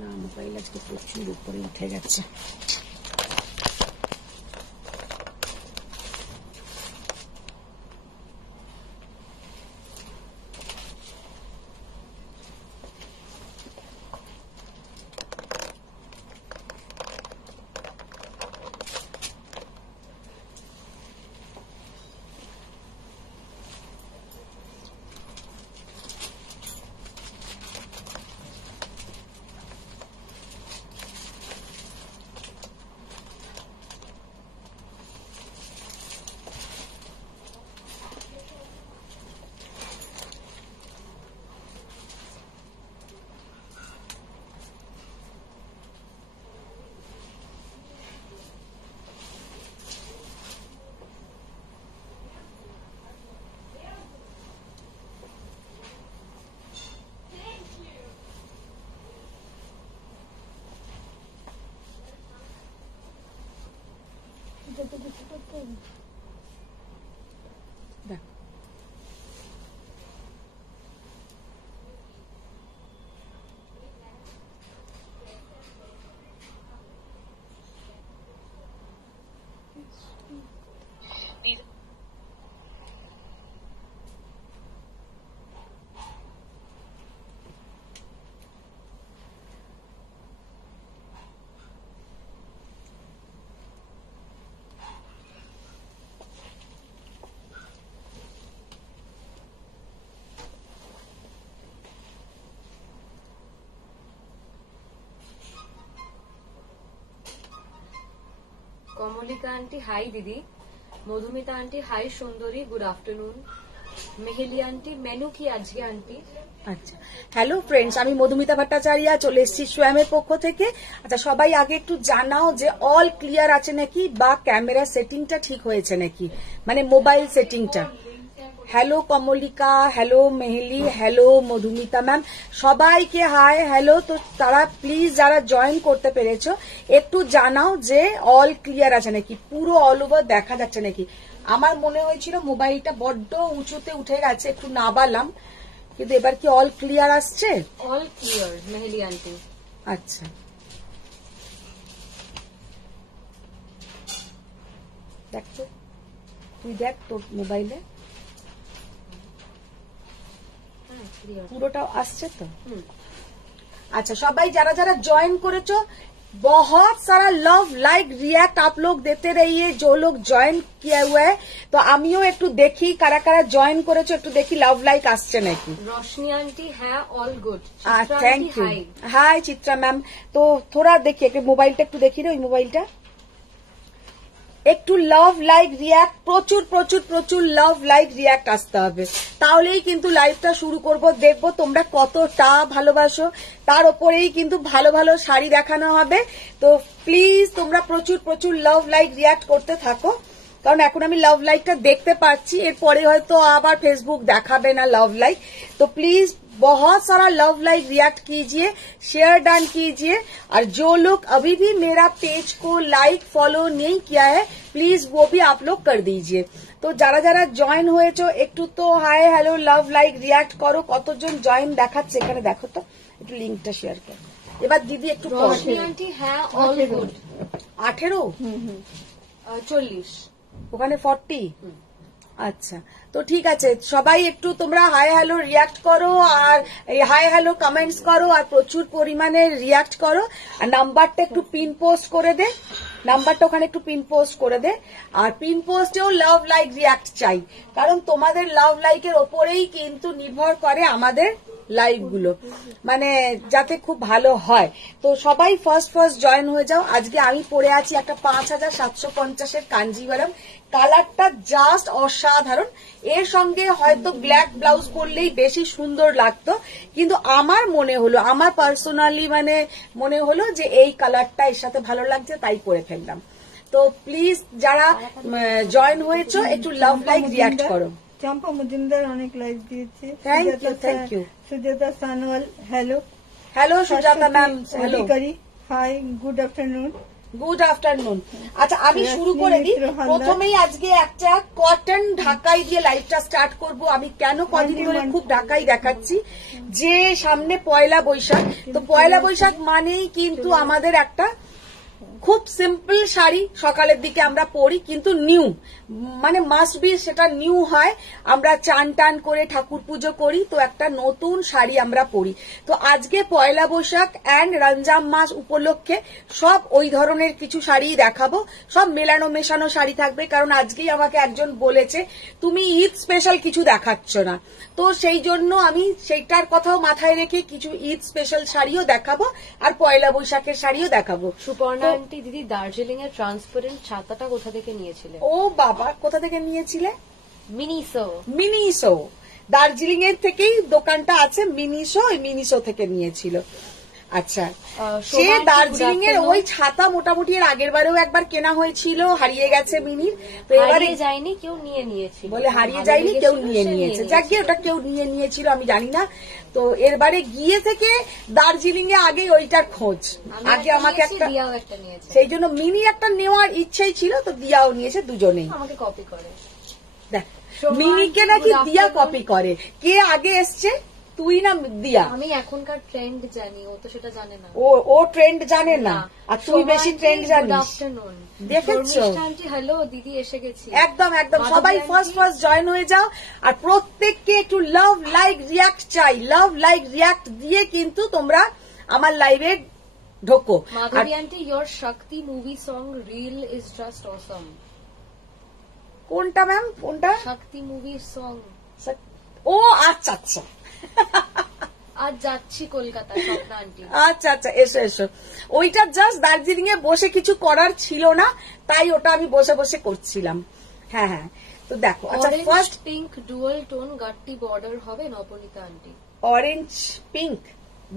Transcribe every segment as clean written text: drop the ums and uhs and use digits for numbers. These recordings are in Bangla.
না মোবাইল আজকে প্রচুর উপরে উঠে গেছে। কমলিকা আন্টি হাই দিদি, মধুমিতা আন্টি হাই সুন্দরী, good afternoon. Meheli aunty menu কি আজকে আন্টি? আচ্ছা, হ্যালো ফ্রেন্ডস, আমি মধুমিতা ভট্টাচার্য চলে এসেছি সোয়ামের পক্ষ থেকে। আচ্ছা, সবাই আগে একটু জানাও যে অল ক্লিয়ার আছে নাকি, বা ক্যামেরা সেটিংটা ঠিক হয়েছে নাকি, মানে মোবাইল সেটিংটা। Hello Kamalika, hello Meheli, hello Madhumita ma'am, সবাইকে হাই হ্যালো। তো তারা প্লিজ যারা জয়েন করতে পেরেছো একটু জানাও যে অল ক্লিয়ার আছে নাকি, পুরো অল ওভার দেখা যাচ্ছে নাকি। আমার মনে হয়েছিল মোবাইলটা বড্ড উঁচুতে উঠে গেছে, একটু নাবালাম, কিন্তু এবার কি অল ক্লিয়ার আসছে? All clear Meheli aunty. আচ্ছা, দেখ তো, তুই দেখ তোর মোবাইলে পুরোটা আসছে তো। अच्छा, सबाई जरा जरा ज्वाइन करेছো, बहुत सारा लव लाइक रिएक्ट आप लोग देते रहिए जो लोग ज्वाइन किया हुआ है। तो आमियो একটু দেখি কারা কারা জয়েন করেছো, একটু দেখি লাভ লাইক আসছে নাকি। रोशनी आंटी है all good. Thank you. Hi Chitra ma'am. तो थोड़ा देखिए कि मोबाइलটা একটু দেখি রে, ওই মোবাইলটা একটু লাভ লাইক রিয়াক্ট, প্রচুর প্রচুর প্রচুর লাভ লাইক রিয়াক্ট আসতে হবে, তাহলেই কিন্তু লাইভটা শুরু করব। দেখবো তোমরা কতটা ভালোবাসো, তার উপরেই কিন্তু ভালো ভালো শাড়ি দেখানো হবে। তো প্লিজ তোমরা প্রচুর প্রচুর লাভ লাইক রিয়াক্ট করতে থাকো, কারণ এখন আমি লাভ লাইকটা দেখতে পাচ্ছি, এরপরে হয়তো আবার ফেসবুক দেখাবে না লাভ লাইক। तो प्लीज बहुत सारा लव लाइक रिएक्ट कीजिए, शेयर डन कीजिए, और जो लोग अभी भी मेरा पेज को लाइक फॉलो नहीं किया है प्लीज वो भी आप लोग कर दीजिए। तो যারা যারা জয়েন হয়েছো একটু তো hi hello love like react করো। কতজন জয়েন দেখাচ্ছে এখানে দেখো তো, একটু লিঙ্কটা শেয়ার করো। এবার দিদি একটু रोशनी आंटी है ऑल गुड। 18 40 ওখানে 40। আচ্ছা, তো ঠিক আছে, সবাই একটু তোমরা হাই হ্যালো রিয়াক্ট করো, আর হাই হ্যালো কমেন্টস করো, আর প্রচুর পরিমাণে রিয়াক্ট করো। আর নাম্বারটা একটু পিন পোস্ট করে দে, নাম্বারটা ওখানে একটু পিন পোস্ট করে দে। আর পিন পোস্টেও লাভ লাইক রিয়াক্ট চাই, কারণ তোমাদের লাভ লাইকের ওপরেই কিন্তু নির্ভর করে আমাদের লাইভ গুলো, মানে যাতে খুব ভালো হয়। তো সবাই ফার্স্ট ফার্স্ট জয়েন হয়ে যাও। আজকে আমি পরে আছি একটা 5750 কাঞ্জিভারম, কালারটা জাস্ট অসাধারণ। এর সঙ্গে হয়তো ব্ল্যাক ব্লাউজ পরলেই বেশি সুন্দর লাগতো, কিন্তু আমার মনে হলো, আমার পার্সোনালি মানে মনে হলো যে এই কালারটা এর সাথে ভালো লাগছে, তাই পরে ফেললাম। তো প্লিজ যারা জয়েন হয়েছো একটু লাভ লাইক রিয়াক্ট করো। চম্পা মজুমদার অনেক লাইক দিয়েছে। Thank you. Sujata Sanwal hello. Hello Sujata ma'am, hello. Hi good afternoon. Good afternoon. আচ্ছা আমি শুরু করে দিই। প্রথমেই আজকে একটা কটন ঢাকাই দিয়ে লাইভটা স্টার্ট করব। আমি কেন কদিন ধরে খুব ঢাকাই দেখাচ্ছি, যে সামনে পয়লা বৈশাখ, তো পয়লা বৈশাখ মানেই কিন্তু আমাদের একটা খুব সিম্পল শাড়ি সকালের দিকে আমরা পরি, কিন্তু নিউ, মানে মাস্ট বি সেটা নিউ হয়। আমরা চান টান করে ঠাকুর পুজো করি, তো একটা নতুন শাড়ি আমরা পরি। তো আজকে পয়লা বৈশাখ অ্যান্ড রমজান মাস উপলক্ষে সব ওই ধরনের কিছু শাড়ি দেখাবো। সব মেলানো মেশানো শাড়ি থাকবে, কারণ আজকেই আমাকে একজন বলেছে তুমি ঈদ স্পেশাল কিছু দেখাচ্ছ না, তো সেই জন্য আমি সেইটার কথাও মাথায় রেখে কিছু ঈদ স্পেশাল শাড়িও দেখাবো আর পয়লা বৈশাখের শাড়িও দেখাবো। সুপর্ণা আন্টি, দিদি দার্জিলিং এর ট্রান্সপারেন্ট ছাতাটা কোথা থেকে নিয়েছিলেন? ও বাবা, কোথা থেকে নিয়েছিলে? মিনিসো। মিনিসো, দার্জিলিং এর থেকেই দোকানটা আছে মিনিসো, ওই মিনিসো থেকে নিয়েছিল। আচ্ছা, সে দার্জিলিং এর ওই ছাতা মোটামুটি এর আগের বারেও একবার কেনা হয়েছিল, হারিয়ে গেছে মিনির, তো এবারে যায়নি, কেউ নিয়ে নিয়েছিল। বলে হারিয়ে যায়নি, কেউ নিয়ে নিয়েছে। যাক গিয়ে ওটা কেউ নিয়ে নিয়েছিল আমি জানি না। তো এরবারে গিয়ে থেকে দার্জিলিং এ আগে ওইটার খোঁজ, আগে আমাকে একটা, সেই জন্য মিনি একটা নেওয়ার ইচ্ছেই ছিল, তো দিয়াও নিয়েছে, দুজনেই আমাকে কপি করে। দেখ মিনিকে নাকি দিয়া কপি করে, কে আগে এসছে তুই না দিয়া? আমি এখনকার ট্রেন্ড জানি, ও তো সেটা জানে না। ও ট্রেন্ড জানে না, আর তুই বেশি ট্রেন্ড জানিস। দেখেছো? হ্যালো দিদি, এসে গেছি। একদম একদম, সবাই ফার্স্ট জয়েন হয়ে যাও, আর প্রত্যেককে একটু লাভ লাইক রিয়াক্ট চাই। লাভ লাইক রিয়াক্ট দিয়ে কিন্তু তোমরা আমার লাইভে ঢোকো। Madhavi aunty, your Shakti movie song reel is just awesome. কোনটা ম্যাম, কোনটা? শক্তি মুভি সং। ও আচ্ছা আচ্ছা, আজ যাচ্ছি কলকাতা। স্বপ্না আন্টি, আচ্ছা আচ্ছা, এসো এসো। ওইটা জাস্ট দার্জিলিং এ বসে কিছু করার ছিল না, তাই ওটা আমি বসে বসে করছিলাম। হ্যাঁ হ্যাঁ, তো দেখো। আচ্ছা, ফার্স্ট পিঙ্ক ডুয়াল টোন গাট্টি বর্ডার হবে নবনীতা আন্টি। অরেঞ্জ পিঙ্ক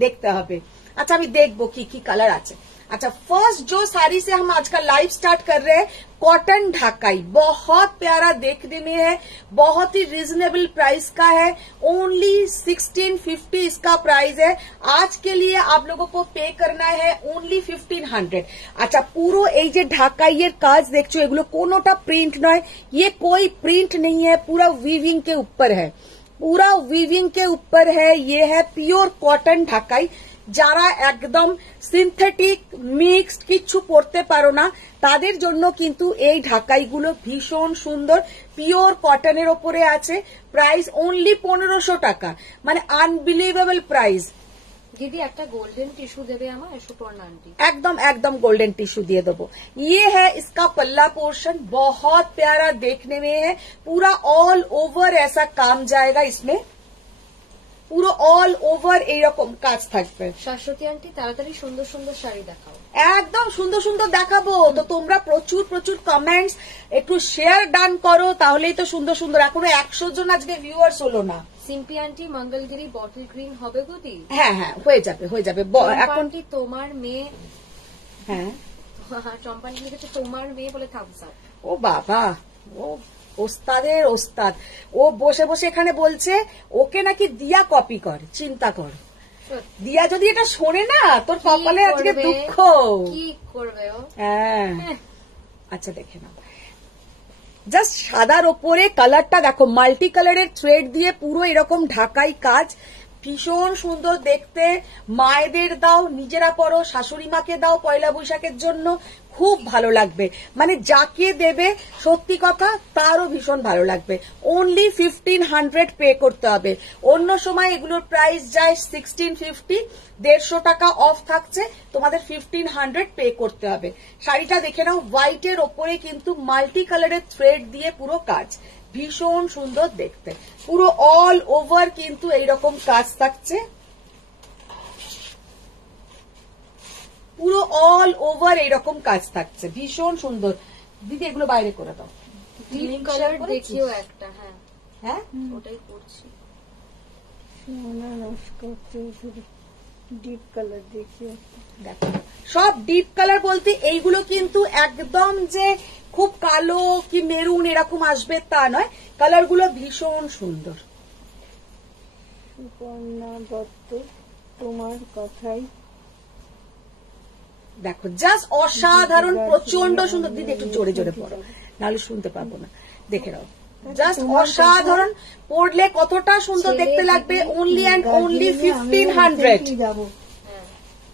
দেখতে হবে। अच्छा अभी देखो की कलर আছে। अच्छा फर्स्ट जो साड़ी से हम आज का लाइव स्टार्ट कर रहे हैं, कॉटन ढाकाई, बहुत प्यारा देखने में है, बहुत ही रिजनेबल प्राइस का है, ओनली 1650 इसका प्राइस है। आज के लिए आप लोगों को पे करना है ओनली 1500। अच्छा পুরো এই যে ঢাকাইয়ের কাজ দেখছো, এগুলো কোনোটা প্রিন্ট নয়, ये कोई प्रिंट नहीं है, पूरा वीविंग के ऊपर है, पूरा वीविंग के ऊपर है। ये है प्योर कॉटन ढाकाई। যারা একদম সিনথেটিক মিক্সড কিচ্ছু পরতে পারো না, তাদের জন্য কিন্তু এই ঢাকাইগুলো ভীষণ সুন্দর। পিওর কটনের ওপরে আছে, প্রাইস ओनली 1500 টাকা, মানে আনবিলিভেবল প্রাইস। दीदी একটা गोल्डन टिश्यू देवे আমার সুপর্ণা आंटी। एकदम एकदम गोल्डन टिश्यू दिए देबो। ये है इसका पल्ला पोर्शन, बहुत प्यारा देखने में है, पूरा ऑल ओवर ऐसा काम जाएगा इसमें, পুরো অল ওভার এইরকম কাজ থাকবে। শাশ্বতী আন্টি তাড়াতাড়ি সুন্দর সুন্দর শাড়ি দেখাও। একদম সুন্দর সুন্দর দেখাবো, তো তোমরা প্রচুর প্রচুর কমেন্টস একটু শেয়ার ডান করো, তাহলেই তো সুন্দর সুন্দর। এখনো 100 জন আজকে ভিউয়ার্স হলো না। Simpi aunty Mangalagiri bottle green হবে গদি? হ্যাঁ হ্যাঁ, হয়ে যাবে হয়ে যাবে। এখন তোমার মেয়ে, হ্যাঁ চম্পা আন্টি লিখেছে তোমার মেয়ে বলে থামস আপ। ও বাবা, ও ওস্তাদের ওস্তাদ, ও বসে বসে এখানে বলছে ওকে নাকি দিয়া কপি করে। চিন্তা কর, দিয়া যদি এটা শোনে না, তোর কপালে আজকে দুঃখ। কি করবে ও? হ্যাঁ আচ্ছা দেখে নাও, জাস্ট সাদার ওপরে কালারটা দেখো, মাল্টি কালারের থ্রেড দিয়ে পুরো এরকম ঢাকাই কাজ, ভীষণ সুন্দর দেখতে। মায়েদের দাও, নিজেরা পরো, শাশুড়ি মাকে দাও পয়লা বৈশাখের জন্য, খুব ভালো লাগবে। মানে যাকে দেবে সত্যি কথা তারও ভীষণ ভালো লাগবে। ওনলি 1500 পে করতে হবে। অন্য সময় এগুলোর প্রাইস যায় 1650, 150 টাকা অফ থাকছে, তোমাদের 1500 পে করতে হবে। শাড়িটা দেখে নাও, হোয়াইটের ওপরে কিন্তু মাল্টি কালারের থ্রেড দিয়ে পুরো কাজ, ভীষণ সুন্দর দেখতে। পুরো অল ওভার কিন্তু এইরকম কাজ থাকছে, পুরো অল ওভার এইরকম কাজ থাকছে, ভীষণ সুন্দর। দিদি এগুলো বাইরে করে দাও। ডিপ কালার দেখিও একটা। হ্যাঁ হ্যাঁ, ওটাই করছি। ডিপ কালার দেখিও, দেখো সব ডিপ কালার বলতে এইগুলো কিন্তু একদম যে খুব কালো কি মেরুন এরকম আসবে তা নয়, কালারগুলো ভীষণ সুন্দর। সুপর্ণা দত্ত, তোমার কথাই দেখো জাস্ট অসাধারণ, প্রচন্ড সুন্দর। দিদি একটু জোরে জোরে পড়ো, নাহলে শুনতে পারবো না। দেখে নাও, জাস্ট অসাধারণ। পড়লে কতটা সুন্দর দেখতে লাগবে। Only and only 1500। যাবো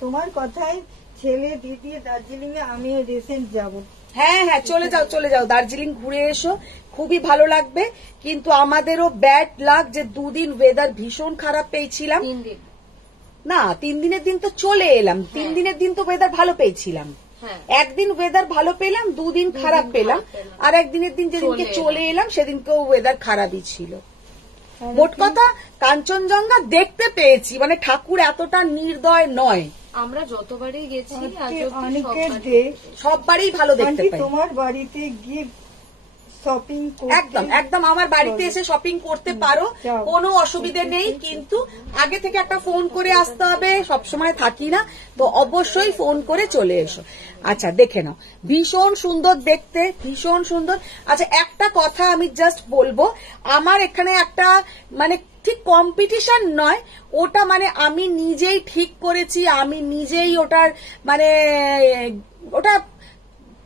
তোমার কথাই, ছেলে দিদি দার্জিলিং এ, আমিও রিসেন্ট যাবো। হ্যাঁ হ্যাঁ, চলে যাও চলে যাও, দার্জিলিং ঘুরে এসো, খুবই ভালো লাগবে। কিন্তু আমাদেরও ব্যাড লাক যে 2 দিন ওয়েদার ভীষণ খারাপ পেয়েছিলাম। 3 দিন না, 3 দিনের দিন তো চলে এলাম, 3 দিনের দিন তো ওয়েদার ভালো পেয়েছিলাম। হ্যাঁ, একদিন ওয়েদার ভালো পেলাম, 2 দিন খারাপ পেলাম, আর একদিনের দিন যেদিনকে চলে এলাম সেদিনকেও ওয়েদার খারাপই ছিল। মোট কথা কাঞ্চনজঙ্ঘা দেখতে পেয়েছি, মানে ঠাকুর এতটা নির্দয় নয়। আমরা যতবারই গেছি আজ অনেকের ডে সববারই ভালো দেখতে আন্টি পাই। তোমার বাড়িতে গিয়ে শপিং একদম একদম আমার বাড়িতে এসে শপিং করতে পারো, কোনো অসুবিধে নেই। কিন্তু আগে থেকে একটা ফোন করে আসতে হবে, সবসময় থাকি না তো, অবশ্যই ফোন করে চলে এসো। আচ্ছা দেখে নাও, ভীষণ সুন্দর দেখতে, ভীষণ সুন্দর। আচ্ছা একটা কথা আমি জাস্ট বলবো, আমার এখানে একটা মানে ঠিক কম্পিটিশন নয়, ওটা মানে আমি নিজেই ঠিক করেছি, আমি নিজেই ওটার মানে ওটা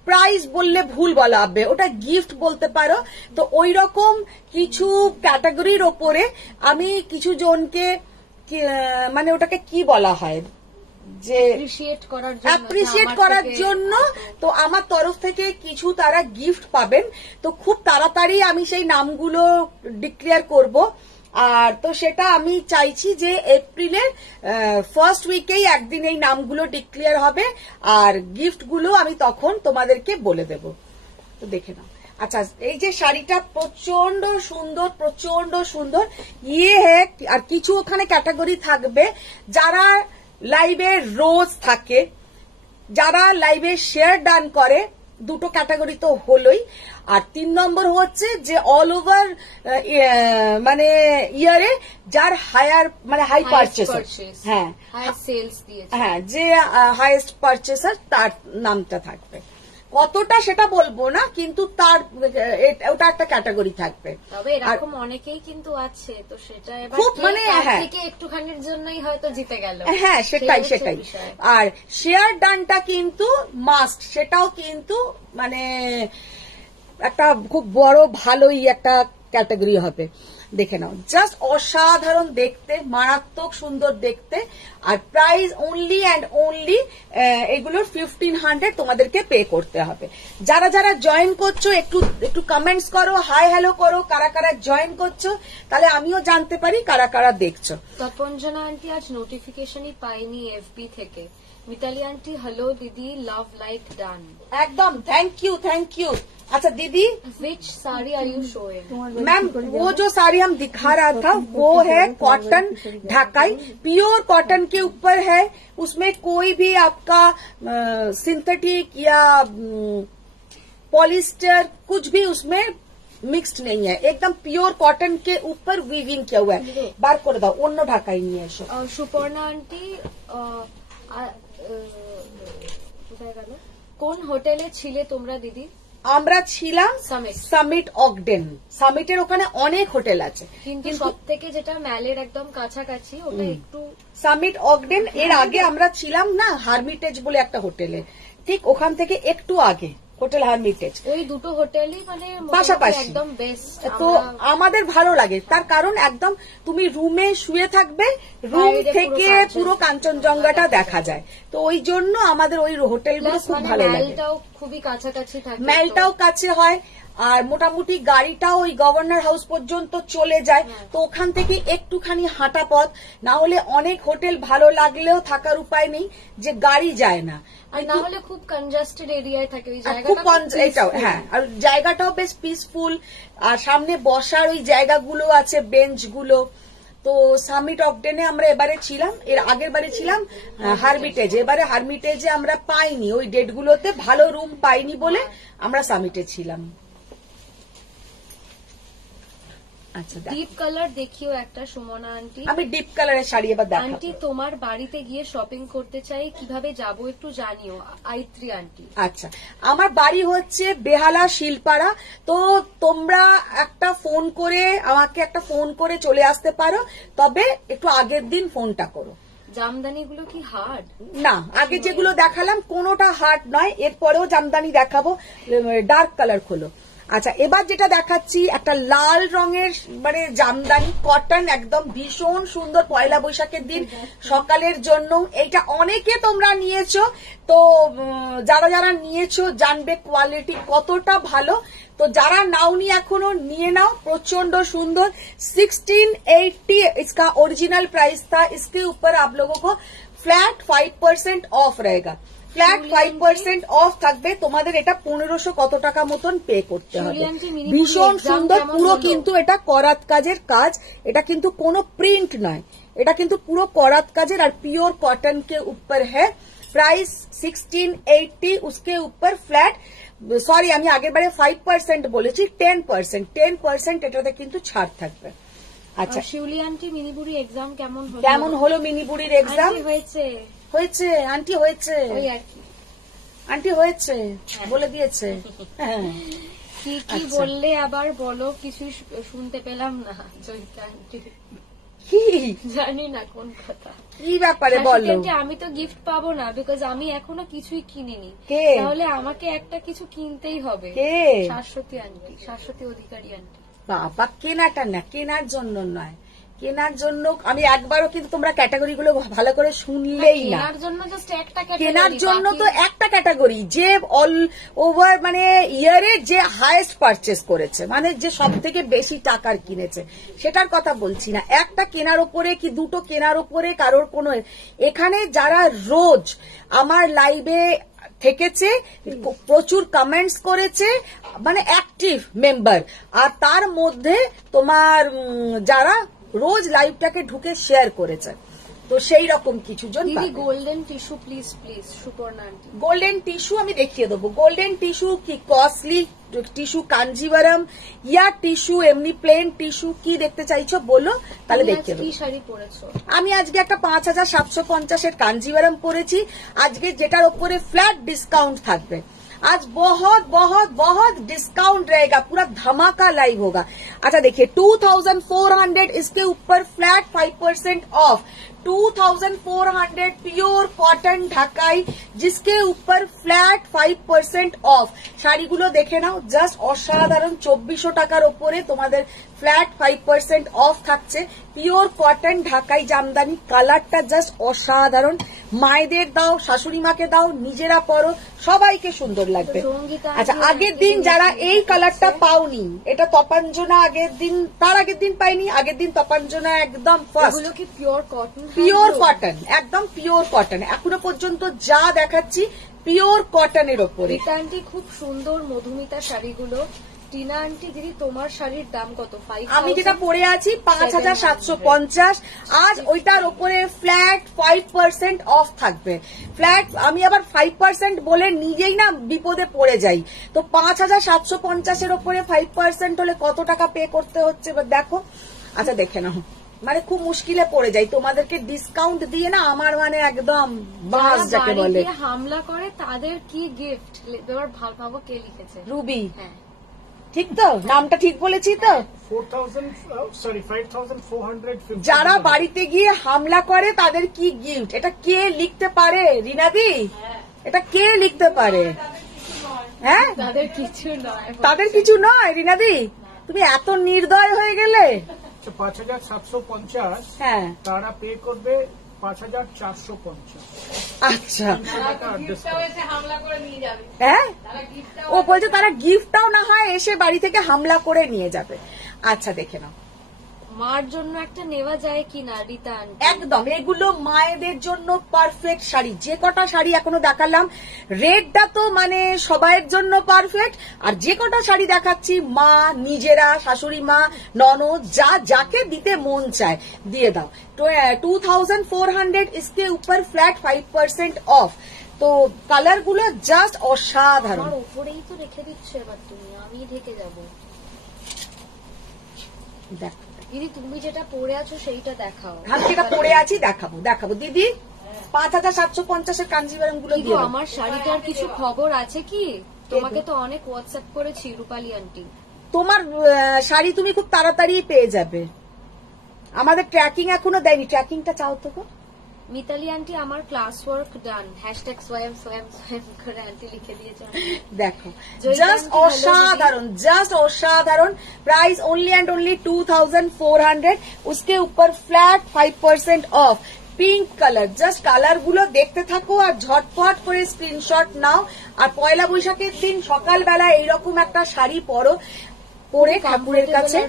প্রাইজ বললে ভুল বলা হবে, ওটা গিফট বলতে পারো। তো ওই রকম কিছু ক্যাটাগরির ওপরে আমি কিছু জনকে মানে ওটাকে কি বলা হয় যে অ্যাপ্রিসিয়েট করার জন্য, তো আমার তরফ থেকে কিছু তারা গিফট পাবেন। তো খুব তাড়াতাড়ি আমি সেই নামগুলো ডিক্লেয়ার করব। আর তো সেটা আমি চাইছি যে এপ্রিলের ফার্স্ট উইকেই একদিন এই নামগুলো ডিক্লেয়ার হবে, আর গিফটগুলো আমি তখন তোমাদেরকে বলে দেব। তো দেখে নাও। আচ্ছা এই যে শাড়িটা প্রচন্ড সুন্দর, প্রচন্ড সুন্দর ইয়ে হ্যাঁ। আর কিছু ওখানে ক্যাটাগরি থাকবে, যারা লাইভে রোজ থাকে, যারা লাইভে শেয়ার ডান করে, দুটো ক্যাটাগরি তো হলোই। আর 3 নম্বর হচ্ছে যে অল ওভার মানে ইয়ারে যার হায়ার মানে হাই পারচেসার, হ্যাঁ হ্যাঁ, যে হাইয়েস্ট পারচেসার তার নামটা থাকবে। কতটা সেটা বলবো না, কিন্তু তার ওটা একটা ক্যাটাগরি থাকবে। তবে এরকম অনেকেই কিন্তু আছে, তো সেটা এবার খুব মানে হ্যাঁ একটুখানির জন্যই হয়তো জিতে গেল। হ্যাঁ সেটাই সেটাই। আর শেয়ার ডানটা কিন্তু মাস্ট, সেটাও কিন্তু মানে একটা খুব বড় ভালোই একটা ক্যাটাগরি হবে। দেখে নাও, জাস্ট অসাধারণ দেখতে, মারাত্মক সুন্দর দেখতে। আর প্রাইস অনলি অ্যান্ড অনলি এগুলোর 1500 তোমাদেরকে পে করতে হবে। যারা যারা জয়েন করছো একটু একটু কমেন্টস করো, হাই হ্যালো করো, কারা কারা জয়েন করছো, তাহলে আমিও জানতে পারি কারা কারা দেখছো। তপঞ্জনা আন্টি আজ নোটিফিকেশনই পাইনি এফবি থেকে। মিতালি আন্টি হ্যালো দিদি, লাভ লাইক ডান। একদম, थैंक यू थैंक यू। अच्छा दीदी, which sari are you showing? Ma'am वो जो साड़ी हम दिखा रहा था वो है कॉटन ढाकाई, प्योर कॉटन के ऊपर है। उसमें कोई भी आपका सिंथेटिक या पॉलिस्टर कुछ भी उसमें मिक्सड नहीं है, एकदम प्योर कॉटन के ऊपर वीविंग किया हुआ है। बार করে দাও, অন্য ঢাকাই নিয়ে এসো। সুপর্ণা আন্টি কোথায় গেল? কোন হোটেলে ছিলে তোমরা দিদি? আমরা ছিলাম সামিট অগডেন। সামিটের ওখানে অনেক হোটেল আছে, কিন্তু সব থেকে যেটা ম্যালের একদম কাছাকাছি ওটা একটু সামিট অগডেন। এর আগে আমরা ছিলাম না হারমিটেজ বলে একটা হোটেলে, ঠিক ওখান থেকে একটু আগে হোটেল হারমিটেজ। ওই দুটো হোটেলই মানে পাশাপাশি একদম বেস্ট। তো আমাদের ভালো লাগে, তার কারণ একদম তুমি রুমে শুয়ে থাকবে, রুম থেকে পুরো কাঞ্চনজঙ্ঘাটা দেখা যায়। তো ওই জন্য আমাদের ওই হোটেলগুলো খুব ভালো লাগে। মেলটাও খুবই কাছাকাছি থাকে, মেলটাও কাছে হয়, আর মোটামুটি গাড়িটাও ওই গভর্নর হাউস পর্যন্ত চলে যায়। তো ওখান থেকে একটুখানি হাঁটা পথ, না হলে অনেক হোটেল ভালো লাগলেও থাকার উপায় নেই যে গাড়ি যায় না, না হলে খুব কনজাস্টেড এরিয়ায় থাকে ওই খুব জায়গাটা। হ্যাঁ, আর জায়গাটাও বেশ পিসফুল, আর সামনে বসার ওই জায়গাগুলো আছে, বেঞ্চগুলো। তো সামিট অগডেনে আমরা এবারে ছিলাম, এর আগের বারে ছিলাম হারমিটেজে। এবারে হারমিটেজে আমরা পাইনি, ওই ডেটগুলোতে ভালো রুম পাইনি বলে আমরা সামিটে ছিলাম। আচ্ছা ডিপ কালার দেখিও একটা, সুমনা আন্টি। আমি ডিপ কালারের শাড়ি এবার দেখাবো। আন্টি তোমার বাড়িতে গিয়ে শপিং করতে চাই, কিভাবে যাব একটু জানিও। আইত্রি আন্টি। আচ্ছা, আমার বাড়ি হচ্ছে বেহালা শিলপাড়া। তো তোমরা একটা ফোন করে আমাকে একটা ফোন করে চলে আসতে পারো, তবে একটু আগের দিন ফোনটা করো। জামদানি গুলো কি হার্ড? না, আগে যেগুলো দেখালাম কোনোটা হার্ড নয়, এরপরেও জামদানি দেখাবো। ডার্ক কালার খোলো। আচ্ছা, এবার যেটা দেখাচ্ছি একটা লাল রঙের মানে জামদানি কটন, একদম ভীষণ সুন্দর, পয়লা বৈশাখের দিন সকালের জন্য। এইটা অনেকে তোমরা নিয়েছো, তো যারা যারা নিয়েছো জানবে কোয়ালিটি কতটা ভালো। তো যারা নাওনি এখনো নিয়ে नाओ, प्रचंड सुंदर। 1680 इसका ओरिजिनल प्राइस था। इसके ऊपर आप लोगों को फ्लैट 5% ऑफ रहेगा। ফ্ল্যাট 5% অফ থাকবে। তোমাদের এটা 1500 কত টাকা মতন পে করতে হবে। ভীষণ সুন্দর, পুরো কিন্তু এটা করাত কাজের কাজ, এটা কিন্তু কোনো প্রিন্ট নয়, এটা কিন্তু পুরো করাত কাজের আর পিওর কটন के ऊपर है। प्राइस 1680, उसके ऊपर फ्लैट, সরি আমি আগের বারে 5% বলেছি, 10% এটাতে কিন্তু ছাড় থাকবে। আচ্ছা, শিউলি আন্টি মিনিবুড়ি এক্সাম কেমন হলো? মিনিবুড়ির এক্সাম হয়েছে আন্টি, হয়েছে আন্টি, হয়েছে বলে দিয়েছে। কি কি বললে আবার বলো, কিছু শুনতে পেলাম না জয়িতা আন্টি। কি জানি না কোন কথা, কি ব্যাপারে বলো? আমি তো গিফট পাবো না, বিকজ আমি এখনো কিছুই কিনিনি। তাহলে আমাকে একটা কিছু কিনতেই হবে। শাশ্বতী আন্টি, শাশ্বতী অধিকারী আন্টি। বাবা, কেনাটা না, কেনার জন্য নয়, কেনার জন্য আমি একবারও কিন্তু তোমরা ক্যাটাগরি গুলো ভালো করে শুনলেই না। কেনার জন্য তো একটা ক্যাটাগরি, যে অল ওভার মানে ইয়ারে যে হাইয়েস্ট পারচেস করেছে, মানে যে সব থেকে বেশি টাকার কিনেছে, সেটার কথা বলছি না। একটা কেনার ওপরে কি দুটো কেনার ওপরে কারোর কোনো, এখানে যারা রোজ আমার লাইভে থেকেছে, প্রচুর কমেন্টস করেছে, মানে অ্যাক্টিভ মেম্বার, আর তার মধ্যে তোমার যারা রোজ লাইভটাকে ঢুকে শেয়ার করেছে, তো সেই রকম কিছু জন। Golden tissue please please, Suparna aunty. Golden tissue আমি দেখিয়ে দেবো। গোল্ডেন টিস্যু কি কস্টলি টিস্যু, কাঞ্জিভারম ইয়া টিস্যু এমনি প্লেন টিস্যু, কি দেখতে চাইছো বলো, তাহলে দেখিয়ে দেবো। কি শাড়ি পরেছো? আমি আজকে একটা 5750 কাঞ্জিভারম পরেছি, আজকে যেটার উপরে ফ্ল্যাট ডিসকাউন্ট থাকবে। आज बहुत बहुत बहुत डिस्काउंट रहेगा, पूरा धमाका लाइव होगा। अच्छा देखिए 2400 इसके ऊपर flat 5% of, 2400 pure cotton Dhakai जिसके ऊपर फ्लैट 5% ऑफ। শাড়িগুলো দেখে নাও, জাস্ট অসাধারণ। 2400 টাকার উপরে তোমাদের ফ্ল্যাট 5% অফ থাকছে। পিওর কটন ঢাকাই জামদানি, কালারটা জাস্ট অসাধারণ। মায়েদের দাও, শাশুড়ি মাকে দাও, নিজেরা পরো, সবাইকে সুন্দর লাগবে। আচ্ছা, আগের দিন যারা এই কালারটা পাওনি, এটা তপাঞ্জনা আগের দিন, তার আগের দিন পাইনি, আগের দিন তপাঞ্জনা একদম first. Pure cotton, pure cotton, একদম পিওর কটন। এখনো পর্যন্ত যা দেখাচ্ছি পিওর কটনের ওপরে। টিনা আন্টি খুব সুন্দর মধুমিতা শাড়িগুলো। টিনা আন্টি দিদি তোমার শাড়ির দাম কত? আমি যেটা পরে আছি 5750, আজ ওইটার ওপরে ফ্ল্যাট 5% অফ থাকবে। ফ্ল্যাট আমি আবার 5% বলে নিজেই না বিপদে পড়ে যাই। তো 5750 ওপরে 5% হলে কত টাকা পে করতে হচ্ছে এবার দেখো। আচ্ছা দেখে নাও, মানে খুব মুশকিলে পড়ে যাই তোমাদেরকে ডিসকাউন্ট দিয়ে না, আমার মানে একদম বাস যাকে বলে। হামলা করে তাদের কি গিফট, এবার ভাবো কে লিখেছে? রুবি। হ্যাঁ ঠিক তো, নামটা ঠিক বলেছি তো? 5450। যারা বাড়িতে গিয়ে হামলা করে তাদের কি গিফট, এটা কে লিখতে পারে রিনাদি? এটা কে লিখতে পারে? হ্যাঁ, তাদের কিছু নয়, তাদের কিছু নয়। রিনাদি তুমি এত নির্দয় হয়ে গেলে। 5750, হ্যাঁ তারা পে করবে 5450। আচ্ছা, হ্যাঁ ও বলছে তারা গিফটটাও না হয় এসে বাড়ি থেকে হামলা করে নিয়ে যাবে। আচ্ছা দেখে নাও, মার জন্য একটা নেওয়া যায় কিনা রীতা আন্টি? একদম, এগুলো মায়েদের জন্য পারফেক্ট শাড়ি। যে কটা শাড়ি এখনো দেখালাম, রেডটা তো মানে সবাইয়ের জন্য পারফেক্ট, আর যে কটা শাড়ি দেখাচ্ছি মা, নিজেরা, শাশুড়ি মা, ননদ, যা যাকে দিতে মন চায় দিয়ে দাও। 2400 इसके ऊपर फ्लैट 5% ऑफ। তো কালার গুলো জাস্ট অসাধারণ। আমার উপরেই তো রেখে দিচ্ছ, এবার তুমি, আমি ঢেকে যাবো। দেখ দিদি তুমি যেটা পরে আছো সেইটা দেখাও। আমি যেটা পরে আছি দেখাবো দিদি। 5750 কাঞ্জিভারম গুলো দিয়ে। আমার শাড়িটার কিছু খবর আছে কি? তোমাকে তো অনেক হোয়াটসঅ্যাপ করেছি রূপালী আন্টি। তোমার শাড়ি তুমি খুব তাড়াতাড়ি পেয়ে যাবে। আমাদের ট্র্যাকিং এখনো দেয়নি, ট্র্যাকিংটা চাও তো গো। মিতালি আন্টি আমার ক্লাস ওয়ার্ক ডান হ্যাশট্যাগ স্বয়ং স্বয়ং স্বয়ং করে আন্টি লিখে দিয়েছে। দেখো জয়িতা জাস্ট aunty, hello असाधारण, जस्ट असाधारण। Price only and only 2400। उसके ऊपर flat 5% of. Pink colour, just colour গুলো দেখতে থাকো আর ঝটপট করে স্ক্রিনশট নাও। আর পয়লা বৈশাখের দিন সকালবেলা এইরকম একটা শাড়ি পরো, পরে ঠাকুরের কাছে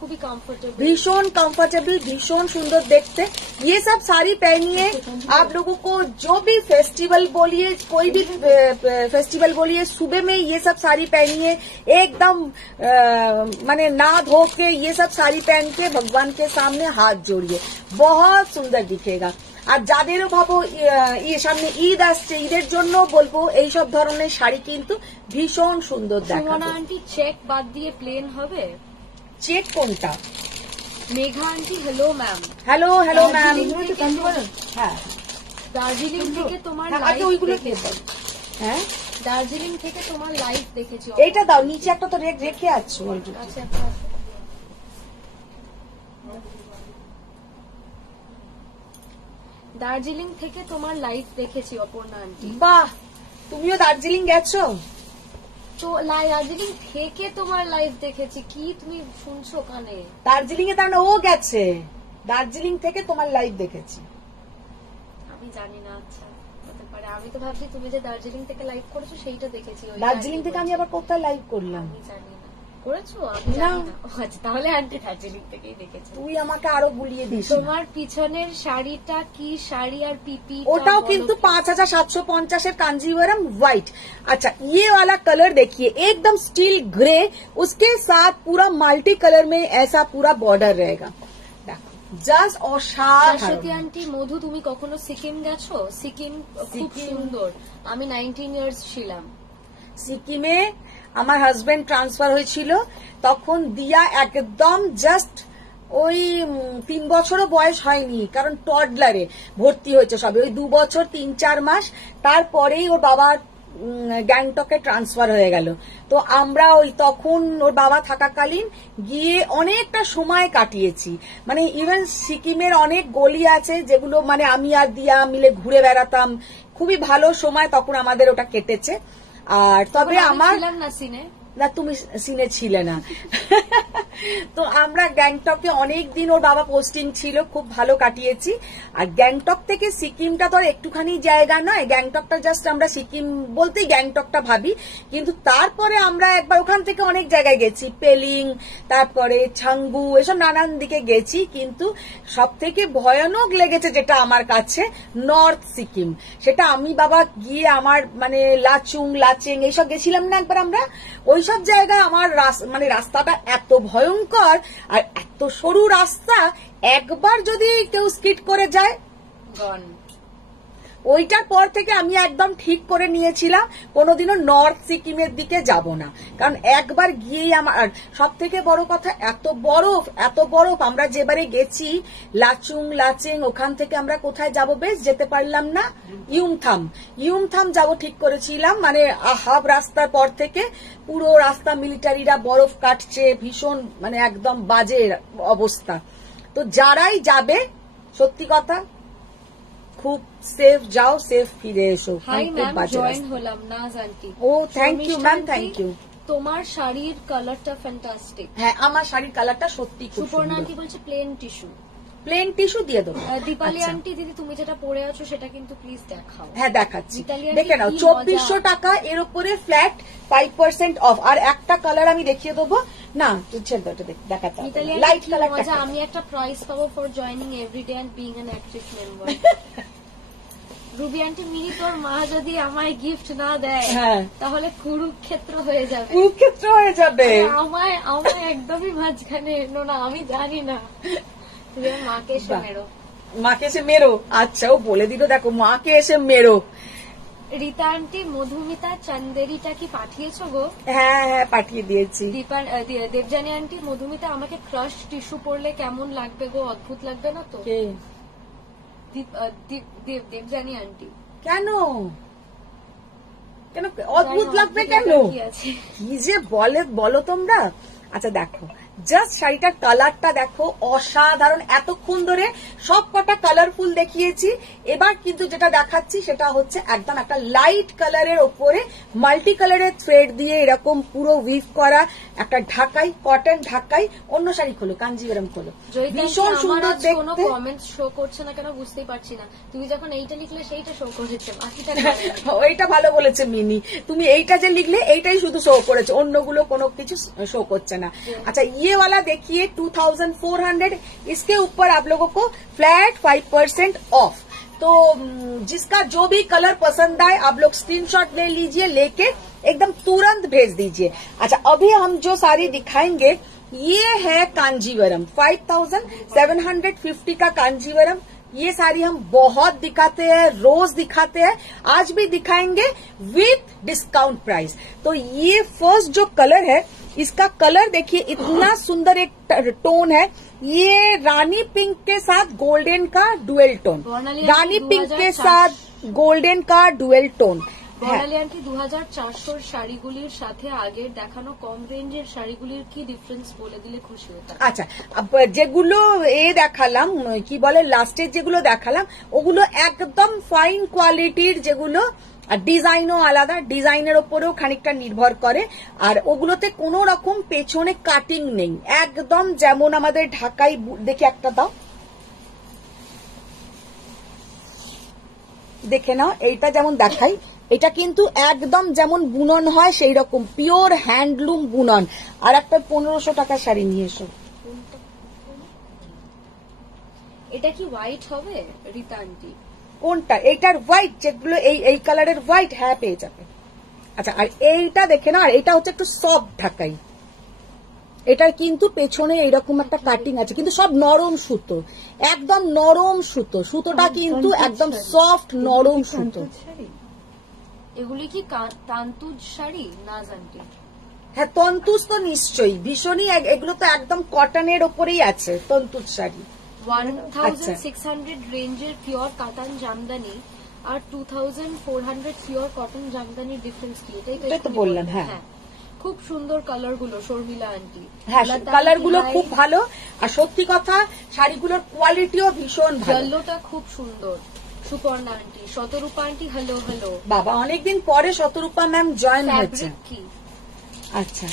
খুবই कम्फर्टेबल, भीषण कंफर्टेबल, भीषण सुंदर देखते। ये सब साड़ी पहनिए, आप लोगों को जो भी फेस्टिवल बोलिए, कोई भी फेस्टिवल बोलिए, सुबह में ये सब साड़ी पहनिए, एकदम माने ना धो के ये सब साड़ी पहन के भगवान के सामने हाथ जोड़िए, बहुत सुंदर दिखेगा। আর যাদেরও ভাবো সামনে ঈদ আসছে, ঈদের জন্য বলবো এইসব ধরনের শাড়ি কিন্তু ভীষণ সুন্দর দেখাবে। আন্টি চেক বাদ দিয়ে প্লেন হবে। চেক কোনটা? Megha aunty hello ma'am. Hello hello ma'am. হ্যাঁ, দার্জিলিং থেকে তোমার আগে ওইগুলো দিয়ে দাও। হ্যাঁ, দার্জিলিং থেকে তোমার লাইভ দেখেছি। এইটা দাও, নিচে একটা তো রেখে আছো অলরেডি। আচ্ছা, দার্জিলিং থেকে তোমার লাইভ দেখেছি অপর্ণা আন্টি। বাহ, তুমিও দার্জিলিং গেছো? তো দার্জিলিং থেকে তোমার লাইভ দেখেছি, কি তুমি শুনছো কানে? দার্জিলিং এ তার ও গেছে, দার্জিলিং থেকে তোমার লাইভ দেখেছি। আমি জানি না, আচ্ছা হতে পারে। আমি তো ভাবছি তুমি যে দার্জিলিং থেকে লাইভ করেছো সেইটা দেখেছি। দার্জিলিং থেকে আমি আবার কোথায় লাইভ করলাম? আমি জানি না করেছো, আমি জানি না। আচ্ছা, তাহলে আন্টি দার্জিলিং থেকেই দেখেছি। তুই আমাকে আরো গুলিয়ে দিস। তোমার পিছনের শাড়িটা কি শাড়ি আর পিপি? ওটাও কিন্তু 5750 कांजीवरम व्हाइट। अच्छा, ये वाला कलर देखिए, एकदम स्टील ग्रे, उसके साथ पूरा मल्टी कलर में ऐसा पूरा बॉर्डर रहेगा। জাস্ট অসাধারণ। শাশ্বতী আন্টি, মধু তুমি কখনো সিকিম গেছো? সিকিম খুব সুন্দর। আমি 19 ইয়ার্স ছিলাম সিকিমে। আমার হাজবেন্ড ট্রান্সফার হয়েছিল তখন, দিয়া একদম জাস্ট ওই 3 বছরও বয়স হয়নি, কারণ টডলারে ভর্তি হয়েছে সবে, ওই 2 বছর 3-4 মাস। তারপরেই ওর বাবা গ্যাংটকে ট্রান্সফার হয়ে গেল। তো আমরা ওই তখন ওর বাবা থাকাকালীন গিয়ে অনেকটা সময় কাটিয়েছি। মানে ইভেন সিকিমের অনেক গলি আছে যেগুলো মানে আমি আর দিয়া মিলে ঘুরে বেড়াতাম। খুবই ভালো সময় তখন আমাদের ওটা কেটেছে। আর তবে আমার না, তুমি সিনে ছিলে না। তো আমরা গ্যাংটকে অনেক দিন, ওর বাবা পোস্টিং ছিল, খুব ভালো কাটিয়েছি। আর গ্যাংটক থেকে সিকিমটা তো আর একটুখানি জায়গা নয়, গ্যাংটকটা জাস্ট আমরা সিকিম বলতেই গ্যাংটকটা ভাবি, কিন্তু তারপরে আমরা একবার ওখান থেকে অনেক জায়গায় গেছি, পেলিং, তারপরে ছাঙ্গু, এসব নানান দিকে গেছি। কিন্তু সব থেকে ভয়ানক লেগেছে যেটা আমার কাছে, নর্থ সিকিম। সেটা আমি বাবা গিয়ে আমার মানে লাচুং, লাচেং এইসব গেছিলাম না একবার আমরা, ওইসব জায়গায় আমার মানে রাস্তাটা এত ভয়ঙ্কর আর এত সরু রাস্তা, একবার যদি কেউ স্কিড করে যায়, ওইটার পর থেকে আমি একদম ঠিক করে নিয়েছিলাম কোনোদিনও নর্থ সিকিমের দিকে যাব না। কারণ একবার গিয়েই আমার সব থেকে বড় কথা, এত বরফ, এত বরফ। আমরা যেবারে গেছি লাচুং, লাচেং, ওখান থেকে আমরা কোথায় যাব বেশ যেতে পারলাম না, ইউমথাম যাব ঠিক করেছিলাম। মানে হাফ রাস্তার পর থেকে পুরো রাস্তা মিলিটারিরা বরফ কাটছে, ভীষণ মানে একদম বাজে অবস্থা। তো যারাই যাবে সত্যি কথা খুব সেফ যাও, সেফ ফিরে এসো। হাই ম্যাম, জয়েন হলাম নাজ আন্টি। ও thank you ma'am, thank you. তোমার শাড়ির কালারটা ফ্যান্টাস্টিক। হ্যাঁ, আমার শাড়ির কালারটা সত্যি খুব সুন্দর। সুপর্ণা আন্টি বলছে প্লেন টিস্যু। প্লেন টিস্যু দিয়ে দেবো। দীপালি আন্টি, দিদি তুমি যেটা পরে আছো সেটা কিন্তু প্লিজ দেখাও। হ্যাঁ দেখাচ্ছি, দেখে নাও। 2400 টাকা, এর উপরে ফ্ল্যাট 5% অফ। আর একটা কালার আমি দেখিয়ে দেবো না, দেখাতে লাইট কালারটা। আমি একটা প্রাইস পাবো for joining every day and being an active member. Ruby aunty, Mini তোর মা যদি আমায় গিফট না দেয় তাহলে কুরুক্ষেত্র হয়ে যাবে। কুরুক্ষেত্র হয়ে যাবে। আমায় একদমই মাঝখানে এনো না, আমি জানি না। তুমি মাকে এসে মেরো। মাকে এসে মেরো? আচ্ছা, ও বলে দিল, দেখো মাকে এসে মেরো। রীতা আন্টি, মধুমিতা চান্দেরিটা কি পাঠিয়েছো গো? হ্যাঁ হ্যাঁ, পাঠিয়ে দিয়েছি। দেবজানী আন্টি, মধুমিতা আমাকে ক্রাশ টিস্যু পরলে কেমন লাগবে গো? অদ্ভুত লাগবে না তো? দেবজানী আন্টি, কেন কেন অদ্ভুত লাগবে কেন? কি যে বলো তোমরা। আচ্ছা দেখো, জাস্ট শাড়িটার কালারটা দেখো অসাধারণ। এতক্ষণ ধরে সব কটা কালারফুল দেখিয়েছি, এবার কিন্তু যেটা দেখাচ্ছি সেটা হচ্ছে একদম একটা লাইট কালারের ওপরে মাল্টি কালারের থ্রেড দিয়ে এরকম পুরো উইভ করা একটা ঢাকাই, কটন ঢাকাই। অন্য শাড়ি খোলো, কাঞ্জিভারম খোলো, ভীষণ সুন্দর দেখতে। কমেন্টস শো করছে না কেন বুঝতেই পারছি না। তুমি যখন এইটা লিখলে সেইটা শো করেছে, বাকিটা এইটা ভালো বলেছে মিনি, তুমি এইটা যে লিখলে এইটাই শুধু শো করেছে, অন্যগুলো কোনো কিছু शो করছে না। अच्छा ये वाला देखिए 2400, इसके ऊपर आप लोगों को फ्लैट 5% ऑफ। तो जिसका जो भी कलर पसंद आए आप लोग स्क्रीनशॉट ले लीजिए, लेके एकदम तुरंत भेज दीजिए। अच्छा अभी हम जो साड़ी दिखाएंगे ये है कांजीवरम, 5750 का कांजीवरम। ये साड़ी हम बहुत दिखाते हैं, रोज दिखाते हैं, आज भी दिखाएंगे विथ डिस्काउंट प्राइस। तो ये फर्स्ट जो कलर है, इसका कलर देखिए इतना सुंदर एक टोन है। ये रानी पिंक के साथ गोल्डन का डुएल टोन, रानी पिंक के साथ गोल्डन का डुएल टोन। বর্ণালী আন্টি 2400 শাড়িগুলির সাথে আগের দেখানো কম রেঞ্জের শাড়িগুলির কি ডিফারেন্স বলে দিলে খুশি হতাম। আচ্ছা যেগুলো দেখালাম, কি বলে লাস্টের যেগুলো দেখালাম ওগুলো একদম ফাইন কোয়ালিটির, যেগুলো আর ডিজাইনও আলাদা, ডিজাইনের ওপরেও খানিকটা নির্ভর করে। আর ওগুলোতে কোনো রকম পেছনে কাটিং নেই, একদম যেমন আমাদের ঢাকাই। দেখে একটা দাও, দেখে নাও, এইটা যেমন দেখাই, এটা কিন্তু একদম যেমন বুনন হয় সেই রকম পিওর হ্যান্ডলুম বুনন। আর একটা 1500 টাকার শাড়ি নিয়ে এসো। এটা কি হোয়াইট হবে রীতা আন্টি? কোনটা? এইটার হোয়াইট, যেগুলো এই কালারের হোয়াইট, হ্যাঁ পেয়ে যাবে। আচ্ছা আর এইটা দেখে না, আর এটা হচ্ছে একটু সফট ঢাকাই। এটার কিন্তু পেছনে এইরকম একটা কাটিং আছে, কিন্তু সব নরম সুতো, একদম নরম সুতো, সুতোটা কিন্তু একদম সফট নরম সুতো। এগুলি কি তান্তুজ শাড়ি না আন্টি? হ্যাঁ তন্তুজ তো নিশ্চয়ই, ভীষণই, এগুলো তো একদম কটনের ওপরেই আছে তন্তুজ শাড়ি। 1600 রেঞ্জের পিওর কাতান জামদানি আর 2400 পিওর কটন জামদানির ডিফারেন্স কি? এটাই তো বললাম। হ্যাঁ খুব সুন্দর কালার গুলো শর্মিলা আন্টি। হ্যাঁ কালার গুলো খুব ভালো, আর সত্যি কথা শাড়িগুলোর কোয়ালিটিও ভীষণ ভালো। জেলোটা খুব সুন্দর। সুপর্ণা আন্টি, শতরূপা আন্টি, হ্যালো হ্যালো। বাবা অনেকদিন পরে শতরূপা ম্যাম জয়েন হয়েছে। কি আচ্ছা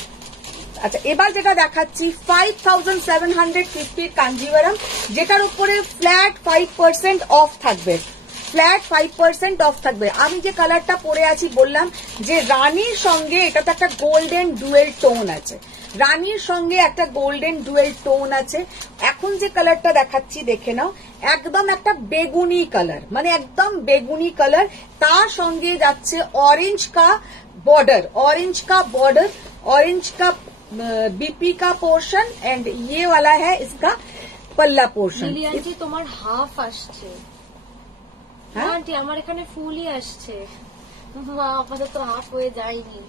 আচ্ছা এবার যেটা দেখাচ্ছি 5750 কাঞ্জিভারম, যেটার উপরে ফ্ল্যাট 5% অফ থাকবে, ফ্ল্যাট 5% অফ থাকবে। আমি যে কালারটা পরে আছি বললাম যে রানীর সঙ্গে এটা তো একটা গোল্ডেন ডুয়েল টোন আছে, রানীর সঙ্গে একটা গোল্ডেন ডুয়েল টোন আছে। এখন যে কালারটা দেখাচ্ছি দেখে নাও, একদম একটা বেগুনি কালার, মানে একদম বেগুনি কালার, তার সঙ্গে যাচ্ছে অরেঞ্জ কা बॉर्डर, ऑरेंज का बॉर्डर, ऑरेंज का बीपी का पोर्शन एंड ये वाला है इसका पल्ला पोर्शन। লিলি আন্টি তোমার হাফ আসছে। হ্যাঁ আন্টি আমার এখানে ফুলই আসছে, মা আপাতত হাফ হয়ে যায়নি।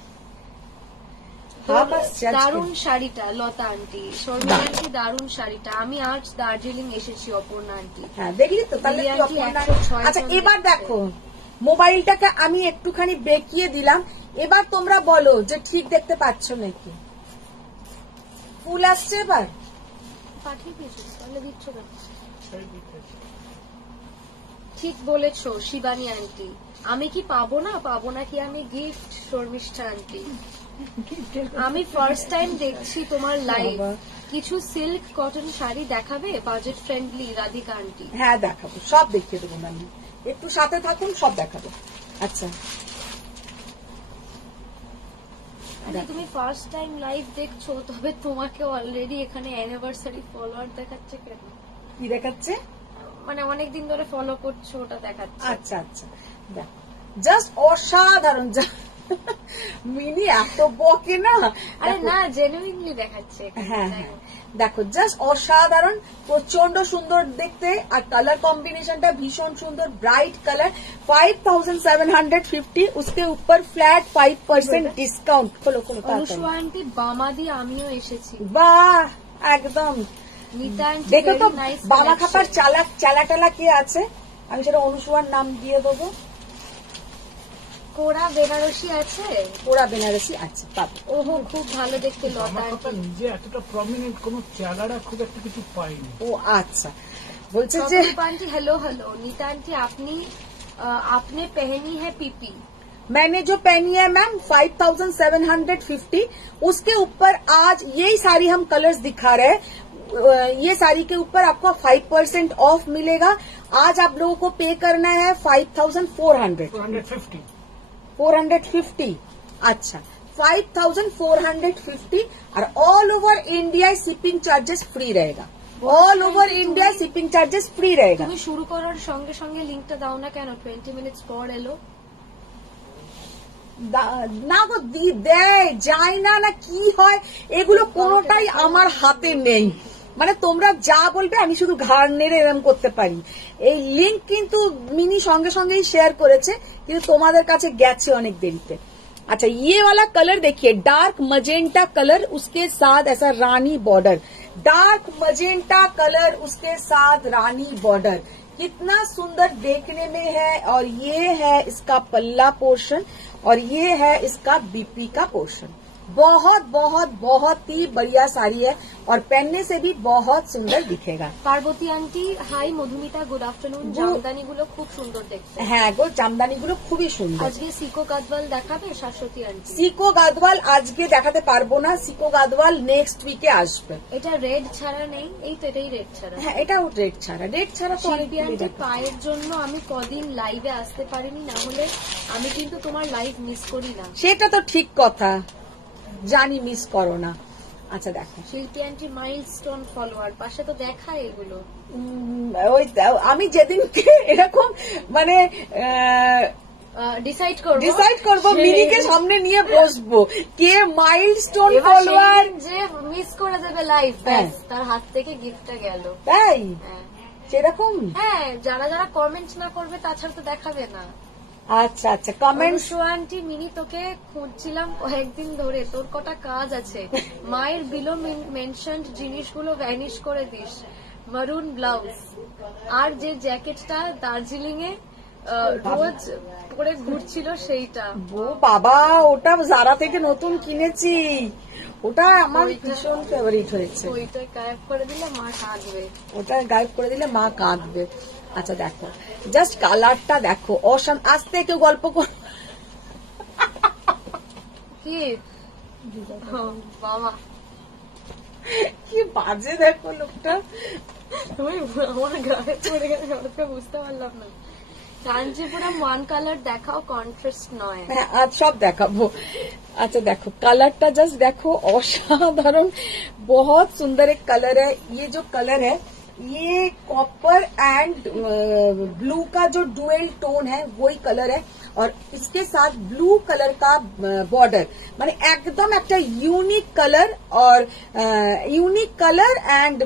দারুণ শাড়িটা লতা আন্টি, শর্মিলা আন্টি দারুণ শাড়িটা। আমি আজ দার্জিলিং এসেছি অপর্ণা আন্টি। হ্যাঁ দেখলি তো তাহলে। আচ্ছা এবার দেখো মোবাইলটাকে আমি একটুখানি বেঁকিয়ে দিলাম, এবার তোমরা বলো যে ঠিক দেখতে পাচ্ছ নাকি? ফুল আসছে এবার? পাঠিয়ে দিয়েছো তাহলে দিচ্ছ না? ঠিক বলেছো শিবানী আন্টি। আমি কি পাবো না কি আমি গিফট? শর্মিষ্ঠা আন্টি আমি ফার্স্ট টাইম দেখছি তোমার লাইভ, কিছু সিল্ক কটন শাড়ি দেখাবে বাজেট ফ্রেন্ডলি? রাধিকা আন্টি হ্যাঁ দেখাবো, সব দেখিয়ে দেবো ম্যাম, একটু সাথে থাকুন, সব দেখাবো। আচ্ছা তুমি ফার্স্ট টাইম লাইভ দেখছো, তবে তোমাকে অলরেডি এখানে অ্যানিভার্সারি ফলোয়ার দেখাচ্ছে কেন? কি দেখাচ্ছে? মানে অনেকদিন ধরে ফলো করছো ওটা দেখাচ্ছে। আচ্ছা আচ্ছা দেখো, জাস্ট অসাধারণ। মিনি এত বকে না। আরে না জেনুইনলি দেখাচ্ছে। হ্যাঁ হ্যাঁ দেখো জাস্ট অসাধারণ, প্রচন্ড সুন্দর দেখতে, আর কালার কম্বিনেশনটা ভীষণ সুন্দর, ব্রাইট কালার। 5750, उसके ऊपर फ्लैट 5% ডিসকাউন্ট। খোলো খোলো অনুষ্কা আন্টি বামা দিয়ে আমিও এসেছি। বাহ একদম। নিতা আন্টি দেখো তো বাবা খাপার চালা টালা কে আছে, আমি সেটা অনুষ্কার নাম দিয়ে দেবো। কোরা বেনারসি আছে? ওরা বেনারসি আছে, পাবো। ওহো, খুব ভালো দেখতে লতা আমার কথা আন্টি। নিজে এতটা প্রমিনেন্ট কোন চেহারা খুব একটা কিছু পাইনি। ও আচ্ছা, বলছে যে Swapnil aunty hello hello. Nita aunty आपने पहनी है पीपी? मैंने जो पहनी है मैम 5750, उसके ऊपर आज यही सारी हम कलर्स दिखा रहे हैं। ये साड़ी के ऊपर आपको 5% ऑफ मिलेगा। आज आप लोगों को पे करना है 5400 450। अच्छा, 5450 और all over India shipping charges free रहेगा। All over India shipping charges free रहेगा। তুমি শুরু করার সঙ্গে সঙ্গে লিংকটা দাও না কেন? 20 মিনিটস পর এলো। না গো, দেয় যায় না, না কি হয় এগুলো কোনোটাই আমার হাতে নেই। মানে তোমরা যা বলবে আমি শুধু ঘাড় নেড়ে এরম করতে পারি। এই লিংক কিন্তু মিনি সঙ্গে সঙ্গেই শেয়ার করেছে, কিন্তু তোমাদের কাছে গেছে অনেক দেরিতে। अच्छा, ये वाला कलर देखिए, डार्क मजेंटा कलर, उसके साथ ऐसा रानी बॉर्डर, डार्क मजेंटा कलर उसके साथ रानी बॉर्डर, कितना सुंदर देखने में है। और ये है इसका पल्ला पोर्शन और ये है इसका बीपी का पोर्शन। बहुत बहुत बहुत ही बढ़िया साड़ी है और पहनने से भी बहुत सुंदर दिखेगा। Parvati aunty hi. Madhumita good afternoon. Jamdani গুলো খুব সুন্দর দেখতে। হ্যাঁ গো, জামদানি গুলো খুবই সুন্দর। আজকে সিকো গাদওয়াল দেখাবে শাশ্বতী আন্টি? সিকো গাদওয়াল আজকে দেখাতে পারবো না, সিকো গাদওয়াল নেক্সট উইকে আসবে। এটা রেড ছাড়া নেই? এই তো, এটাই রেড ছাড়া। হ্যাঁ, এটাও রেড ছাড়া, রেড ছাড়া তো অনেক শিল্পী আন্টি পায়ের জন্য আমি কদিন লাইভে আসতে পারিনি, না হলে আমি কিন্তু তোমার লাইভ মিস করি না। সেটা তো ঠিক কথা, জানি মিস করো না। আচ্ছা দেখো, শিল্পী আন্টি মাইলস্টোন ফলোয়ার, পাশে তো দেখায় এগুলো। ওই আমি যেদিনকে এরকম মানে ডিসাইড করবো মিনিকে সামনে নিয়ে বসবো, কে মাইলস্টোন ফলোয়ার যে মিস করে দেবে লাইভ, তার হাত থেকে গিফটটা গেল। তাই হ্যাঁ, সেরকম। হ্যাঁ, যারা যারা কমেন্ট না করবে তাছাড়া তো দেখাবে না। আচ্ছা আচ্ছা, কমেন্টস। আন্টি মিনি তোকে খুঁজছিলাম কয়েকদিন ধরে, তোর কটা কাজ আছে। মায়ের বিলো মেনশনড জিনিসগুলো ভ্যানিশ করে দিস। মারুন ব্লাউজ আর যে জ্যাকেটটা দার্জিলিং এ রোজ পরে ঘুরছিল সেইটা। ও বাবা, ওটা জারা থেকে নতুন কিনেছি, ওটা আমার ভীষণ ফেভারিট হয়েছে। ওইটা গায়েব করে দিলে মা কাঁদবে। ওটা গায়েব করে দিলে মা কাঁদবে। আচ্ছা দেখো, জাস্ট কালারটা দেখো, অসাম। আসতে কেউ গল্প কর। কি বাবা, কি বাজে দেখো লোকটা। আমার গায়ে পড়ে গেছে, বুঝতে পারলাম না। কাঞ্জিপুরম ওয়ান কালার দেখাও, কন্ট্রাস্ট নয়। হ্যাঁ, আজ সব দেখাবো। अच्छा देखो, কালারটা জাস্ট দেখো, অসাধারণ, बहुत सुंदर एक कलर है। ये जो कलर है, ये कॉपर एंड ब्लू का जो डुअल टोन है वही कलर है और इसके साथ ब्लू कलर का बॉर्डर, माने एकदम একটা ইউনিক কালার और यूनिक कलर एंड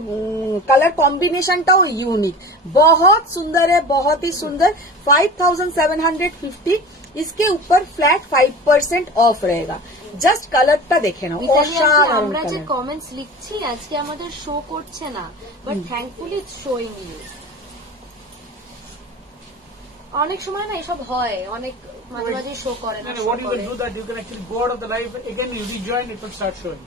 कलर कॉम्बिनेशनটাও ইউনিক, बहुत सुंदर है, बहुत ही सुंदर। 5750, इसके ऊपर फ्लैट 5% ऑफ रहेगा। জাস্ট কালারটা দেখে নাও, অসাধারণ। আমরা যে কমেন্টস লিখছি আজকে আমাদের শো করছে না, but thankfully it's showing you. অনেক সময় না এসব হয়, অনেক মাঝে মাঝে শো করে না। What you can do that you can actually go out of the live again, you rejoin, it will start showing.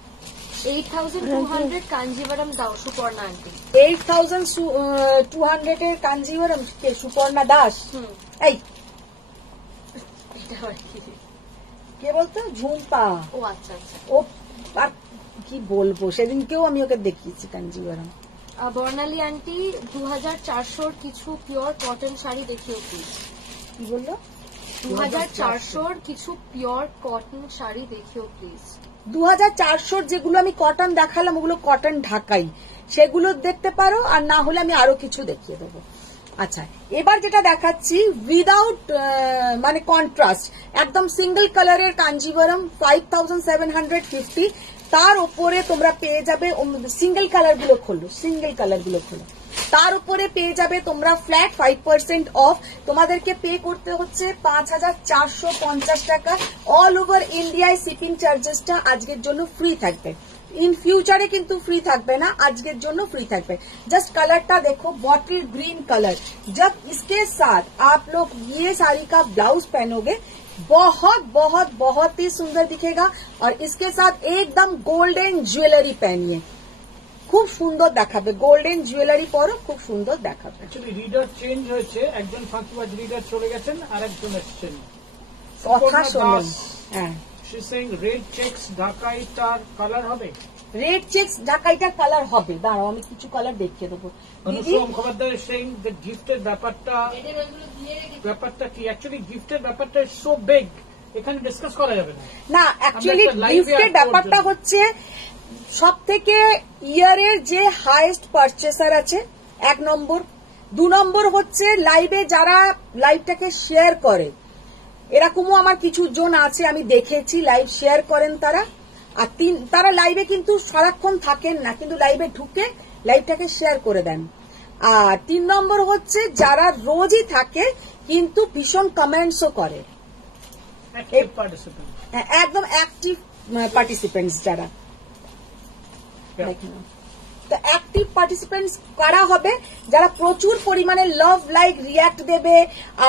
8200 Kanjivaram দাও সুপর্ণা আন্টি। 8200 এর কাঞ্জিভারাম কে সুপর্ণা দাস? এই কে বলতো? ঝুম্পা। ও আচ্ছা আচ্ছা। ও আর কি বলবো, সেদিনকেও আমি ওকে দেখিয়েছি কাঞ্জিভারাম। বর্ণালী আন্টি 2400 কিছু পিওর কটন শাড়ি দেখিও প্লিজ। কি বললো? 2400 কিছু পিওর কটন শাড়ি দেখিও প্লিজ। 2400 যেগুলো আমি কটন দেখালাম ওগুলো কটন ঢাকাই, সেগুলো দেখতে পারো, আর না হলে আমি আরো কিছু দেখিয়ে দেবো। আচ্ছা, এবার যেটা দেখাচ্ছি উইদাউট মানে কন্ট্রাস্ট, একদম সিঙ্গেল কালারের কাঞ্জিভারাম 5750, তার উপরে তোমরা পেয়ে যাবে, সিঙ্গেল কালার গুলো খোলো, সিঙ্গেল কালার গুলো খোলো, তার উপরে পেয়ে যাবে তোমরা ফ্ল্যাট 5% অফ। তোমাদেরকে পে করতে হচ্ছে 5450 টাকা। অল ওভার ইন্ডিয়ায় শিপিং চার্জেসটা আজকের জন্য ফ্রি থাকবে, इन फ्यूचर কিন্তু फ्री থাকবে না, আজকের জন্য फ्री থাকবে। जस्ट कलरটা देखो, बॉटल ग्रीन कलर। जब इसके साथ आप लोग ये साड़ी का ब्लाउज पहनोगे, बहुत बहुत बहुत ही सुंदर दिखेगा। और इसके साथ एकदम गोल्डन ज्वेलरी पहनिए, খুব সুন্দর দেখাবে। গোল্ডেন জুয়েলারি পরো, খুব সুন্দর দেখাবে। অ্যাকচুয়ালি রিডার চেঞ্জ হয়েছে, একজন ফাঁকিবাজ রিডার চলে গেছেন, আরেকজন এসেছেন। কথা শোনেন। হ্যাঁ, শি সেইং রেড চেকস ঢাকাইটার কালার হবে, রেড চেকস ঢাকাইটার কালার হবে। দাঁড়াও আমি কিছু কালার দেখিয়ে দেবো দিদি। অনুসুম খবরদার সেইং যে গিফটের ব্যাপারটা কি? অ্যাকচুয়ালি গিফটের ব্যাপারটা সো বিগ, এখানে ডিসকাস করা যাবে না। না, অ্যাকচুয়ালি আমরা একটা live গিফটের add ব্যাপারটা করব। হচ্ছে সব থেকে ইয়ারের যে হাইয়েস্ট পারচেসার আছে, 1 নম্বর। 2 নম্বর হচ্ছে লাইভে যারা লাইভটাকে শেয়ার করে, এরকমও আমার কিছু জন আছে, আমি দেখেছি লাইভ শেয়ার করেন তারা। আর তারা লাইভে কিন্তু সারাক্ষণ থাকেন না, কিন্তু লাইভে ঢুকে লাইভটাকে শেয়ার করে দেন। আর 3 নম্বর হচ্ছে যারা রোজই থাকে কিন্তু ভীষণ কমেন্টসও করে, অ্যাক্টিভ পার্টিসিপেন্ট। একদম অ্যাক্টিভ পার্টিসিপেন্টস যারা। তো অ্যাক্টিভ পার্টিসিপেন্টস কারা হবে? যারা প্রচুর পরিমাণে লাভ, লাইক, রিয়াক্ট দেবে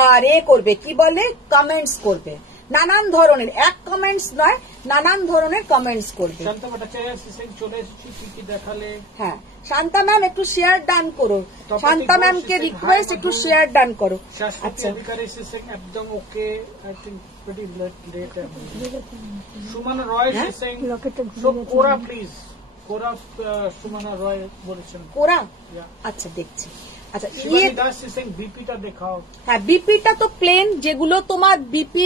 আর করবে, কি বলে, কমেন্টস করবে। নানান ধরনের, এক কমেন্টস নয়, নানান ধরনের কমেন্টস করবে। শান্তা ভট্টাচার্য সিং চলে এসেছি, কি কি দেখালে? হ্যাঁ, শান্তা ম্যাম একটু শেয়ার ডান করো। শান্তা ম্যামকে রিকোয়েস্ট একটু শেয়ার ডান করো। শাশ্বতী অধিকারী সিং একদম okay, I think pretty late. Sumana Roy saying, so kora please, kora Sumana রয় বলেছেন। কোরা, Yeah. আচ্ছা দেখছি। আচ্ছা, শিবানী দাস সিং বিপিটা দেখাও। হ্যাঁ, বিপিটা তো প্লেন, যেগুলো তোমার বিপি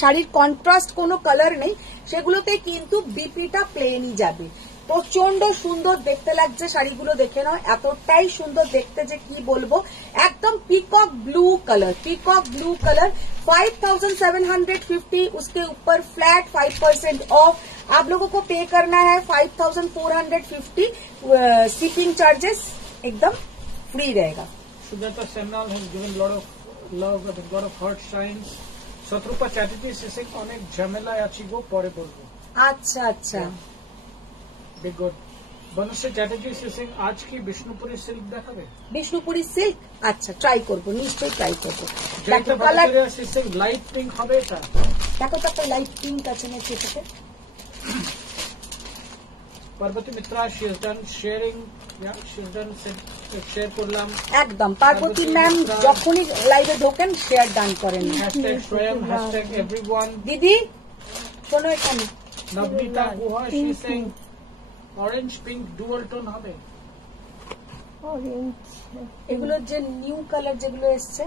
শাড়ির কন্ট্রাস্ট কোনো কালার নেই, সেগুলোতে কিন্তু বিপিটা প্লেনই যাবে। প্রচন্ড সুন্দর দেখতে লাগছে শাড়িগুলো, দেখে নাও, এতটাই সুন্দর দেখতে যে কি বলবো। একদম peacock blue colour, peacock blue colour, 5750, उसके ऊपर फ्लैट 5% ऑफ। आप लोगों को पे करना है 5450, शिपिंग चार्जेस एकदम फ्री रहेगा। Sujata Senal has given lot of love, lot of heart signs. Satrupa Chatterjee Singh অনেক ঝামেলায় আছি গো, পরে বলবো। আচ্ছা আচ্ছা, Be good. বনশ্রী চ্যাটার্জি সিং আজ কি বিষ্ণুপুরি সিল্ক দেখাবে? বিষ্ণুপুরি সিল্ক, আচ্ছা ট্রাই করবো, নিশ্চয়ই ট্রাই করবো। Joyita colour Bhattacharya Singh light pink হবে এটা? দেখো তো একটা লাইট পিঙ্ক আছে নাকি এটাতে। Parvati Mitra, she has done sharing, yeah, she has done share করলাম। একদম পার্বতী ম্যাম যখনই লাইভে ঢোকেন শেয়ার ডান করেন। হ্যাশট্যাগ স্বয়ং, হ্যাশট্যাগ এভরিওয়ান। দিদি শোনো এখানে, নবনীতা গুহা Singh orange pink dual tone হবে? অরেঞ্জ এগুলোর যে নিউ কালার যেগুলো এসছে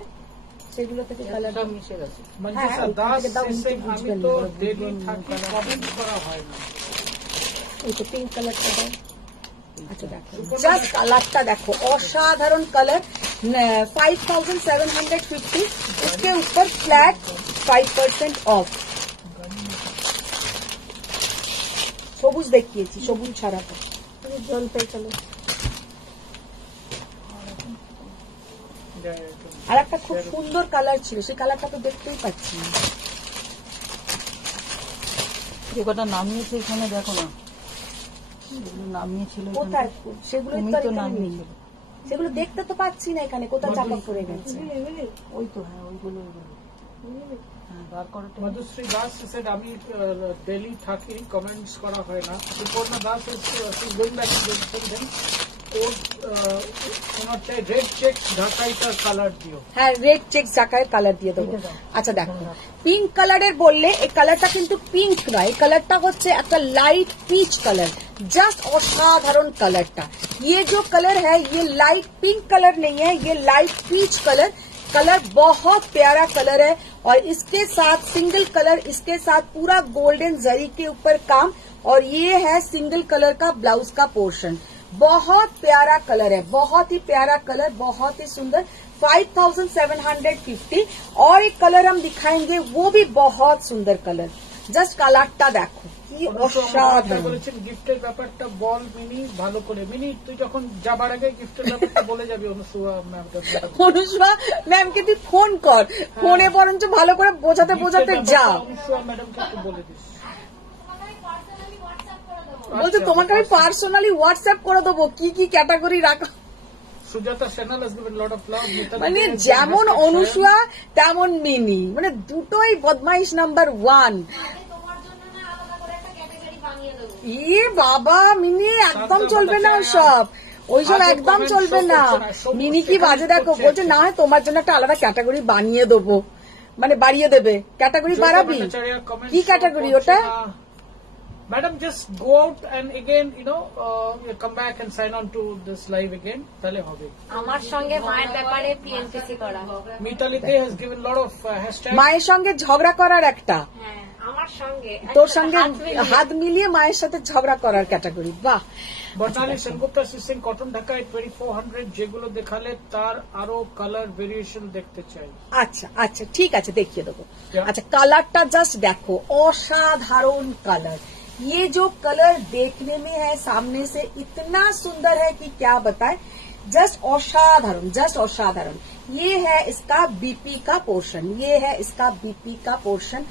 সেগুলো থেকে কালার মিশে গেছে। হ্যাঁ, মঞ্জুষা ওইখান দাস থেকে দাও, সিং উনি আমি বুঝবেন তো না। ডেলি থাকি, কমেন্ট করা হয় না। এই তো পিঙ্ক কালারটা দাও। আচ্ছা দেখো, জাস্ট কালারটা দেখো, অসাধারণ কালার। 5750, उसके ऊपर फ्लैट 5% ऑफ। সবুজ দেখিয়েছি, সবুজ ছাড়া তো। জলপাই কালার। আর একটা খুব সুন্দর কালার ছিল, সেই কালারটা তো দেখতেই পাচ্ছি না। যে কটা নামিয়েছে এখানে দেখো না, যেগুলো নামিয়েছিল কোথায় সেগুলো তুমি তো নামিয়েছিল, সেগুলো দেখতে তো পাচ্ছি না এখানে, কোথায় চাপা পড়ে গেছে। ওই তো, হ্যাঁ ওইগুলো হ্যাঁ বার করাটা। মধুশ্রী দাস said আমি দিল্লি থাকি, কমেন্টস করা হয় না। Suparna Das going back to then ওনার চাই রেড চেক ঢাকাইটার কালার দিও। হ্যাঁ, রেড চেক জাকায় কালার দিয়ে দেবো। আচ্ছা দেখো, পিঙ্ক কালারের বললে এই কালারটা কিন্তু পিঙ্ক নয়, এই কালারটা হচ্ছে একটা লাইট পিচ कलर, जस्ट असाधारण कलरটা। ये जो कलर है ये लाइट पिंक कलर नहीं है, ये लाइट पीच कलर, कलर बहुत प्यारा कलर है। और इसके साथ सिंगल कलर, इसके साथ पूरा गोल्डन जरी के ऊपर काम, और ये है सिंगल कलर का ब्लाउज का पोर्शन। बहुत प्यारा कलर है, बहुत ही प्यारा कलर, बहुत ही सुंदर। 5750। और एक कलर हम दिखाएंगे, वो भी बहुत सुंदर कलर। জাস্ট কালারটা দেখো কি অসাধারণ। বলেছেন গিফটের ব্যাপারটা বল মিনি ভালো করে। মিনি তুই যখন যাবার আগে গিফটের ব্যাপারটা বলে যাবি অনুসুয়া ম্যামকে। অনুসুয়া ম্যামকে তুই ফোন কর, ফোনে বরঞ্চ ভালো করে বোঝাতে বোঝাতে যা। অনুসুয়া ম্যাডামকে একটু বলে দিস। বলছে তোমাকে আমি পার্সোনালি হোয়াটসঅ্যাপ করে দেবো কি কি ক্যাটাগরি রাখা। Sujata Senal has given a lot of love. Mitali মানে Dey has যেমন given অনুসুয়া তেমন মিনি, মানে দুটোই বদমাইশ নাম্বার 1। ইয়ে বাবা মিনি একদম চলবে না ওসব, ওইসব আজও একদম comment চলবে show না। করছে না, সব মিনি কি বাজে সেখানে দেখো, করছে বলছে না হয় তোমার জন্য একটা আলাদা ক্যাটাগরি বানিয়ে দেবো, মানে বাড়িয়ে দেবে। Category Jyoti বাড়াবি? Bhattacharya comment কি show ক্যাটাগরি করছে ওটা? না। Madam, just go out and again, come back and sign on to this live again. তাহলে হবে। আমার সঙ্গে মায়ের ব্যাপারে পিএনপিসি করা। Mitali Dey has given a lot of hashtags. মায়ের সঙ্গে ঝগড়া করার একটা, হ্যাঁ, আমার সঙ্গে তোর সঙ্গে হাত মিলিয়ে মায়ের সাথে ঝগড়া করার ক্যাটাগরি। বাহ, বর্ণালী সেনগুপ্তা সিং কটন ঢাকায় 2400 যেগুলো দেখালে তার আরো কালার ভেরিয়েশন দেখতে চাই। আচ্ছা আচ্ছা ঠিক আছে, দেখিয়ে দেবো। Yeah. अच्छा कलरটা জাস্ট দেখো, असाधारण कलर। ये जो कलर देखने में है सामने से इतना सुंदर है कि क्या बताएं, जस्ट असाधारण, जस्ट असाधारण। ये है इसका बीपी का पोर्शन, ये है इसका बीपी का पोर्शन।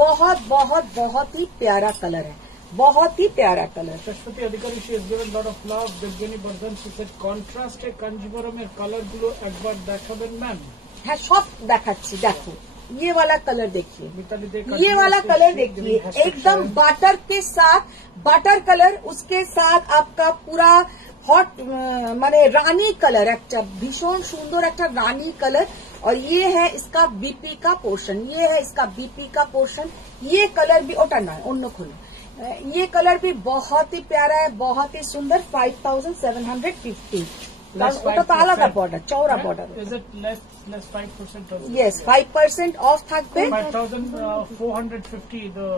बहुत बहुत बहुत ही प्यारा कलर है, बहुत ही प्यारा colour. Shashwati Adhikari, she has given a lot of love. Devgani Bardhan, she said কন্ট্রাস্টে কাঞ্জিবরমের কালার গুলো একবার দেখাবেন ম্যাম। है सब দেখাচ্ছি, দেখো ये वाला कलर देखिए, मिताली Dey ये वाला कलर देखिए, एकदम बटर के साथ, बटर कलर, उसके साथ आपका पूरा हॉट माने रानी कलर, একটা ভীষণ সুন্দর একটা রানী कलर। और ये है इसका बीपी का पोर्शन, ये है इसका बीपी का पोर्शन। ये कलर भी ओटा ना अन्य खोलो, ये कलर भी बहुत ही प्यारा है, बहुत ही सुंदर। 5750, ওটা তো আলাদা বর্ডার, চওড়া border. Is it less 5% or yes 5% of থাকবে। 5450 the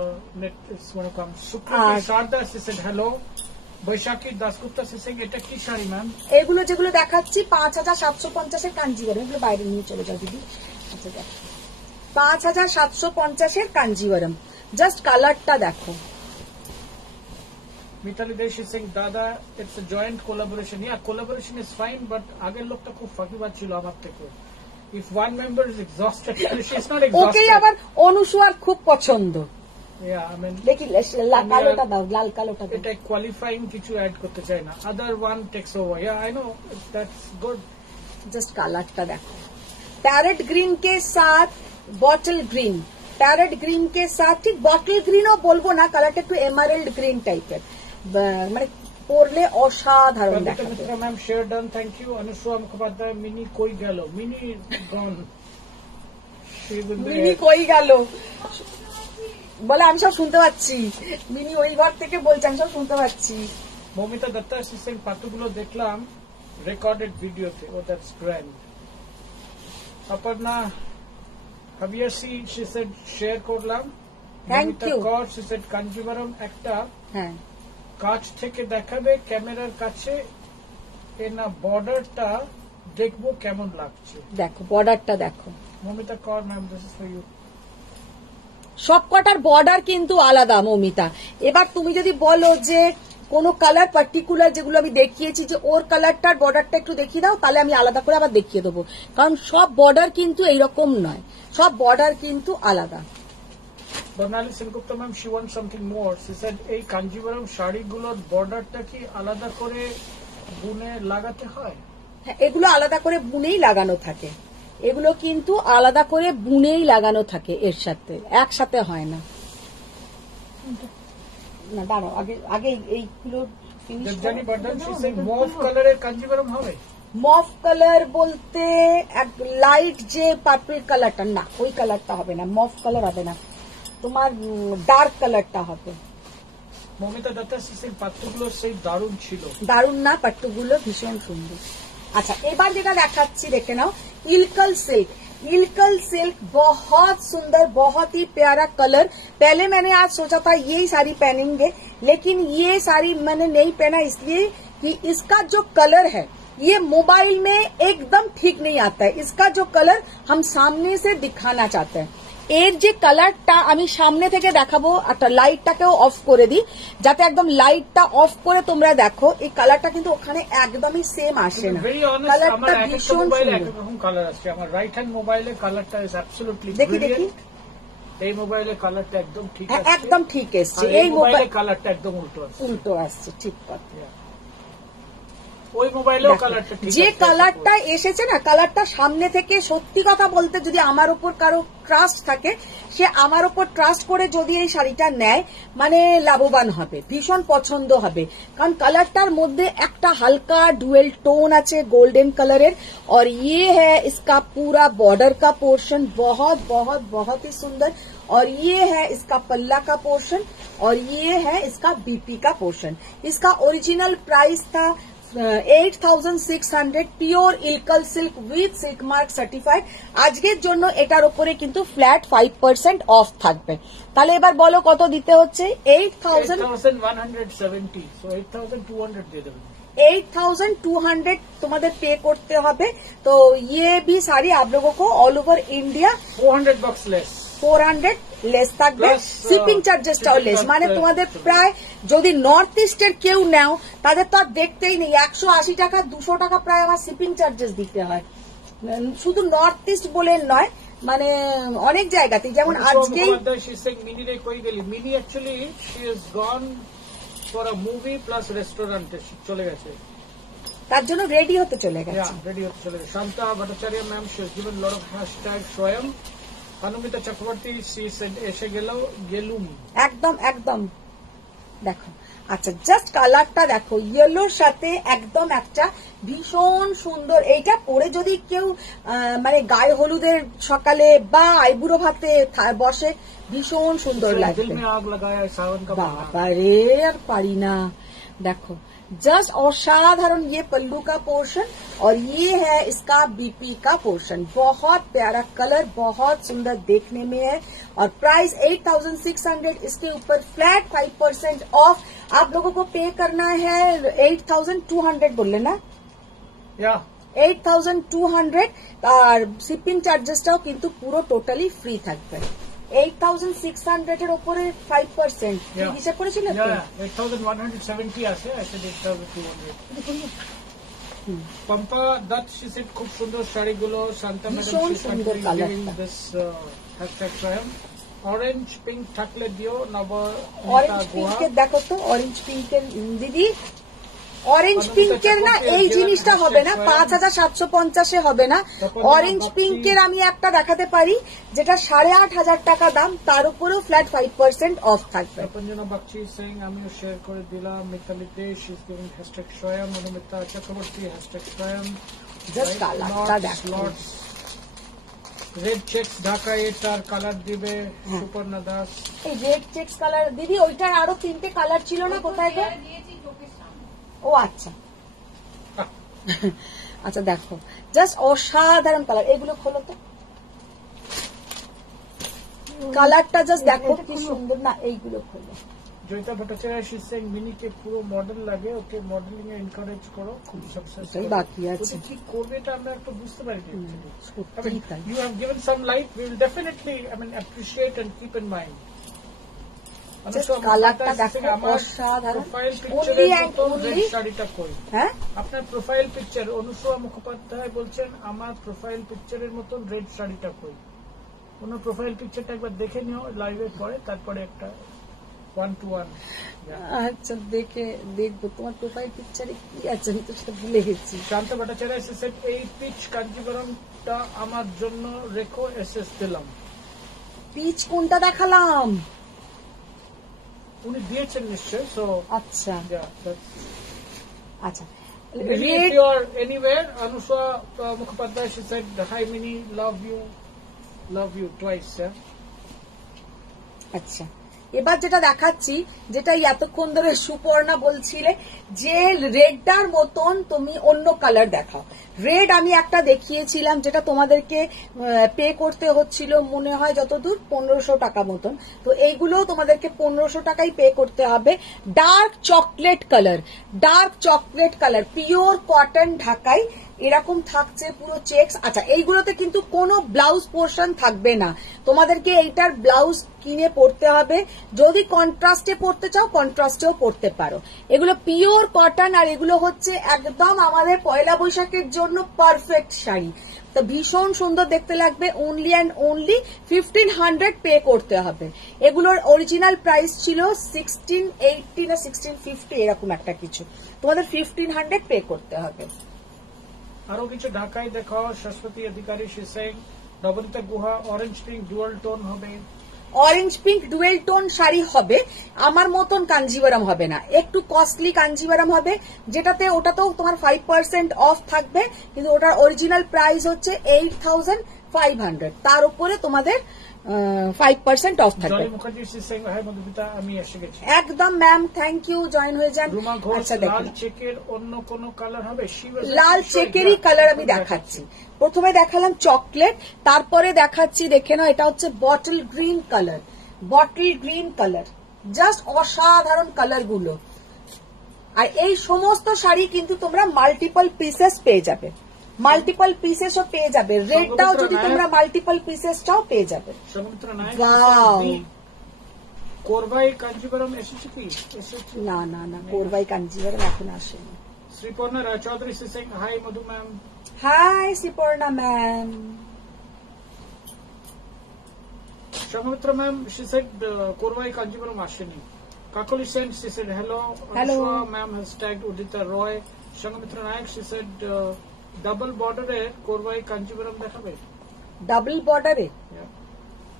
net is going to come. Sukriti Sharda, she said hello. বৈশাখী দাসগুপ্তা সিং, এটা কি শাড়ি ম্যাম? এগুলো যেগুলো দেখাচ্ছি 5750 এর কাঞ্জিভারম, এগুলো বাইরে নিয়ে চলে যাও দিদি। আচ্ছা দেখো 5750 এর কাঞ্জিভারম, জাস্ট কালারটা দেখো। মিতালি দে, she saying দাদা it's a joint collaboration. Yeah, collaboration is fine, but আগের লোকটা খুব ফাঁকিবাজ ছিল আমার থেকে। If one member is exhausted, she's not exhausted. ওকেই আবার অনুসুয়ার খুব পছন্দ। Yeah, I mean, দেখি কালোটা দাও, লাল কালোটা দাও। এটা কোয়ালিফাইং কিছু অ্যাড করতে চাই না, other one takes over. Yeah, I know, that's good. Just কালারটা দেখো, প্যারেট গ্রিন কে সাথ বটল গ্রিন, প্যারেট গ্রিন কে সাথ, ঠিক বটল গ্রিনও বলবো না, কালারটা একটু এমারেল্ড গ্রিন টাইপের, মানে পরলে অসাধারণ দেখাবে। Mitra ma'am share done, thank you. Anusuya Mukhopadhyay, Mini কই গেল? মিনি গন, মিনি কই গেল বলে আমি সব শুনতে পাচ্ছি, মিনি ওই ঘর থেকে বলছে আমি সব শুনতে পাচ্ছি। মমিতা দত্তা সিং, পাতুগুলো দেখলাম রেকর্ডেড ভিডিওতে, ও দ্যাটস গ্র্যান্ড। অপর্ণা হাবিয়াসি, she said শেয়ার করলাম। Thank you. কর, she said কাঞ্জিভারম একটা হ্যাঁ কাছ থেকে দেখাবে ক্যামেরার কাছে, এ না বর্ডারটা দেখবো কেমন লাগছে। দেখো বর্ডারটা দেখো, Mamita Kar ma'am, this is for you. সবকটার বর্ডার কিন্তু আলাদা মমিতা। এবার তুমি যদি বলো যে কোন কালার পার্টিকুলার, যেগুলো আমি দেখিয়েছি যে ওর কালারটার বর্ডারটা একটু দেখিয়ে দাও, তাহলে আমি আলাদা করে আবার দেখিয়ে দেবো, কারণ সব বর্ডার কিন্তু এইরকম নয়, সব বর্ডার কিন্তু আলাদা। Barnali Sengupta ma'am, she wants something more. She said এই কাঞ্জিভারম শাড়িগুলোর বর্ডারটা কি আলাদা করে বুনে লাগাতে হয়? হ্যাঁ, এগুলো আলাদা করে বুনেই লাগানো থাকে, এগুলো কিন্তু আলাদা করে বুনেই লাগানো থাকে, এর সাথে একসাথে হয় না। না দাঁড়াও, আগে আগে এইগুলো দেবজানী বর্ধন, she said মভ কালারের কাঞ্জিভারম হবে? মফ কালার বলতে এক লাইট যে পার্পল কালারটা, না ওই কালারটা হবে না, মফ কালার হবে না, তোমার ডার্ক কালারটা হবে। মমিতা দত্তা, she said পাত্রগুলো সেই দারুণ ছিল। দারুণ না, পাট্টুগুলো ভীষণ সুন্দর। अच्छा এবার যেটা দেখাচ্ছি দেখে নাও, इल्कल सिल्क, इल्कल सिल्क बहुत सुंदर, बहुत ही प्यारा कलर। पहले मैंने आज सोचा था यही साड़ी पहनेंगे, लेकिन ये साड़ी मैंने नहीं पहना इसलिए कि इसका जो कलर है ये मोबाइल में एकदम ठीक नहीं आता है। इसका जो कलर हम सामने से दिखाना चाहते हैं, এর যে কালারটা আমি সামনে থেকে দেখাবো, একটা লাইটটাকেও অফ করে দিই যাতে একদম লাইটটা অফ করে তোমরা দেখো, এই কালারটা কিন্তু ওখানে একদমই সেম আসে না, কালারটা ভীষণ সুন্দর। একরকম কালার আসছে আমার রাইট হ্যান্ড মোবাইলে, কালারটা ইজ অ্যাবসলিউটলি দেখি দেখি, এই মোবাইলে কালারটা একদম ঠিক আছে, একদম ঠিক এসছে, এই মোবাইলে কালারটা একদম উল্টো আসছে, উল্টো আসছে, ঠিক কথা। ওই মোবাইলেও কালারটা ঠিক যে আছে। কালারটা এসেছে না, কালারটা সামনে থেকে সত্যি কথা বলতে যদি আমার উপর কারো ট্রাস্ট থাকে, সে আমার উপর ট্রাস্ট করে যদি এই শাড়িটা নেয় মানে লাভবান হবে, ভীষণ পছন্দ হবে। কারণ কালারটার মধ্যে একটা হালকা ডুয়েল টোন আছে গোल्डन कलर और ये है इसका पूरा बॉर्डर का पोर्शन, बहुत बहुत बहुत ही सुंदर। और ये है इसका पल्ला का पोर्शन और ये है इसका बीपी का पोर्शन। इसका ओरिजिनल प्राइस था 8600 pure Ilkal silk with silk mark certified. আজকের জন্য এটার উপরে কিন্তু ফ্ল্যাট 5% অফ থাকবে। তাহলে এবার বলো কত দিতে হচ্ছে? 8170, so 8200 দিয়ে দেবেন। 8200 তোমাদের পে করতে হবে। তো ये भी साड़ी आप लोगों को all over India 400 bucks less। 400 less থাকবে, Plus, শিপিং চার্জেসটাও shipping লেস। charge, মানে তোমাদের প্রায় যদি নর্থ ইস্টের কেউ নাও তাদের তো আর দেখতেই নেই, 180 টাকা 200 টাকা প্রায় আমার শিপিং চার্জেস দিতে হয়। শুধু নর্থ ইস্ট বলে নয়, মানে অনেক জায়গাতে, যেমন আজকেই মিনি রে কই গেলি? Mini actually she is gone for a movie plus রেস্টুরেন্টে চলে গেছে, তার জন্য রেডি হতে চলে গেছে। রেডি হতে চলে গেছে। Shanta Bhattacharya ma'am she is given lot of hashtag Swayam. Anumita Chakraborty she said এসে গেলুম। একদম একদম দেখো। আচ্ছা জাস্ট কালারটা দেখো, ইয়েলোর সাথে একদম একটা ভীষণ সুন্দর। এইটা পরে যদি কেউ মানে গায়ে হলুদের সকালে বা আইবুড়ো ভাতে বসে ভীষণ সুন্দর দিল লাগবে। মে আগ লাগায়া সাवन का बहार। বাবারে আর পারি না। देखो जस्ट असाधारण ये पल्लू का पोर्शन और ये है इसका बीपी का पोर्शन। बहुत प्यारा कलर, बहुत सुंदर देखने में है और प्राइस 8600। इसके ऊपर फ्लैट 5% ऑफ। आप लोगों को पे करना है 8200 बोले ना, या 8200 আর শিপিং চার্জেসটাও কিন্তু পুরো টোটালি ফ্রি থাকবে। 8600 এর উপরে 5% হিসাব করেছিলেন তো? 8170 আছে, I said 8200। Pampa Dutta she said খুব সুন্দর শাড়িগুলো। শান্তা ম্যাডাম ভীষণ সুন্দর কালারটা। দিস হ্যাশট্যাগ স্বয়ং। অরেঞ্জ পিঙ্ক থাকলে দিও। অরেঞ্জ পিঙ্কের দেখো তো, অরেঞ্জ পিঙ্কের দিদি, অরেঞ্জ পিঙ্কের না এই জিনিসটা হবে না, 5750 হবে না। অরেঞ্জ পিঙ্কের আমি একটা দেখাতে পারি যেটা 8500 টাকা দাম, তার উপরেও ফ্ল্যাট 5% অফ থাকবে। তপঞ্জনা বাগচি সিং আমিও শেয়ার করে দিলাম। Mitali De she is giving hashtag Swayam. Anumita Chakraborty hashtag Swayam. Just কালারটা দেখো, রেড চেক্স ঢাকা, এটার কালার দিবে সুপর্ণা দাস। এই রেড চেক্স কালার দিদি, ওইটার আরো 3টে কালার ছিল না, কোথায় গো? ও আচ্ছা আচ্ছা দেখো জাস্ট অসাধারণ কালার। এগুলো খোলো তো, কালারটা জাস্ট দেখো কি সুন্দর না। এইগুলো খোলো। জয়িতা ভট্টাচার্য শি সিং মিনিকে পুরো মডেল লাগে, ওকে মডেলিং এ এনকারেজ করো, খুব সাকসেস বাকি আছে, ঠিক করবে এটা আমরা একটু বুঝতে পারি। সত্যি তাই। You have given some light. We will definitely, appreciate and keep in mind. কালারটা দেখো অসাধারণ। Only and only শাড়িটা কই? হ্যাঁ আপনার প্রোফাইল পিকচার, অনুসূয়া মুখোপাধ্যায় বলছেন আমার প্রোফাইল পিকচারের মতন রেড শাড়িটা কই? ওনার প্রোফাইল পিকচারটা একবার দেখে নিও লাইভের পরে, তারপরে একটা 1-to-1। আচ্ছা দেখবো তোমার প্রোফাইল পিকচারে কি আছে, আমি তো সেটা ভুলে গেছি। শান্ত ভট্টাচার্য এসেছেন এই পিচ কাঞ্জিবরমটা আমার জন্য রেখো, এসএস দিলাম। পিচ কোনটা দেখালাম? উনি দিয়েছেন নিশ্চয়। সো আচ্ছা আচ্ছা maybe if you are anywhere, Anusha Mukhopadhyay, she said, hi Mini, love you twice, yeah? আচ্ছা এবার যেটা দেখাচ্ছি, যেটা এতক্ষণ ধরে সুপর্ণা বলছিলে যে রেডটার মতন তুমি অন্য কালার দেখাও। রেড আমি একটা দেখিয়েছিলাম যেটা তোমাদেরকে পে করতে হচ্ছিল মনে হয় যতদূর 1500 টাকা মতন। তো এইগুলো তোমাদেরকে 1500 টাকাই পে করতে হবে। Dark chocolate colour pure cotton ঢাকাই এরকম থাকছে পুরো চেক্স। আচ্ছা এইগুলোতে কিন্তু কোনো ব্লাউজ পোর্শন থাকবে না, তোমাদেরকে এইটার ব্লাউজ কিনে পরতে হবে। যদি কন্ট্রাস্টে পরতে চাও কন্ট্রাস্টেও পরতে পারো। এগুলো পিওর কটন আর এগুলো হচ্ছে একদম আমাদের পয়লা বৈশাখের জন্য পারফেক্ট শাড়ি। তো ভীষণ সুন্দর দেখতে লাগবে। অনলি অ্যান্ড অনলি 1500 পে করতে হবে। এগুলোর অরিজিনাল প্রাইস ছিল 1680 না 1650 এরকম একটা কিছু, তোমাদের 1500 পে করতে হবে। আরো কিছু ঢাকায় দেখাও। সরস্বতী অধিকারী সিং, নবনীতা গুহা, অরেঞ্জ পিঙ্ক ডুয়াল টোন হবে। Orange pink dual tone sari হবে, আমার মতন কাঞ্জিভারাম হবে না, একটু কস্টলি কাঞ্জিভারাম হবে, যেটাতে ওটাতেও তোমার 5% অফ থাকবে, কিন্তু ওটার অরিজিনাল প্রাইস হচ্ছে 8500, তার উপরে তোমাদের 5% অফ থাকবে। জলি মুখার্জি সিং, হ্যাঁ মধুমিতা আমি এসে গেছি। একদম ম্যাম, থ্যাংক ইউ, জয়েন হয়ে যান। রুমা ঘোষ, আচ্ছা লাল দেখুন, চেকের অন্য কোন কালার হবে? লাল চেকেরই কালার আমি দেখাচ্ছি। প্রথমে দেখালাম চকলেট, তারপরে দেখাচ্ছি, দেখে নাও, এটা হচ্ছে bottle green colour. Bottle green colour, just অসাধারণ কালার গুলো। আর এই সমস্ত শাড়ি কিন্তু তোমরা মাল্টিপল পিসেস পেয়ে যাবে, মাল্টিপল পিসেসও পেয়ে যাবে। রেডটাও যদি তোমরা মাল্টিপল পিসেসটাও পেয়ে যাবে। Wow! কোরবাই কাঞ্জিপুরম এসেছে কি? এসেছে না না না, কোরবাই কাঞ্জিভারাম এখন আসেনি। Sriparna Raychaudhuri saying, hi Madhu ma'am. Hi Sriparna ma'am. Soumitra ma'am, she said Korvai Kanjipuram আসেনি। Kakali Sen, she said hello. Hello. Anushka ma'am has tagged Udita Roy. Soumitra Nayak, she said double বর্ডারে কোরবাই কাঞ্জিপুরম দেখাবে। ডাবল বর্ডারে Yeah.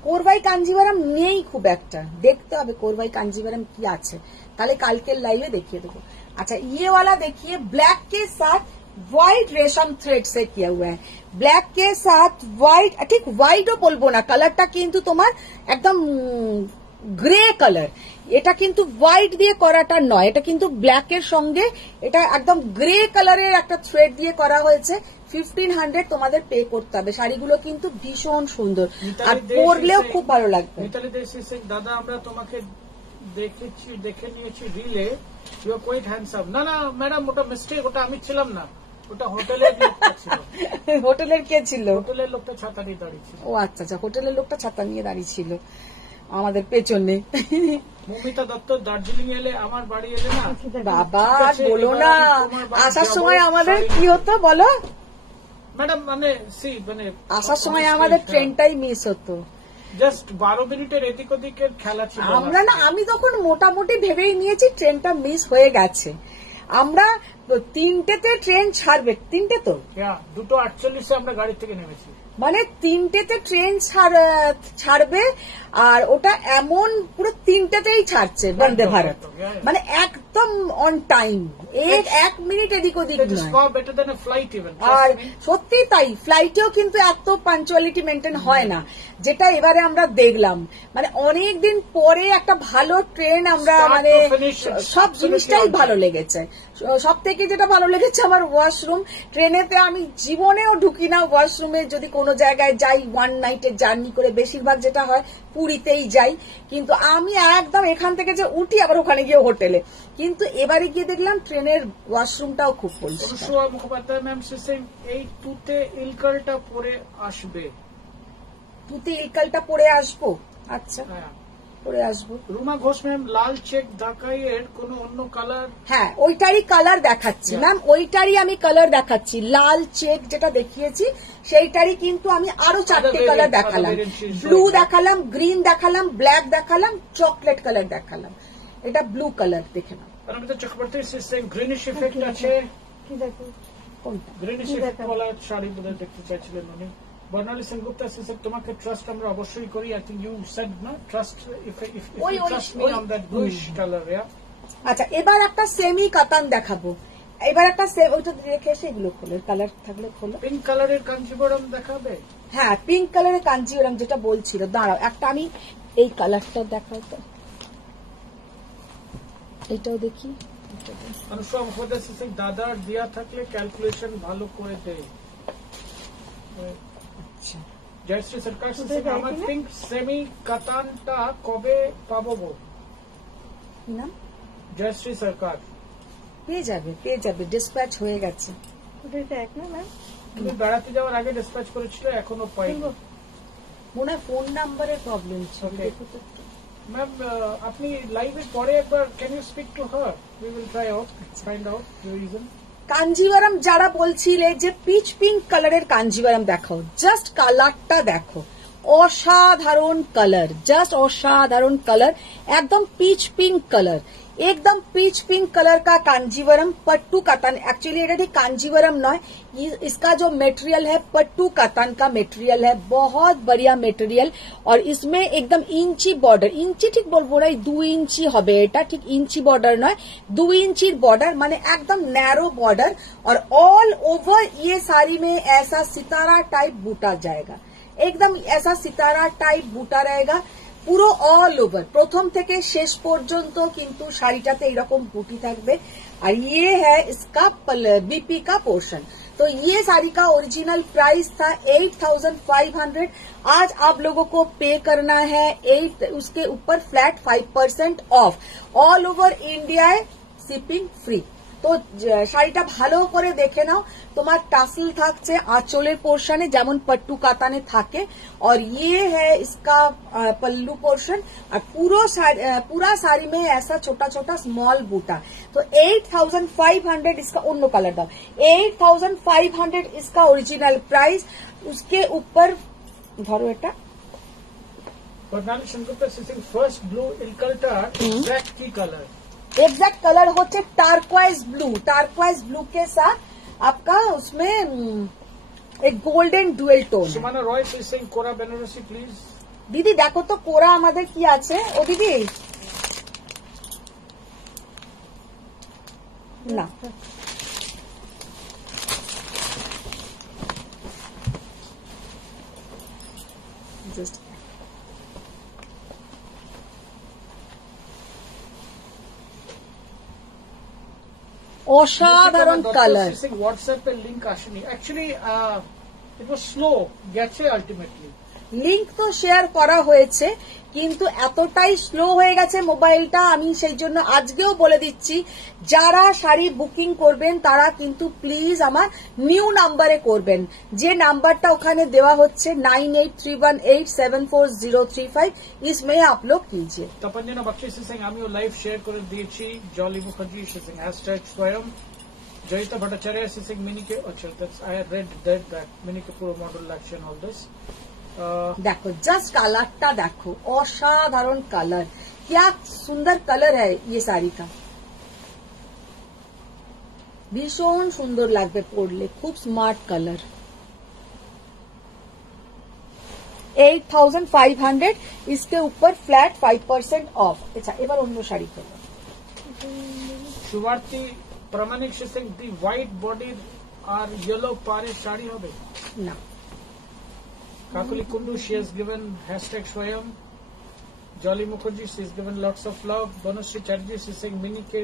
কোরবাই কাঞ্জিভারাম নেই খুব একটা, দেখতে হবে কোরবাই কাঞ্জিভারাম কি আছে, তাহলে কালকের লাইভে দেখিয়ে দেবো। अच्छा ये वाला देखिए, ब्लैक के साथ व्हाइट रेशम थ्रेड से किया हुआ है, ब्लैक के साथ व्हाइट, ठीक व्हाइटও বলবো না, কালারটা কিন্তু তোমার একদম গ্রে কালার, এটা কিন্তু হোয়াইট দিয়ে করাটা নয়, এটা কিন্তু ব্ল্যাকের সঙ্গে এটা একদম গ্রে কালারের একটা থ্রেড দিয়ে করা হয়েছে। 1500 তোমাদের পে করতে হবে। শাড়িগুলো কিন্তু ভীষণ সুন্দর আর পরলেও খুব ভালো লাগবে। মিতালি দেশি সিং, দাদা আমরা তোমাকে দেখেছি, দেখে নিয়েছি রিলে, ইউ আর কোয়াইট হ্যান্ডসাম। না না ম্যাডাম, ওটা মিস্টেক, ওটা আমি ছিলাম না, ওটা হোটেলের লোকটা ছিল। হোটেলের কে ছিল? হোটেলের লোকটা ছাতা নিয়ে দাঁড়িয়ে ছিল। ও আচ্ছা আচ্ছা, হোটেলের লোকটা ছাতা নিয়ে দাঁড়িয়ে ছিল আমাদের পেছনে। মমিতা দত্ত, দার্জিলিং এলে আমার বাড়ি এলে না বাবা ঠিক আছে, বলো এবার না, আমি তোমার বাড়ি আসার যাবো, সময় আমাদের শাড়ি কি হতো বলো? ম্যাডাম মানে মানে আসার সময় আমাদের ট্রেনটাই মিস হতো। জাস্ট 12 মিনিটের এদিক ওদিকের খেলা ছিল। আমরা না, আমি তখন মোটামুটি ভেবেই নিয়েছি ট্রেনটা মিস হয়ে গেছে। আমরা 3টেতে ট্রেন ছাড়বে, 3টে তো 2:48 আমরা গাড়ি থেকে নেমেছি, মানে 3টেতে ট্রেন ছাড়বে, আর ওটা এমন পুরো 3টেতেই ছাড়ছে বন্দে ভারত, মানে একদম অন টাইম, এক মিনিট এদিক ওদিক নয়। Better then flight even. আর সত্যি তাই, ফ্লাইটেও কিন্তু এত পাঞ্চুয়ালিটি মেনটেন হয় না, যেটা এবারে আমরা দেখলাম। মানে অনেকদিন পরে একটা ভালো ট্রেন আমরা, মানে সব জিনিসটাই ভালো লেগেছে। সব থেকে যেটা ভালো লেগেছে আমার ওয়াশরুম, ট্রেনেতে আমি জীবনেও ঢুকি না ওয়াশরুমে, যদি কোনো জায়গায় যাই 1 নাইটের জার্নি করে, বেশিরভাগ যেটা হয় পুরীতেই যাই, কিন্তু আমি একদম এখান থেকে যে উঠি আবার ওখানে গিয়ে হোটেলে, কিন্তু এবারে গিয়ে দেখলাম ট্রেনের ওয়াশরুমটাও খুব পরিষ্কার। অনুসুয়া মুখোপাধ্যায় ম্যাম সিং, এই তুতে ইলকালটা পরে আসবে। তুতে ইলকালটা পরে আসবো? আচ্ছা পরে আসবো। রুমা ঘোষ ম্যাম, লাল চেক ঢাকাইয়ের কোন অন্য কালার? হ্যাঁ ওইটারই কালার দেখাচ্ছি ম্যাম, ওইটারই আমি কালার দেখাচ্ছি। লাল চেক যেটা দেখিয়েছি সেইটারই কিন্তু আমি আরো 4টে কালার দেখালাম, ব্লু দেখালাম, গ্রিন দেখালাম, ব্ল্যাক দেখালাম, চকলেট কালার দেখালাম। এটা ব্লু কালার, দেখে নাও। অমিতা চক্রবর্তী সিং, গ্রিনিশ ইফেক্ট আছে। কি দেখো কোনটা? গ্রিনিশ ইফেক্ট বলা শাড়ি বোধহয় দেখতে চাইছিলেন উনি। বর্ণালী সেনগুপ্তা সিং, তোমাকে ট্রাস্ট আমরা অবশ্যই করি। আই থিঙ্ক ইউ সেড না trust, if you trust me on that bluish colour. আচ্ছা এবার একটা সেমি কাতান দেখাবো, এবার একটা ওইটা রেখে এসে এগুলো খোলো, কালার থাকলে খোলো। পিঙ্ক কালারের কাঞ্জিবরম দেখাবে? হ্যাঁ পিঙ্ক কালারের কাঞ্জিওরাম যেটা বলছিল, দাঁড়াও একটা আমি এই কালারটা দেখাও তো, এইটাও দেখি। অনুসুয়া মুখোপাধ্যায় সিং, দাদার দেয়া থাকলে ক্যালকুলেশন ভালো করে দেয়। জয়শ্রী সরকার সিং, আমার পিঙ্ক সেমি কাতানটা কবে পাবো? নাম জয়শ্রী সরকার, পেয়ে যাবে, ডিসপ্যাচ হয়ে গেছে। ওটা এক না ম্যাম, তুমি বেড়াতে যাওয়ার আগে ডিসপ্যাচ করেছিল, এখনো পাইনি। মনে হয় ফোন নাম্বারের প্রবলেম ছিল। ম্যাম আপনি লাইভের পরে একবার can you speak to her, we will try out find out the reason. Kanjivaram যারা বলছিলে যে পিচ পিঙ্ক কালারের কাঞ্জিভারাম দেখাও, জাস্ট কালারটা দেখো, অসাধারণ কালার, জাস্ট অसाधारण कलर, एकदम पीच पिंक कलर, एकदम पीच पिंक कलर का कांजीवरम पट्टू कतन। एक्चुअली এটা ঠিক कांजीवरम नॉय, इसका जो मटेरियल है पट्टू कतन का मटेरियल है, बहुत बढ़िया मटेरियल। और इसमें एकदम इंची बॉर्डर, इंची ठीक बोलबो ना, 2 इंची হবে এটা, ঠিক इंची बॉर्डर नॉय, 2 इंची बॉर्डर মানে एकदम नैरो बॉर्डर। और ऑल ओवर ये साड़ी में ऐसा सितारा टाइप बूटा जाएगा, एकदम ऐसा सितारा टाइप बूटा रहेगा পুরো অল ওভার, প্রথম থেকে শেষ পর্যন্ত কিন্তু শাড়িটাতে এরকম বুটি থাকবে। আর ये है इसका बीपी का पोर्शन। तो ये साड़ी का ओरिजिनल प्राइस था 8500। आज आप लोगों को पे करना है 8, उसके ऊपर flat 5% of, all over India shipping free. তো শাড়িটা ভালো করে দেখে নাও, তোমার টাসেল থাকছে আঁচলের পোর্শনে যেমন पट्टू काताने থাকে, और ये है इसका पल्लू पोर्शन। और पूरा साड़ी में ऐसा छोटा छोटा स्मॉल बूटा। तो 8500 इसका, অন্য কালার দাও, 8500 इसका ओरिजिनल प्राइस। उसके ऊपर ধরো এটা फर्स्ट ब्लू इलकल्टा एग्जैक्ट की कलर, एग्जैक्ट कलर होते टार्क्वाइज ब्लू, टार्क्वाइज ब्लू के साथ आपका उसमें एक golden dual tone. Sumana Roy Singh Kora Benarasi please. दीदी देखो तो कोरा আমাদের কি আছে, ও দিদি না জাস্ট অসাধারণ কালার। হোয়াটসঅ্যাপে লিংক আসেনি, অ্যাকচুয়ালি ইট ওয়াজ স্লো, গেছে আলটিমেটলি। লিংক তো শেয়ার করা হয়েছে, কিন্তু এতটাই স্লো হয়ে গেছে মোবাইলটা, আমি সেই জন্য আজকেও বলে দিচ্ছি যারা শাড়ি বুকিং করবেন তারা কিন্তু প্লিজ আমার নিউ নাম্বারে করবেন, যে নাম্বারটা ওখানে দেওয়া হচ্ছে 9831874035, इसमें आप लोग कीजिए। তপঞ্জনা বক্সি সিং আমিও লাইভ শেয়ার করে দিয়েছি, জলি মুখার্জি সিং হ্যাশট্যাগ স্বয়ং, জয়িতা ভট্টাচার্য সিং মিনিকে, আচ্ছা দ্যাটস আই রেড দ্যাট মিনিকে পুরো মডেল লাগছে অল দিস। देखो जस्ट कलरটা देखो, असाधारण कलर, क्या सुंदर कलर है ये साड़ी का, भीषण सुंदर লাগবে পরলে, খুব স্মার্ট কালার। 8500 इसके ऊपर फ्लैट 5% ऑफ। अच्छा এবার অন্য শাড়ি করব। সুভার্তি প্রামাণিক সিং, দি হোয়াইট বডির আর ইয়েলো পারে শাড়ি হবে না। Kakuli Kundu, she has given hashtag Swayam. Jolly Mukherjee, she has given lots of love. Bonusri Chatterjee, she is saying Mini ke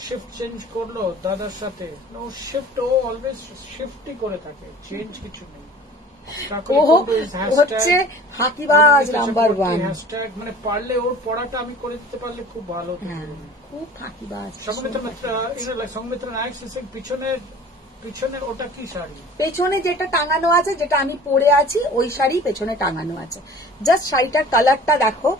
shift change korlo dadar sathe. No shift, oh always shift hi kore thake, change kichu nei. Kakuli Kundu is হচ্ছে ফাঁকিবাজ নাম্বার 1। hashtag মানে পারলে ওর পড়াটা আমি করে দিতে পারলে খুব ভালো হতো। খুব ফাঁকিবাজ। সংমিত্র নায়ক, she is saying পিছনে ওটা কি শাড়ি, পেছনে যেটা টাঙানো আছে, যেটা আমি পরে আছি ওই শাড়ি পেছনে টাঙানো আছে। জাস্ট শাড়িটার কালারটা দেখো,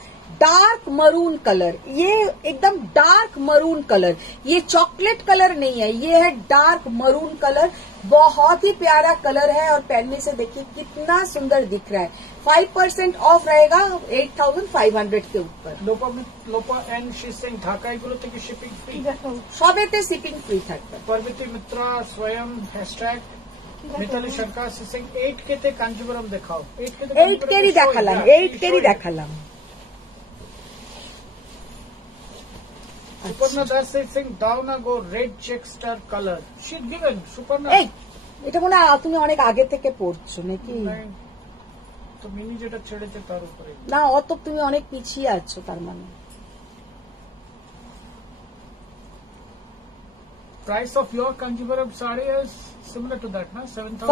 डार्क मरून कलर, ये एकदम डार्क मरून कलर, ये चॉकलेट कलर नहीं है, ये है डार्क मरून कलर, बहुत ही प्यारा कलर है। और पहनने से देखिए कितना सुंदर दिख रहा है। 5% ऑफ रहेगा 8500 के ऊपर। लोपा एंड शी सिंह ঢাকা এগুলো থেকে শিপিং ফ্রি, সবেতে শিপিং ফ্রি থাকবে। পরবর্তী মিত্রা স্বয়ং হ্যাশট্যাগ মিতালি সরকার সিং 8K তে কাঞ্জিবরম দেখাও। 8K রি দেখালাম, 8K রি দেখালাম। সুপর্ণা দাস সিং দাও না গো red check star colour, she given Suparna. এই এটা মনে হয় তুমি অনেক আগে থেকে পড়ছো নাকি? তো মিনি যেটা ছেড়েছে তার উপরে না, অত তুমি অনেক পিছিয়ে আছো তার মানে। Price of your Kanjivaram saree is similar to that, na?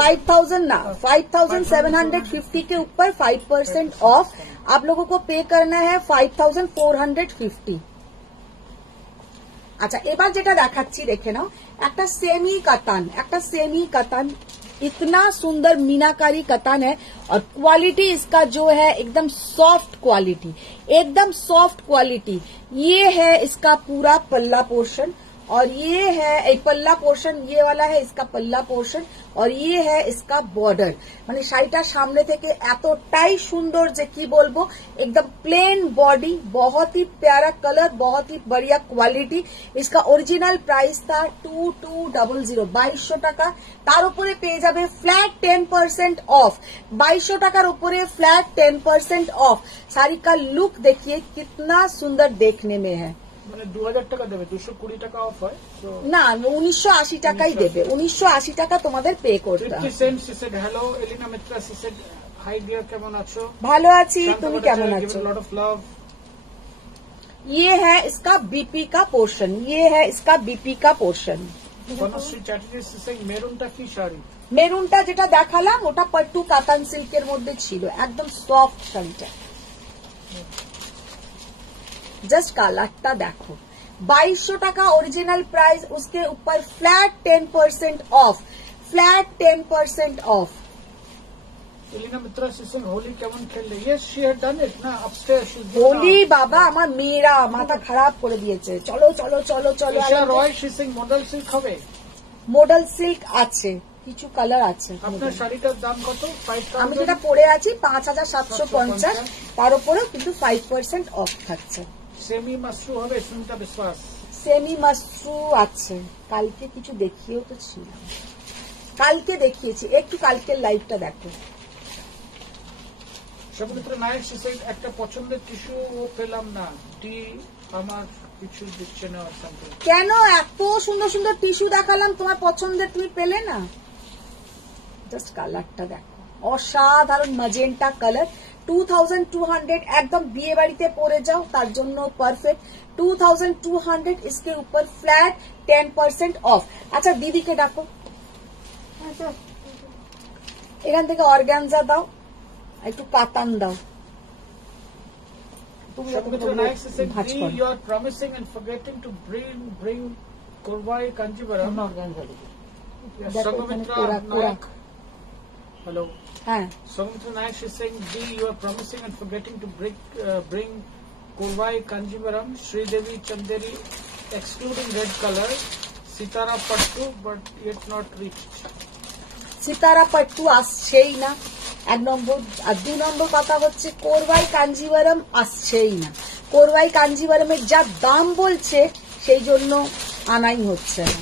5000 ना, 5750 के ऊपर 5% ऑफ। आप लोगों को पे करना है 5450। আচ্ছা এবার যেটা দেখাচ্ছি দেখে নাও, একটা সেমি কাতান, इतना सुंदर मीनाकारी कतान है। और क्वालिटी इसका जो है एकदम सॉफ्ट क्वालिटी, एकदम सॉफ्ट क्वालिटी। ये है इसका पूरा पल्ला पोर्शन, और ये है एक पल्ला पोर्शन, ये वाला है इसका पल्ला पोर्शन, और ये है इसका बॉर्डर। মানে শাড়িটার সামনে থেকে এতটাই সুন্দর যে কি বলবো, एकदम प्लेन बॉडी, बहुत ही प्यारा कलर, बहुत ही बढ़िया क्वालिटी। इसका ओरिजिनल प्राइस था 2200 2200 টাকা। তার উপরে পেয়ে যাবে फ्लैट 10% ऑफ, 2200 টাকার উপরে फ्लैट 10% ऑफ। साड़ी का लुक देखिए कितना सुंदर देखने में है। মানে 2000 টাকা দেবে, 220 টাকা অফ হয়। তো না 1980 টাকাই দেবে, 1980 টাকা তোমাদের পে করতে 50 হবে। সেন্ট she said hello Elina Mitra she said hi dear কেমন আছো? ভালো আছি, তুমি কেমন আছো? Lot of love. ये है इसका बीपी का पोर्शन, ये है इसका बीपी का portion. Banashree Chatterjee she said মেরুনটা কি শাড়ি? মেরুনটা যেটা দেখালাম ওটা পট্টু কাতান সিল্কের মধ্যে ছিল, একদম সফট শাড়িটা। जस्ट कलरটা देखो, 2200 টাকা ओरिजिनल प्राइस, उसके ऊपर flat 10% off, flat 10% off. Elina Mitra she said Holi কেমন খেললে? Yes she had done it না আপস্টেয়ার। হোলি বাবা আমার মেয়েরা মাথা খারাপ করে দিয়েছে, চলো চলো চলো চলো। ঈশা রয় সি সেড মডেল সিল্ক হবে? মডেল সিল্ক আছে, কিছু কালার আছে। আপনার শাড়িটার দাম কত? আমি 5000। যেটা পরে আছি 5750, তার উপরেও কিন্তু 5% অফ থাকছে। সেমি মাসরু হবে? সুনিতা বিশ্বাস। সেমি মাশরু আছে, কালকে কিছু দেখিয়েও তো ছিল, কালকে দেখিয়েছি, একটু কালকের লাইভটা দেখো। সবিত্র নায়ক সি সেড একটা পছন্দের টিস্যু ও পেলাম না, টি আমার কিছু দিচ্ছে না আর সামথিং। কেন এত সুন্দর সুন্দর টিস্যু দেখালাম, তোমার পছন্দের তুমি পেলে না? জাস্ট কালারটা দেখো, অসাধারণ ম্যাজেন্টা কালার, 2200, একদম বিয়ে বাড়িতে পরে যাও তার জন্য পারফেক্ট। 2200, इसके ऊपर फ्लैट 10% ऑफ। আচ্ছা দিদিকে ডাকো, এখান থেকে অর্গানজা দাও, একটু কাতান দাও। তুমি সবিত্র নায়ক সি সেড ভাঁজ জি করো। You are promising and forgetting to bring Korvai Kanjivaram. Sabitra Nayak hello. হ্যাঁ সৌমিত্র নায়ক is saying, D, you are promising and forgetting to bring Kurvai Kanjivaram, Sridevi Chanderi, excluding red color, Sitara Pattu, but yet not reached. Sitara pattu আসছেই না, এক নম্বর। আর 2 নম্বর কথা হচ্ছে কোরবাই কাঞ্জিভারম আসছেই না। কোরবাই কাঞ্জিভারমের যা দাম বলছে সেই জন্য আনাই হচ্ছে না।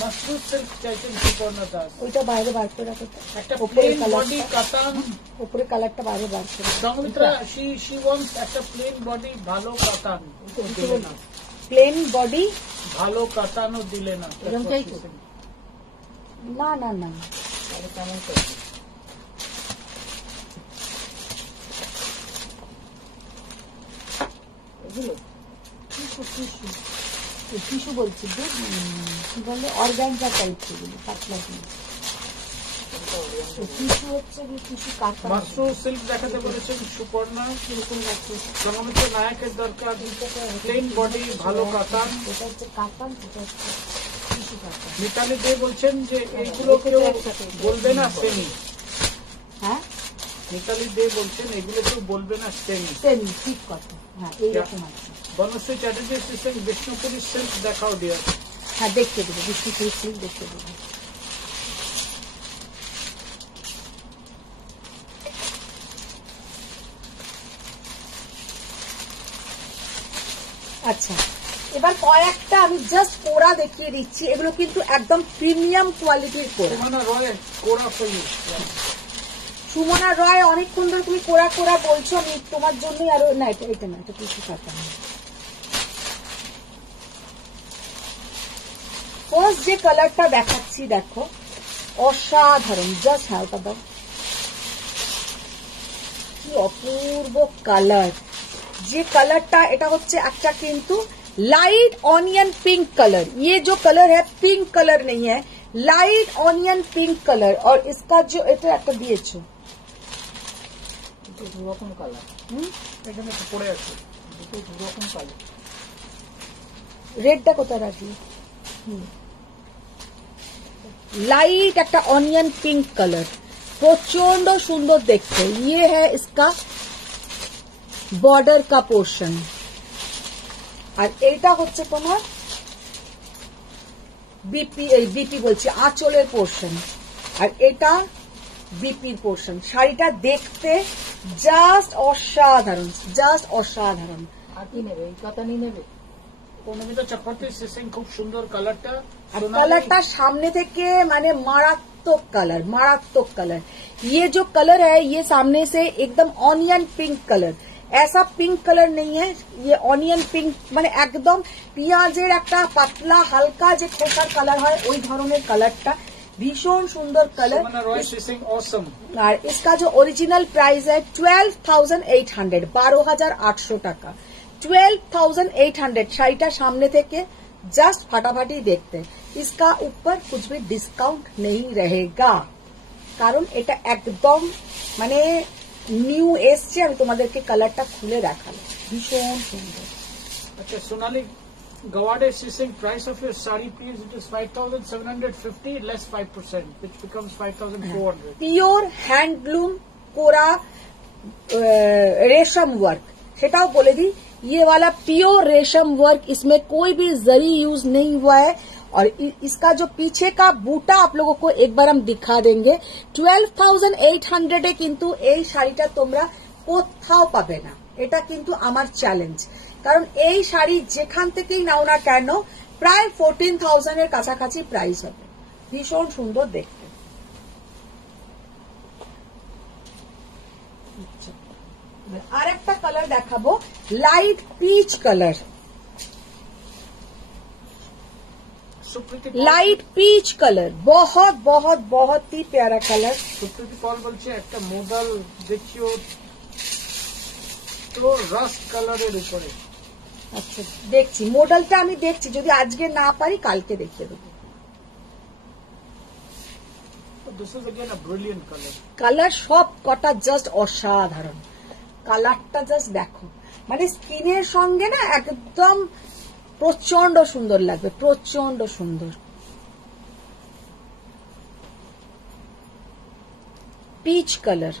মাসরু সিল্ক চাইছেন সুপর্ণা দাস। ওইটা বাইরে বার করে রাখো তো। একটা উপরের প্লেন বডি কালারটা, কাতান। উপরের কালারটা বাইরে বার করে। সৌমিত্রা she wants একটা প্লেন বডি ভালো কাতান, দিলে না। প্লেন বডি, ভালো কাতানও দিলে না। এরকম চাইছো? না না না, তাহলে কেমন চাইছো? এগুলো টিস্যু বলছি, কি বলে অর্গানজা টাইপ, সেগুলো পাতলা টিস্যু হচ্ছে টিস্যু কাটা। মাসরু সিল্ক দেখাতে বলেছেন সুপর্ণা। সৌমিত্র নায়কের দরকার প্লেন বডি ভালো কাতান। এটা হচ্ছে কাতান, এটা হচ্ছে টিস্যু কাটা। মিতালি দে বলছেন যে এইগুলো কেউ বলবে না সেমি। হ্যাঁ মিতালি দে বলছেন এগুলো কেউ বলবে না সেমি। সেমি, ঠিক কথা। হ্যাঁ এইরকম আছে। বনশ্রী চ্যাটার্জি সিস্টেম বিষ্ণুপুরী সিল্ক দেখাও ডিয়ার। হ্যাঁ দেখতে দেবো, বিষ্ণুপুরি সিল্ক দেখতে দেবো। আচ্ছা এবার কয়েকটা আমি জাস্ট কোড়া দেখিয়ে দিচ্ছি, এগুলো কিন্তু একদম প্রিমিয়াম কোয়ালিটির কোড়া। সুমনা রয় কোরা ফর ইউ। সুমনা রয় অনেকক্ষণ ধরে তুমি কোড়া কোড়া বলছো, আমি তোমার জন্যই আরো, না এটা না, এটা কিছু কাটা না। ফার্স্ট যে কালারটা দেখাচ্ছি দেখো, অসাধারণ, জাস্ট হালকা দাও, কি অপূর্ব কালার। যে কালারটা এটা হচ্ছে একটা কিন্তু लाइट ऑनियन पिंक कलर, ये जो कलर है पिंक कलर नहीं है, लाइट ऑनियन पिंक कलर। और इसका जो এটা একটা দিয়েছো দুরকম কালার, এখানে তো পড়ে আছে দুরকম কালার। রেডটা কোথায় রাখলি? লাইট একটা অনিয়ন পিঙ্ক কালার, প্রচন্ড সুন্দর দেখতে। ये है इसका বর্ডার का পোর্শন, আর এইটা হচ্ছে তোমার বিপি বলছি আঁচলের পোর্শন, আর এটা বিপির পোর্শন। শাড়িটা দেখতে জাস্ট অসাধারণ, জাস্ট অসাধারণ। আর কি নেবে, এই কথা নিয়ে নেবে? অনুমিতা চক্রবর্তী সিসিং, খুব সুন্দর কালারটা। আর কালারটা সামনে থেকে মানে মারাত্মক কালার, মারাত্মক কালার। ये जो कलर है ये सामने से एकदम ऑनियन पिंक कलर, ऐसा पिंक कलर नहीं है, ये ऑनियन पिंक মানে একদম পেঁয়াজের একটা পাতলা হালকা যে খোসার কালার হয় ওই ধরনের কালারটা, ভীষণ সুন্দর কালার। सुमना रॉय सिसिंग ऑसम। আর इसका जो ओरिजिनल प्राइस है 12,800, 12,800 টাকা। 12,800 শাড়িটা সামনে থেকে জাস্ট ফাটাফাটি দেখতে। इसका ऊपर कुछ भी डिस्काउंट नहीं रहेगा, কারণ এটা একদম মানে নিউ এসছে। আমি তোমাদেরকে কালারটা খুলে দেখালাম, ভীষণ সুন্দর। अच्छा सोनाली गवाडे सिसिंग, price of your sari please, it is 5,750 less 5%, which becomes 5,400। Pure handloom kora रेशम वर्क, সেটাও বলে दी। ये वाला प्योर रेशम वर्क, इसमें कोई भी जरी यूज नहीं हुआ है। और इसका जो पीछे का बूटा आप लोगों को एक बार हम दिखा देंगे। 12,800 এ কিন্তু এই শাড়িটা তোমরা কোথাও পাবে না, এটা কিন্তু আমার চ্যালেঞ্জ। কারণ এই শাড়ি যেখান থেকেই নাও না কেন প্রায় 14,000 এর কাছাকাছি প্রাইস হবে। ভীষণ সুন্দর দেখতে। আর একটা কালার দেখাবো, light peach colour, Supriti light peach colour, बहुत बहुत बहुत ही प्यारा कलर। সুপ্রীতি পল বলছে একটা মডেল দেখিও তো রাস্ট কালারের উপরে। আচ্ছা দেখছি, মডেলটা আমি দেখছি, যদি আজকে না পারি কালকে দেখিয়ে দেবো। This is again a brilliant colour. Colour সব কটা জাস্ট অসাধারণ, কালারটা জাস্ট দেখো, মানে স্কিনের সঙ্গে না একদম প্রচন্ড সুন্দর লাগবে, প্রচন্ড সুন্দর। Peach colour,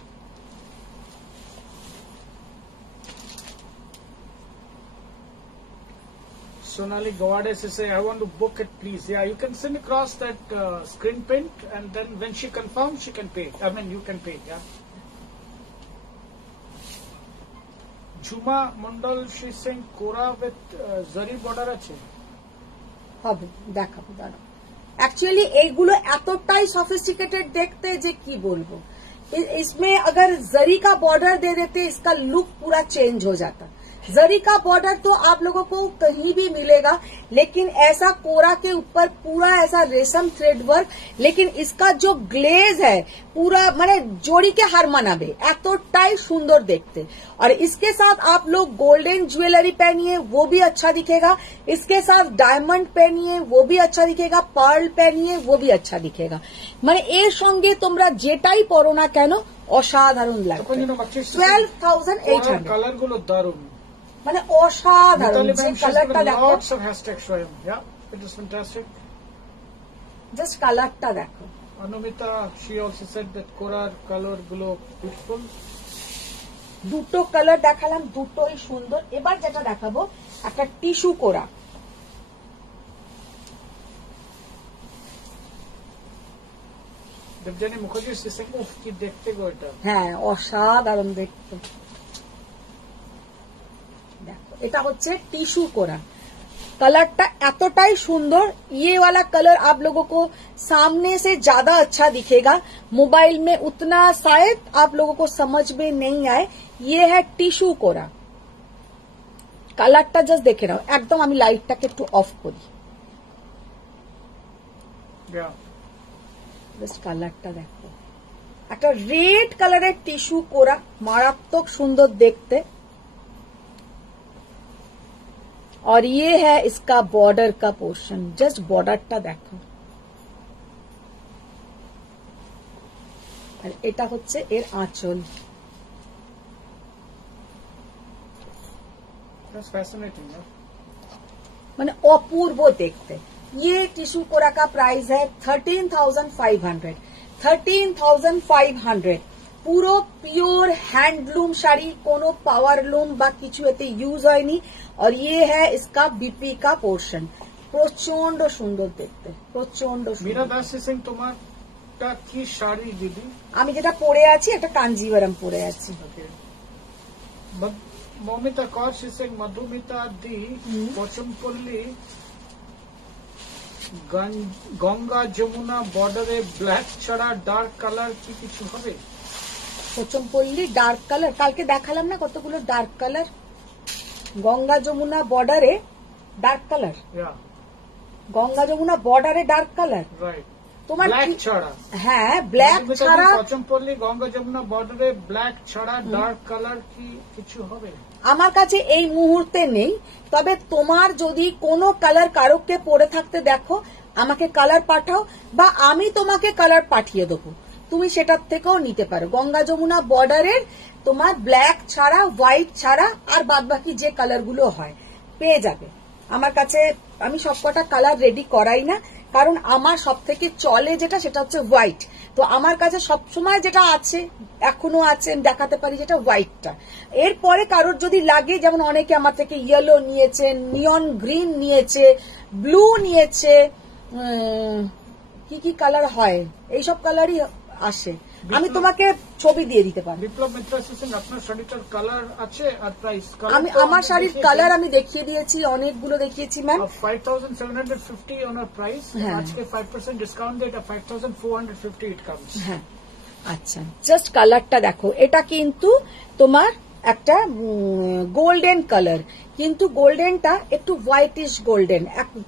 Sonali Gawade says, I want to book it, please. Yeah, you can send across that screen print, and then when she confirms, she can pay. I mean, you can pay, yeah. Jhuma Mandal, she's saying Kora with Zari border ache. হবে দেখাবো, দাঁড়াও। অ্যাকচুয়ালি এইগুলো এতটাই সফিস্টিকেটেড দেখতে যে কি বলবো। इसमें अगर जरी का बॉर्डर दे देते इसका लुक पूरा चेंज हो जाता। जरी का बॉर्डर तो आप लोगों को कहीं भी मिलेगा, लेकिन ऐसा कोरा के ऊपर पूरा ऐसा रेशम थ्रेड वर्क, लेकिन इसका जो ग्लेज है पूरा माने जोड़ी के हार मनाबे, एतोटाई सुंदर देखते। और इसके साथ आप लोग गोल्डन ज्वेलरी पहनिए वो भी अच्छा दिखेगा, इसके साथ डायमंड पहनिए वो भी अच्छा दिखेगा, पर्ल पहनिए वो भी अच्छा दिखेगा। माने এর সঙ্গে তোমরা যেটাই পরো না কেন অসাধারণ লাগবে। 12,800 কালার গুলো দারুণ, মানে অসাধারণ। যে কালারটা দেখো, lots of hashtags for him. Yeah, it is fantastic. Just কালারটা দেখো। Anumita, she also said that Korar color gulo beautiful. দুটো কালার দেখালাম, দুটোই সুন্দর। এবার যেটা দেখাবো একটা টিস্যু কোরা, দেবজানী মুখার্জি she said, উফ কি দেখতে গো এটা। হ্যাঁ অসাধারণ দেখতে। দেখো এটা হচ্ছে টিস্যু कोरा, कलरটা এতটাই সুন্দর। ये वाला कलर आप लोगों को सामने से ज्यादा अच्छा दिखेगा, मोबाइल में उतना शायद आप लोगों को समझ में नहीं आए। ये है टिश्यू कोरा, কালারটা জাস্ট দেখে নাও। একদম আমি লাইটটাকে একটু অফ করি, জাস্ট কালারটা দেখো। একটা রেড কালারের টিস্যু কোরা, মারাত্মক সুন্দর দেখতে। और ये है इसका बॉर्डर का पोर्शन, जस्ट बॉर्डरটা দেখো। আর এটা হচ্ছে এর আঁচল। That's fascinating, yeah? মানে অপূর্ব দেখতে। ये टिश्यू कोरा का प्राइस है 13,500। 13,500 পুরো পিওর হ্যান্ডলুম শাড়ি, কোনো পাওয়ার লুম বা কিছু এতে ইউজ হয়নি। আর ইয়ে হ্যাঁ ইসকা বিপি কা পোর্শন, প্রচন্ড সুন্দর দেখতে, প্রচন্ড মীরা সুন্দর। দাস সিং তোমারটা কি শাড়ি দিদি? আমি যেটা পরে আছি একটা কাঞ্জিভারাম পরে আছি। মমিতা কর সিং মধুমিতা দি পচমপল্লী গঙ্গা যমুনা বর্ডারে ব্ল্যাক ছাড়া ডার্ক কালার কি কিছু হবে? পচমপল্লী ডার্ক কালার, কালকে দেখালাম না কতগুলো ডার্ক কালার। গঙ্গা যমুনা বর্ডারে ডার্ক কালার, গঙ্গা যমুনা বর্ডারে ডার্ক কালার রাইট, তোমার ব্ল্যাক কি- ছাড়া। হ্যাঁ ব্ল্যাক ছাড়া। পচমপল্লী গঙ্গা যমুনা বর্ডারে ব্ল্যাক ছাড়া ডার্ক কালার কি কিছু হবে? আমার কাছে এই মুহূর্তে নেই, তবে তোমার যদি কোনো কালার কারোকে পরে থাকতে দেখো আমাকে কালার পাঠাও, বা আমি তোমাকে কালার পাঠিয়ে দেবো, তুমি সেটার থেকেও নিতে পারো। গঙ্গা যমুনা বর্ডারের তোমার ব্ল্যাক ছাড়া, হোয়াইট ছাড়া আর বাদ বাকি যে কালার গুলো হয় পেয়ে যাবে আমার কাছে। আমি সবকটা কালার রেডি করাই না, কারণ আমার সব থেকে চলে যেটা সেটা হচ্ছে হোয়াইট। তো আমার কাছে সবসময় যেটা আছে, এখনো আছে, আমি দেখাতে পারি যেটা হোয়াইটটা। এরপরে কারোর যদি লাগে, যেমন অনেকে আমার থেকে ইয়েলো নিয়েছে, নিয়ন গ্রিন নিয়েছে, ব্লু নিয়েছে, কি কি কালার হয় এইসব কালারই আসে, আমি তোমাকে ছবি দিয়ে দিতে পারি। বিপ্লব মিত্রা সিং আপনার শাড়িটার কালার আছে আর প্রাইস? আমি আমার শাড়ির কালার আমি দেখিয়ে দিয়েছি, অনেকগুলো দেখিয়েছি ম্যাম। 5,750 on our price, হ্যাঁ। আজকে 5% ডিসকাউন্ট দিয়ে এটা 5,450 it comes. হ্যাঁ আচ্ছা, জাস্ট কালারটা দেখো, এটা কিন্তু তোমার একটা গোল্ডেন কালার, কিন্তু গোল্ডেনটা একটু হোয়াইটিশ গোল্ডেন।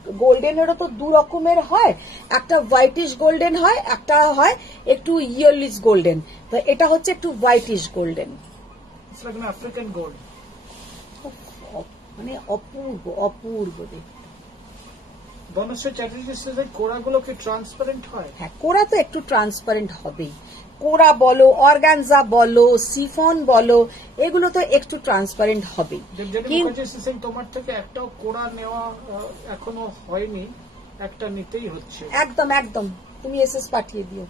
গোল্ডেনেরও তো দু রকমের হয়, একটা হোয়াইটিশ গোল্ডেন হয়, একটা হয় একটু ইয়েলিশ গোল্ডেন। তো এটা হচ্ছে একটু whitish golden, It's like an African gold. মানে অপূর্ব অপূর্ব দেখতে। বনশ্রী চ্যাটার্জি সিং কোড়াগুলো কি ট্রান্সপারেন্ট হয়? হ্যাঁ, কোরা তো একটু ট্রান্সপারেন্ট হবেই। কোরা বলো, অর্গানজা বলো, সিফন বলো, এগুলো তো একটু ট্রান্সপারেন্ট হবেই। দেবযানী মুখার্জি সিং তোমার থেকে একটাও কোড়া নেওয়া এখনো হয়নি, একটা নিতেই হচ্ছে। একদম একদম, তুমি এসএস পাঠিয়ে দিও।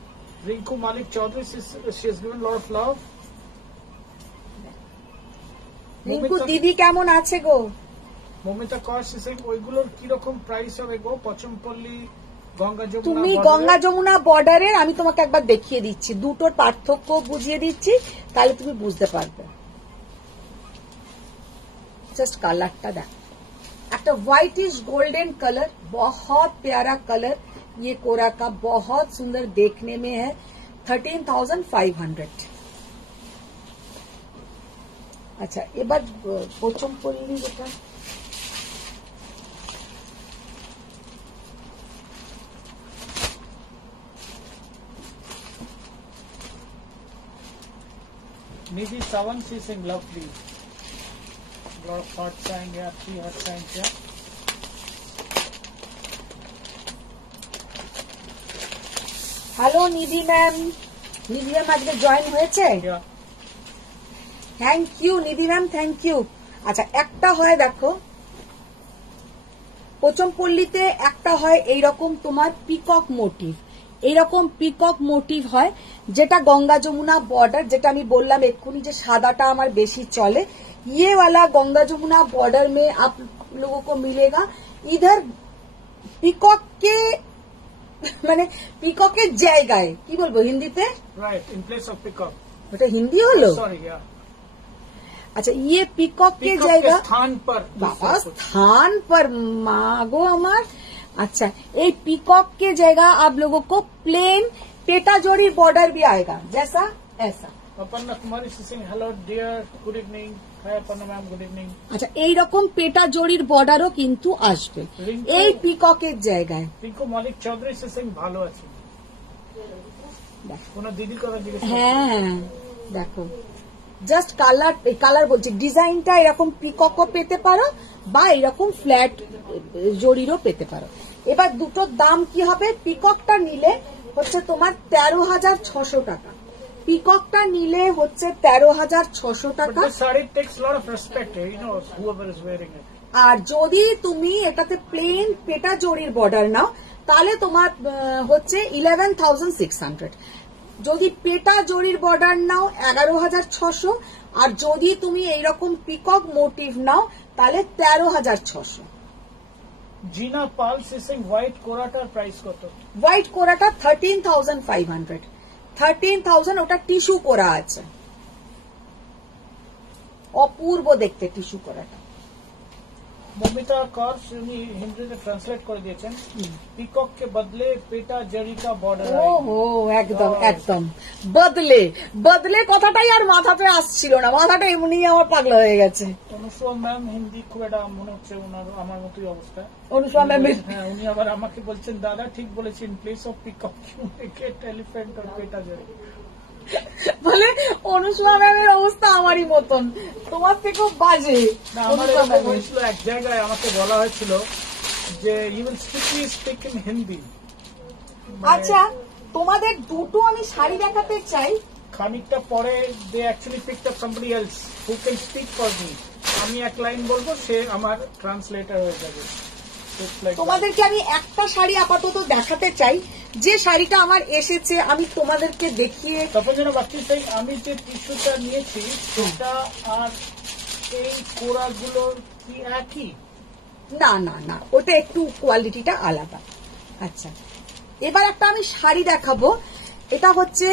রিঙ্কু মালিক Chowdhury she has given lot of love. Rinku দিদি কেমন আছে গো? মমিতা কর সিং ওইগুলোর কিরকম প্রাইস হবে গো? পচমপল্লী গঙ্গা যমুনা তুমি border-এ? গঙ্গা যমুনা বর্ডারের আমি তোমাকে একবার দেখিয়ে দিচ্ছি, দুটোর পার্থক্য বুঝিয়ে দিচ্ছি, তাহলে তুমি বুঝতে পারবে। জাস্ট কালারটা দেখ, একটা व्हाइटिश गोल्डन कलर, बहुत प्यारा कलर, ये कोरा का बहुत सुंदर देखने में है। 13,500। আচ্ছা, এবার পচমপল্লী যেটা Nidhi Sawan she saying lovely. Lot of hot sign, yeah, 3 hot signs, yeah. Hello Nidhi ma'am, Nidhi ma'am আজকে জয়েন হয়েছে? Yeah. Thank you Nidhi ma'am, thank you. আচ্ছা, একটা হয় দেখো পচমপল্লীতে, একটা হয় এইরকম তোমার পিকক মোটিভ, এইরকম পিকক মোটিভ হয়, যেটা গঙ্গা যমুনা বর্ডার, যেটা আমি বললাম এক্ষুনি যে সাদাটা আমার বেশি চলে। ये वाला गंगा जमुना बॉर्डर में आप लोगों को मिलेगा। इधर পিকক কে মানে পিককের জায়গায় কি বলবো হিন্দিতে? Right, in place of peacock. ওটা হিন্দি হলো? Sorry, yeah. আচ্ছা, ইয়ে পিকক কে Peacock জায়গা, के स्थान पर बाबा स्थान पर मागो अमर। अच्छा, ये पीकॉक के जगह आप लोगों को प्लेन पेटाजोड़ी बॉर्डर भी आएगा, जैसा ऐसा। Aparna Kumari saying hello dear, good evening. Hi Aparna ma'am, good evening. আচ্ছা, এইরকম পেটাজোড়ির বর্ডারও কিন্তু আসবে রিঙ্কু- এই পিককের জায়গায়। Rinku Malik Chaudhary saying ভালো আছে। ওনার দিদির কথা জিজ্ঞেস করছি। হ্যাঁ দেখো, জাস্ট কালার, কালার বলছি, ডিজাইনটা এরকম পিককও পেতে পারো বা এরকম ফ্ল্যাট জরিরও পেতে পারো। এবার দুটোর দাম কি হবে? পিককটা নিলে হচ্ছে তোমার 13,600 টাকা, পিককটা নিলে হচ্ছে 13,600 But টাকা। this saree takes a lot of respect, you know, whoever is wearing it. আর যদি তুমি এটাতে প্লেন পেটা জরির বর্ডার নাও, তাহলে তোমার হচ্ছে 11,600। যদি পেটা জরির বর্ডার নাও 11,600, আর যদি তুমি এইরকম পিকক মোটিভ নাও তাহলে 13,600। জিনা পাল সিং হোয়াইট কোরাটার প্রাইস কত? হোয়াইট কোরাটা 13,500, 13,000। ওটা টিস্যু করা আছে, অপূর্ব দেখতে টিস্যু করাটা। মমিতা কর উনি হিন্দিতে ট্রান্সলেট করে দিয়েছেন, পিকক কে বদলে পেটা জরি কা বর্ডার। ওহো, একদম একদম বদলে বদলে কথাটাই আর মাথাতে আসছিল না, মাথাটা এমনি আমার পাগলা হয়ে গেছে। অনুসুয়া ম্যাম হিন্দি খুব একটা মনে হচ্ছে ওনার আমার মতোই অবস্থা। অনুসুয়া ম্যাম, হ্যাঁ, উনি আবার আমাকে বলছেন দাদা ঠিক বলেছেন, প্লেস অফ পিকক কিউ মেক ইট এলিফ্যান্ট অর পেটা জরি। বলে অনুসুয়া ম্যামের অবস্থা আমারই মতন, তোমার থেকেও বাজে। না, আমার এরকম হয়েছিল এক জায়গায়, আমাকে বলা হয়েছিল যে you will strictly speak in Hindi. আচ্ছা, তোমাদের দুটো আমি শাড়ি দেখাতে চাই। খানিকটা পরে they actually picked up somebody else who can speak for me. আমি এক লাইন বলবো, সে আমার ট্রান্সলেটর হয়ে যাবে। তোমাদেরকে আমি একটা শাড়ি আপাতত দেখাতে চাই, যে শাড়িটা আমার এসেছে আমি তোমাদেরকে দেখিয়ে। তখন যেন বাকি সেই আমি যে টিস্যুটা নিয়েছি সেটা আর এই কোরাগুলোর কি একই? না না না, ওটা একটু কোয়ালিটিটা আলাদা। আচ্ছা, এবার একটা আমি শাড়ি দেখাবো। এটা হচ্ছে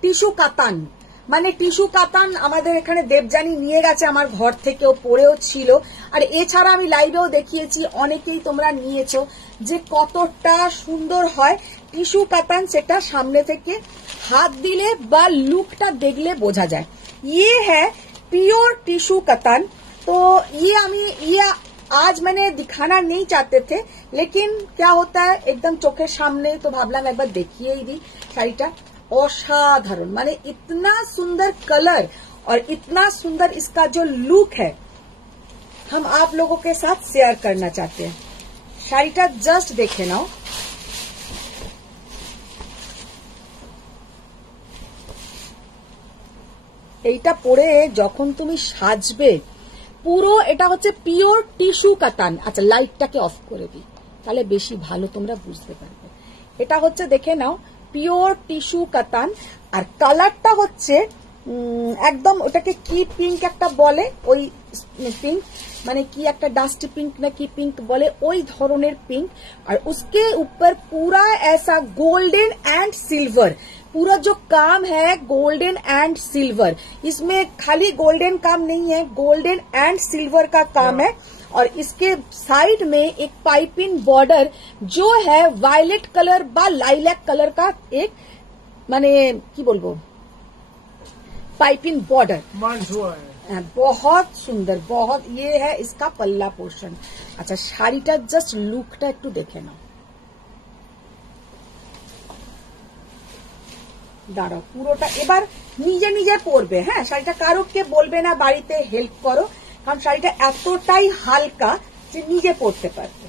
টিস্যু কাতান, মানে টিস্যু কাতান আমাদের এখানে দেবযানী নিয়ে গেছে আমার ঘর থেকেও, পরেও ছিল। আর এছাড়া আমি লাইভেও দেখিয়েছি, অনেকেই তোমরা নিয়েছো, যে কতটা সুন্দর হয় টিস্যু কাতান। সেটা সামনে থেকে হাত দিলে বা লুকটা দেখলে বোঝা যায়। ये है प्योर टिश्यू कतन। तो ये आज मैंने दिखाना नहीं चाहते थे, लेकिन क्या होता है एकदम चोखेर सामने, तो भाबलाम एक बार देखिए ही दी। শাড়িটা असाधारण, माने इतना सुंदर कलर और इतना सुंदर इसका जो लुक है, हम आप लोगों के साथ शेयर करना चाहते हैं। শাড়িটা जस्ट देखे नाओ। এইটা পরে যখন তুমি সাজবে, পুরো এটা হচ্ছে পিওর টিস্যু কাতান। আচ্ছা, লাইটটাকে অফ করে দিই, তাহলে বেশি ভালো তোমরা বুঝতে পারবে। এটা হচ্ছে দেখে নাও পিওর টিস্যু কাতান। আর কালারটা হচ্ছে একদম, ওটাকে কি পিঙ্ক একটা বলে, ওই পিঙ্ক মানে কি একটা ডাস্টি পিঙ্ক না কি पिंक बोले, ওই ধরনের पिंक। और उसके ऊपर पूरा ऐसा गोल्डन एंड सिल्वर, पूरा जो काम है गोल्डन एंड सिल्वर। इसमें खाली गोल्डन काम नहीं है, गोल्डन एंड सिल्वर का काम है। और इसके साइड में एक पाइपिंग बॉर्डर जो है वायलेट कलर बा लाइलैक कलर का, एक माने की बोलबो पाइपिंग बॉर्डर हुआ है। बहुत सुंदर, बहुत। ये है इसका पल्ला पोर्शन। अच्छा, শাড়িটা জাস্ট লুকটা একটু দেখে নাও। দাঁড়াও, পুরোটা এবার নিজে নিজে পরবে। হ্যাঁ, শাড়িটা কারোকে বলবে না বাড়িতে হেল্প করো, কারণ শাড়িটা এতটাই হালকা যে নিজে পরতে পারবে।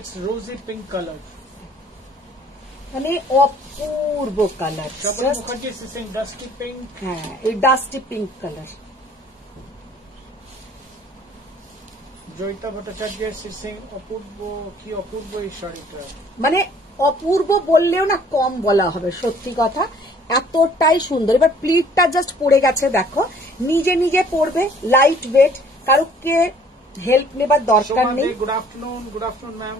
It's rosy pink color. মানে অপূর্ব কালার। Shabani Mukherjee is saying dusty pink. হ্যাঁ, এই dusty pink colour. Joyita Bhattacharya is saying অপূর্ব, কি অপূর্ব এই শাড়িটা। মানে অপূর্ব বললেও না কম বলা হবে, সত্যি কথা, এতটাই সুন্দর। এবার প্লিটটা জাস্ট পড়ে গেছে, দেখো নিজে নিজে পড়বে, লাইট ওয়েট, কারোকে হেল্প নেবার দরকার নেই। Good afternoon, good afternoon ma'am.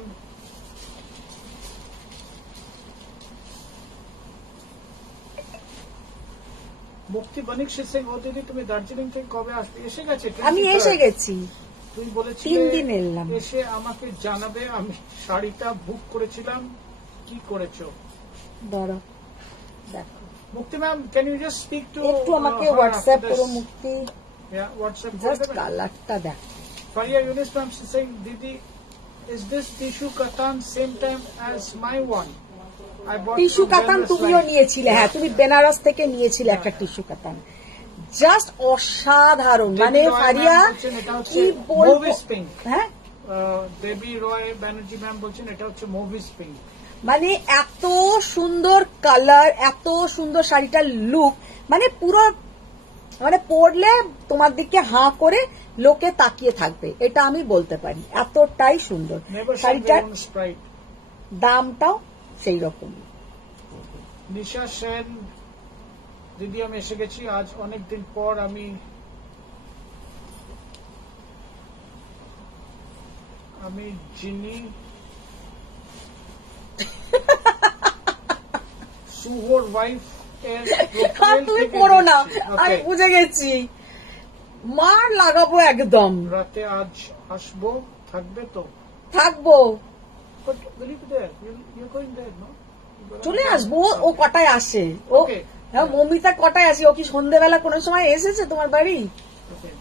মুক্তি বণিক সিং, ও দিদি তুমি দার্জিলিং থেকে কবে আসবে? এসে গেছে? আমি এসে গেছি, তুমি বলেছিলে 3 দিন এলাম। এসে আমাকে জানাবে। আমি শাড়িটা বুক করেছিলাম, কি করেছো? দাঁড়াও দেখো। Mukti ma'am, can you just speak to, একটু আমাকে হোয়াটসঅ্যাপ করো মুক্তি, হোয়াটসঅ্যাপ জাস্ট কালারটা দেখো। ফারিয়া ইউনিস ম্যাম সিং, দিদি is this tissue katan same time as my one? I bought tissue কাতান তুমিও নিয়েছিলে? হ্যাঁ, তুমি বেনারস থেকে নিয়েছিলে একটা টিস্যু কাতান, জাস্ট অসাধারণ। মানে ফারিয়া কি বলবো। পিঙ্ক। হ্যাঁ, দেবী রয় ব্যানার্জি ম্যাম বলছেন এটা হচ্ছে মুভিস পিঙ্ক। মানে এত সুন্দর কালার, এত সুন্দর শাড়িটার লুক, মানে পুরো মানে পরলে তোমার দিকে হাঁ করে লোকে তাকিয়ে থাকবে, এটা আমি বলতে পারি, এতটাই সুন্দর শাড়িটার। দামটাও সেই রকম। নিশা সেন দিদি, আমি এসে গেছি আজ অনেকদিন পর। আমি জিনি সুহর ওয়াইফ এর তুমি পড়ো না, আমি বুঝে গেছি, মার লাগাবো একদম। রাতে আজ আসবো, থাকবে তো? থাকবো, But will you be there? You're going there, no? চলে আসবো। ও কটায় আসে? ও হ্যাঁ, মমিতা কটায় আসে? ও কি সন্ধ্যেবেলা কোনো সময় এসেছে তোমার বাড়ি? Okay.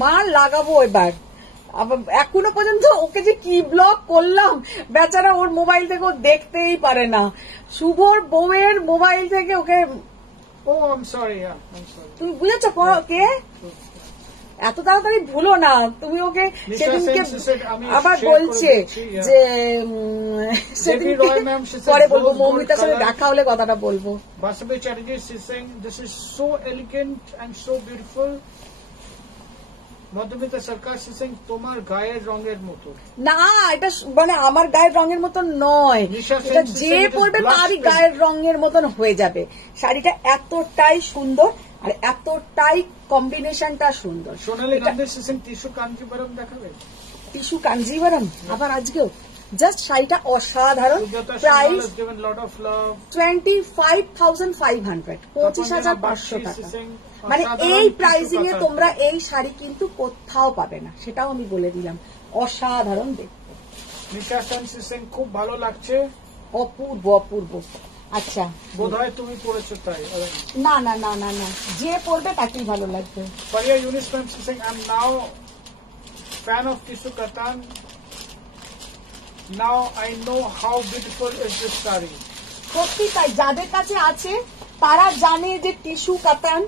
মার লাগাবো এবার। এখনো পর্যন্ত ওকে যে কি ব্লক করলাম, বেচারা ওর মোবাইল থেকে ও দেখতেই পারে না। শুভর বউয়ের মোবাইল থেকে ওকে। Oh, I'm sorry. Yeah, I'm sorry. তুমি বুঝেছো কে? এত তাড়াতাড়ি ভুলো না তুমি ওকে। সেদিনকে আবার বলছে যে সেদিনকে পরে বলবো, মৌমিতার সাথে দেখা হলে কথাটা বলবো। Basabe Chatterjee is saying this is so elegant and so beautiful. Madhumita সরকার সিং তোমার গায়ের রঙের মতো। না, এটা মানে আমার গায়ের রঙের মতন নয়, এটা যে পরবে তারই গায়ের রঙের মতন হয়ে যাবে। শাড়িটা এতটাই সুন্দর আর এতটাই কম্বিনেশনটা সুন্দর। সোনালী গান্ধী সিং টিস্যু কাঞ্জিবরম দেখাবে? টিস্যু কাঞ্জিবরম আবার আজকেও? জাস্ট শাড়িটা অসাধারণ। প্রাইস 25,500, 25,500 টাকা। মানে এই প্রাইসিং এ তোমরা এই শাড়ি কিন্তু কোথাও পাবে না, সেটাও আমি বলে দিলাম। অসাধারণ দেখতে। নিশা সেন সিং খুব ভালো লাগছে। অপূর্ব অপূর্ব। আচ্ছা, বোধহয় তুমি পড়েছো তাই? না না না না না, যে পড়বে তাকেই ভালো লাগবে। পারিয়া ইউনিস ma'am saying I am now fan of tissue Katan. Now I know how beautiful is this sari. সত্যি তাই, যাদের কাছে আছে তারা জানে যে টিস্যু কাতান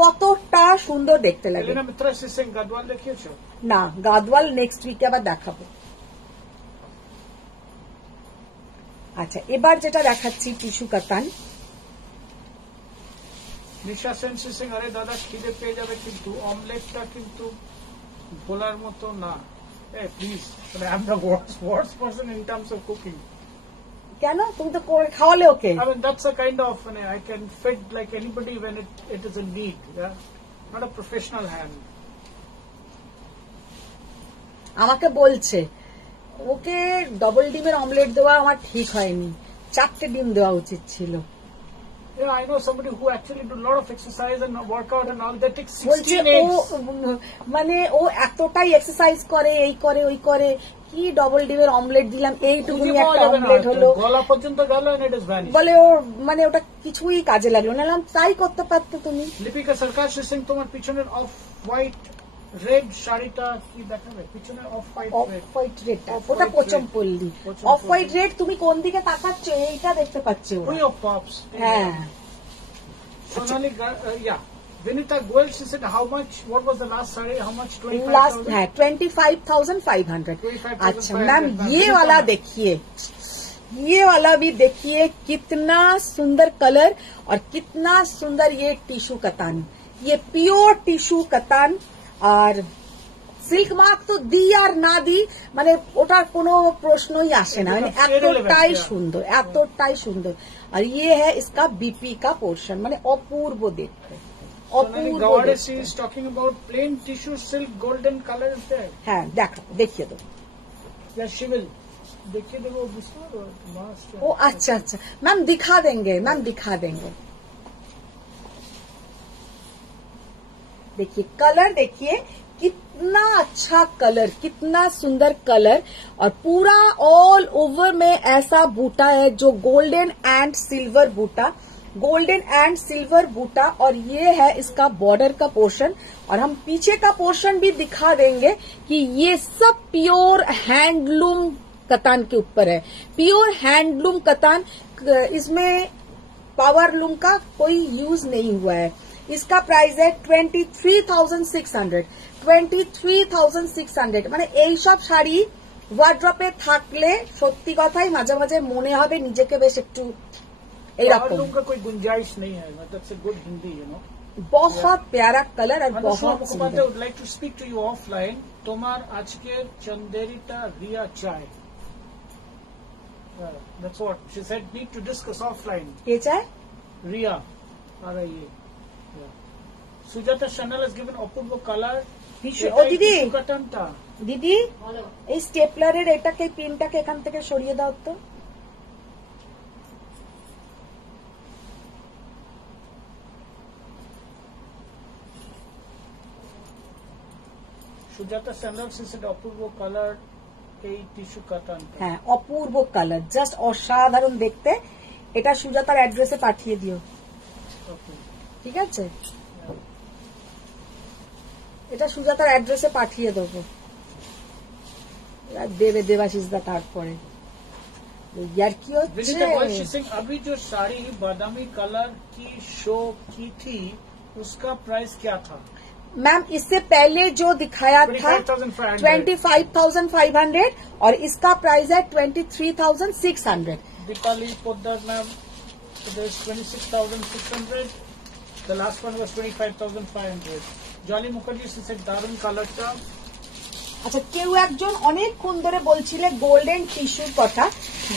কতটা সুন্দর দেখতে লাগে। এলিনা মিত্রা সিং গাদওয়াল দেখিয়েছো? না, গাদওয়াল নেক্সট উইকে আবার দেখাবো। আচ্ছা, এবার যেটা দেখাচ্ছি টিস্যু কাতান। নিশা সেন সিং, আরে দাদা খিদে পেয়ে যাবে কিন্তু অমলেটটা কিন্তু বলার মতো না। Please, I am the worst person in terms of cooking. কেন? তুমি তো করে খাওয়ালে ওকে। I mean, that's a kind of, I can feed like anybody when it is a need, yeah? Not a professional hand. আমাকে বলছে ওকে ডবল ডিমের অমলেট দেওয়া আমার ঠিক হয়নি, 4টে ডিম দেওয়া উচিত ছিল। Yeah, I know somebody who actually do a lot of exercise and workout and all that takes বলছে 16 eggs. মানে ও এতটাই এক্সারসাইজ করে, এই করে ওই করে, কি ডবল ডিমের অমলেট দিলাম, এইটুকুনি একটা অমলেট হলো। গলা পর্যন্ত গেল and it is vanished. বলে ওর মানে ওটা কিছুই কাজে লাগলো না। তাই করতে পারতো তুমি। লিপিকা সরকার সিং, তোমার পিছনের অফ হোয়াইট রেড শাড়িটা কি দেখাবে? পিছনে অফ হোয়াইট রেড, ওটা পচমপল্লী। অফ হোয়াইট রেড তুমি কোন দিকে তাকাচ্ছ? এইটা দেখতে পাচ্ছ? হ্যাঁ। সোনালী, ইয়া Vinita Goel, she said how much, what was the last saree, how much? 25,500। अच्छा मैम, ये वाला देखिए, ये वाला भी देखिए, कितना सुंदर कलर और कितना सुंदर ये टिश्यू कतान, ये प्योर टिश्यू कतान। আর সিল্ক মার্ক তো দি আর না দি মানে ওটার কোনো প্রশ্নই আসে না, মানে এতটাই সুন্দর, এতটাই সুন্দর। আর ইয়ে হ্যাঁ ইসকা বিপি কা পোর্শন, মানে অপূর্ব দেখতে, অপূর্ব দেখতে। হ্যাঁ, দেখিয়ে দেবো। ओ अच्छा अच्छा मैम, दिखा देंगे मैम, दिखा देंगे। देखिए कलर, देखिए कितना अच्छा कलर, कितना सुंदर कलर, और पूरा ऑल ओवर में ऐसा बूटा है जो गोल्डन एंड सिल्वर बूटा, गोल्डन एंड सिल्वर बूटा। और ये है इसका बॉर्डर का पोर्शन, और हम पीछे का पोर्शन भी दिखा देंगे कि ये सब प्योर हैंडलूम कतान के ऊपर है, प्योर हैंडलूम कतान। इसमें पावर लूम का कोई यूज नहीं हुआ है। इसका प्राइस है 23,600, 23,600। মানে এই সব শাড়ি ওয়ার্ড্রপে থাকলে সত্যি কথাই মাঝে মাঝে মনে হবে নিজেকে বেশ একটু এইরকম। लूम का कोई गुंजाइश नहीं है, मतलब से गुड हिंदी, यू नो। बहुत प्यारा कलर और अनुष्का बहुत मुखोपाध्याय सुंदर। would like to speak to you offline. তোমার আজকের চন্দেরিটা রিয়া চায়। That's what she said. Need to discuss offline. কে চায়? Ria, R-I-A. Yeah. Sujata Chanel has given অপূর্ব কালার। ও দিদি, কাটানটা দিদি এই স্টেপলারের এটাকে পিনটাকে এখান থেকে সরিয়ে দাও তো। সুজাতা স্যান্ডাল সেট অপূর্ব কালার এই টিস্যু কাটানটা। হ্যাঁ, অপূর্ব কালার, জাস্ট অসাধারণ দেখতে। এটা সুজাতার অ্যাড্রেসে পাঠিয়ে দিও, Okay. ঠিক আছে? এটা সুজাতার অ্যাড্রেসে পাঠিয়ে দেবো। দেবে দেবাশিস দা তারপরে यार की Vinita Walsh is saying अभी जो साड़ी बादामी कलर की शो की थी उसका प्राइस क्या था? मैम इससे पहले जो दिखाया था 25,500 25,500 और इसका प्राइस है 23,600। Deepali Poddar ma'am, there is 26,600. The last one was 25,500. Jolly Mukherjee said দারুণ কালারটা। আচ্ছা, কেউ একজন অনেকক্ষণ ধরে বলছিলে গোল্ডেন টিস্যুর কথা।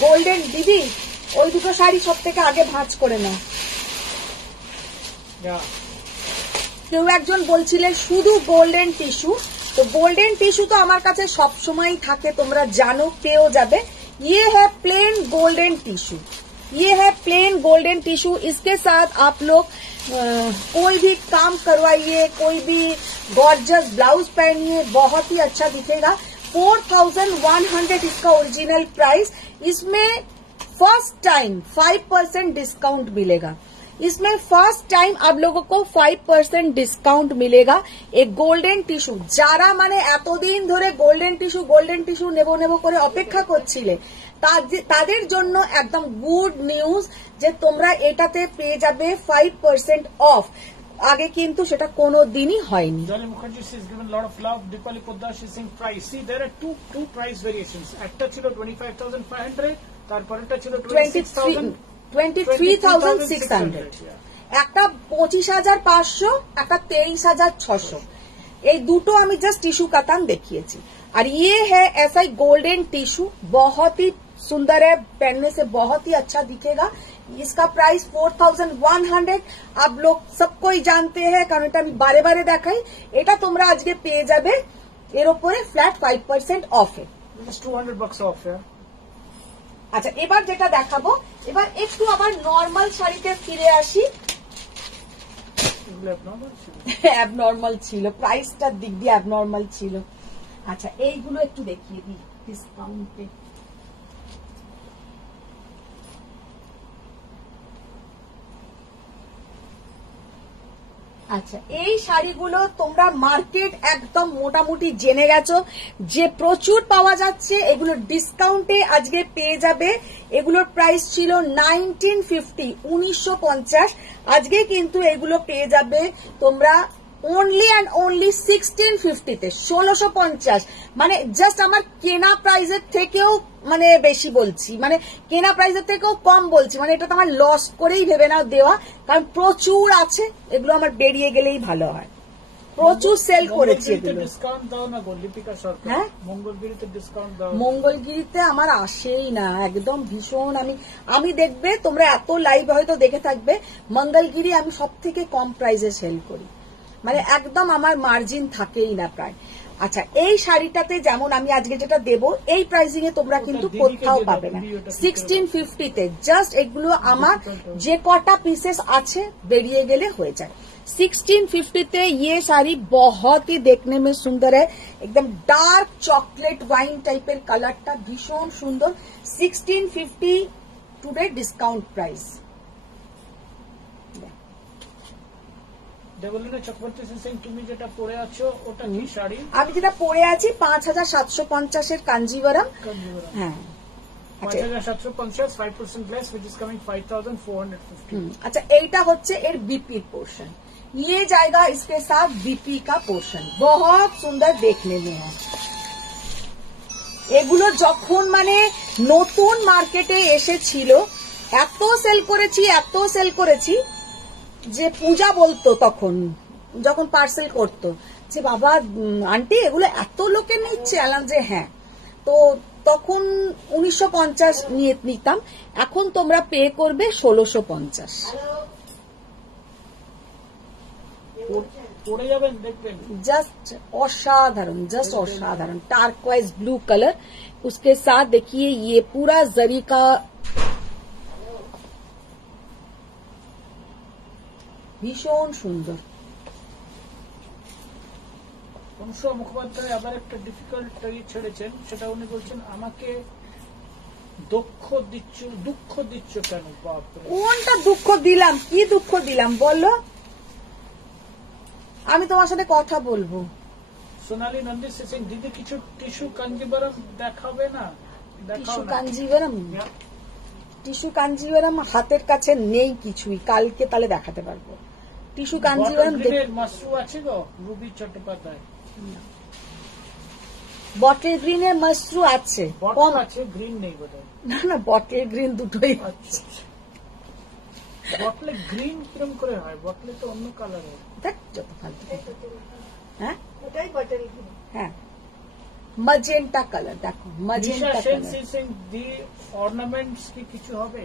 গোল্ডেন দিদি, ওই দুটো শাড়ি সব থেকে আগে ভাঁজ করে নাও। Yeah. কেউ একজন বলছিলে শুধু গোল্ডেন টিস্যু, তো গোল্ডন টিস্যু তো আমার কাছে সব সময় থাকে, তোমরা জানো, পেও যাবে। ये है प्लेन गोल्डन टिश्यू, ये है प्लेन गोल्डन टिश्यू। इसके साथ आप लोग कोई भी काम करवाइए, कोई भी गॉर्जियस ब्लाउज पहनिए, बहुत ही अच्छा दिखेगा। 4,100 इसका ओरिजिनल प्राइस। इसमें फर्स्ट टाइम 5% डिस्काउंट मिलेगा। इसमें फर्स्ट टाइम आप लोगों को 5% डिस्काउंट मिलेगा। एक गोल्डन टिश्यू যারা মানে এতদিন ধরে গোল্ডেন টিস্যু নেব করে অপেক্ষা করছিলে, তাদের জন্য একদম গুড নিউজ যে তোমরা এটাতে পেয়ে যাবে 5% অফ। আগে কিন্তু সেটা কোনো দিনই হয়নি। Jolly Mukherjee is given lot of love. Dipali Poddar is saying price. See, there are two price variations. একটা ছিল 25,500, তারপরেরটা ছিল 23,600। একটা 25,500, একটা 23,600। এই দুটো আমি জাস্ট টিস্যু কাতান দেখিয়েছি। আর ये है ऐसा ही गोल्डन टिश्यू, बहुत ही सुंदर है, पहनने से बहुत ही अच्छा दिखेगा। इसका प्राइस 4,100। आप लोग सबको ही जानते हैं, কারণ এটা আমি বারে বারে দেখাই। এটা তোমরা আজকে পেয়ে যাবে এর উপরে ফ্ল্যাট 5% অফে। It's $200 off, yeah. আচ্ছা, এবার যেটা দেখাবো, এবার একটু আবার নর্মাল শাড়িতে ফিরে আসি। অ্যাবনর্মাল ছিল, প্রাইসটার দিক দিয়ে অ্যাবনর্মাল ছিল। আচ্ছা, এইগুলো একটু দেখিয়ে দিই ডিসকাউন্টে। আচ্ছা, এই শাড়িগুলো তোমরা মার্কেট একদম মোটামুটি জেনে গেছো যে প্রচুর পাওয়া যাচ্ছে। এগুলো ডিসকাউন্টে আজকে পেয়ে যাবে। এগুলোর প্রাইস ছিল 1950, আজকে কিন্তু এগুলো পেয়ে যাবে তোমরা অনলি অ্যান্ড অনলি 1650-তে, 1650। মানে জাস্ট আমার কেনা প্রাইসের থেকেও মানে বেশি বলছি, মানে কেনা প্রাইসের থেকেও কম বলছি। মানে এটা তো আমার লস করেই ভেবে নাও দেওয়া, কারণ প্রচুর আছে। এগুলো আমার বেরিয়ে গেলেই ভালো হয়। প্রচুর সেল করেছি এগুলো। ডিসকাউন্ট দাও না গো লিপিকা সরকার। হ্যাঁ, মঙ্গলগিরিতে ডিসকাউন্ট দাও। মঙ্গলগিরিতে আমার আসেই না, একদম ভীষণ। আমি দেখবে তোমরা এত লাইভ হয়তো দেখে থাকবে, মঙ্গলগিরি আমি সব থেকে কম প্রাইসে সেল করি, মানে একদম আমার মার্জিন থাকেই না প্রায়। আচ্ছা, এই শাড়িটাতে যেমন আমি আজকে যেটা দেব, এই প্রাইসিং এ তোমরা কিন্তু কোথাও পাবে না। 1650-তে জাস্ট এগুলো আমার যে কটা পিসেস আছে বেরিয়ে গেলে হয়ে যায়। 1650-তে ये साड़ी बहुत ही देखने में सुंदर है, एकदम डार्क चॉकलेट वाइन टाइपेर कलरটা ভীষণ সুন্দর। 1650 today discount price. Debalina Chakraborty Singh, তুমি যেটা পরে আছো ওটা কি শাড়ি? আমি যেটা পরে আছি 5,750-এর কাঞ্জিভারাম। হ্যাঁ, 5,750, 5% less, which is coming 5,450। अच्छा, এইটা হচ্ছে এর बीपी पोर्शन। ये जाएगा इसके साथ बीपी का पोर्शन, बहुत सुंदर देखने में है। এগুলো যখন মানে নতুন মার্কেটে এসেছিল এত সেল করেছি যে পূজা বলতো তখন যখন পার্সেল করতো যে বাবা আন্টি এগুলো এত লোকে নিচ্ছে, আলাম যে হ্যাঁ। তো তখন 1950 নিতাম, এখন তোমরা পে করবে 1650। পরে যাবেন দেখবেন, जस्ट असाधारण टार्कवाइज ब्लू कलर। उसके साथ देखिए ये पूरा जरी का भीषण सुंदर। অনুষ্কা মুখোপাধ্যায় আবার একটা ডিফিকাল্ট ছেড়েছেন, সেটা উনি বলছেন আমাকে দুঃখ দিচ্ছ কেন? বাপরে, কোনটা দুঃখ দিলাম? কি দুঃখ দিলাম বলো? আমি তোমার সাথে কথা বলবো। সোনালী নন্দী সিং, দিদি কিছু টিস্যু কাঞ্জিবরম দেখাবে না? টিস্যু কাঞ্জিবরম হাতের কাছে নেই কিছুই, কালকে তাহলে দেখাতে পারবো। টিস্যু কাঞ্জিবরম মাশরু আছে গো, রুবি চট্টোপাধ্যায়। বটল গ্রিনের মাশরু আছে, বটল আছে, গ্রিন নেই বোধহয়। না বটল গ্রিন দুটোই। আচ্ছা, বটলে গ্রিন কিরম করে হয়? বটলে তো অন্য কালার হয়। দেখ যত ফালতু। হ্যাঁ ওটাই বটল। হ্যাঁ ম্যাজেন্টা কালার, দেখো ম্যাজেন্টা কালার। দি অর্নামেন্টস কি কিছু হবে?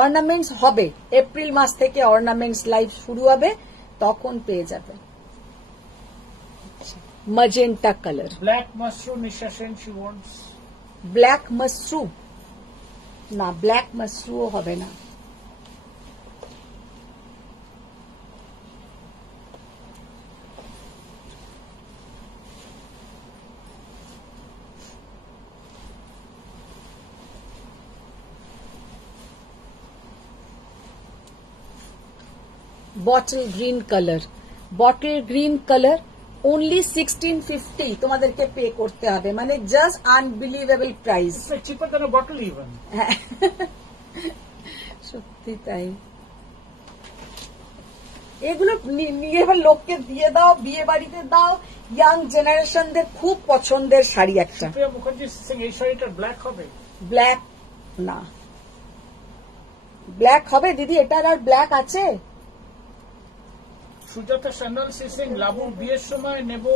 অর্নামেন্টস হবে, এপ্রিল মাস থেকে অর্নামেন্টস লাইভ শুরু হবে, তখন পেয়ে যাবে। Magenta colour. Black mushroom Nisha Sen, she wants black Mashru না, ব্ল্যাক মাশরুও হবে না। বটল গ্রিন কালার only 1650 তোমাদেরকে পে করতে হবে, মানে just unbelievable price. Cheaper than a bottle even. সত্যি তাই। এগুলো নিয়ে এবার লোককে দিয়ে দাও, বিয়ে বাড়িতে দাও, ইয়াং জেনারেশনদের খুব পছন্দের শাড়ি একটা। সুপ্রিয়া মুখার্জি সিং, এই শাড়িটা ব্ল্যাক হবে? ব্ল্যাক না, ব্ল্যাক হবে দিদি, এটার আর ব্ল্যাক আছে? সুজাতা সান্যাল সিং, লাবুর বিয়ের সময় নেব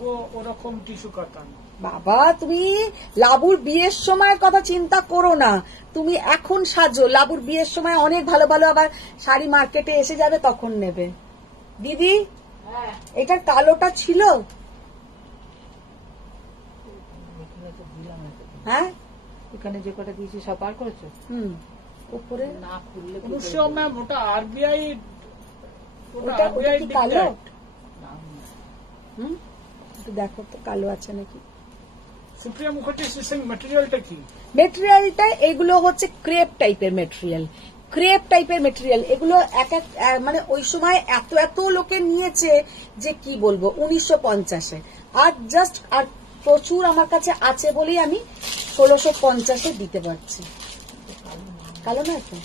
গো ওরকম টিস্যু কাতান। বাবা তুমি লাবুর বিয়ের সময়ের কথা চিন্তা করো না, তুমি এখন সাজো, লাবুর বিয়ের সময় অনেক ভালো ভালো আবার শাড়ি মার্কেটে এসে যাবে, তখন নেবে। দিদি এটার কালোটা ছিল? হ্যাঁ এখানে যে কটা দিয়েছি সব বার করেছো? উপরে না খুললে অনুষ্কা ম্যাম, ওটা আরবিআই, ওটা কি কালো? একটু দেখো তো কালো আছে নাকি। সুপ্রিয়া মুখার্জি সিং, ম্যাটেরিয়ালটা কি? মেটেরিয়ালটা এগুলো হচ্ছে ক্রেপ টাইপের মেটেরিয়াল। এগুলো এক মানে ওই সময় এত লোকে নিয়েছে যে কি বলবো, 1950-এ। আর জাস্ট আর প্রচুর আমার কাছে আছে বলেই আমি 1650-এ দিতে পারছি। কালো না তো?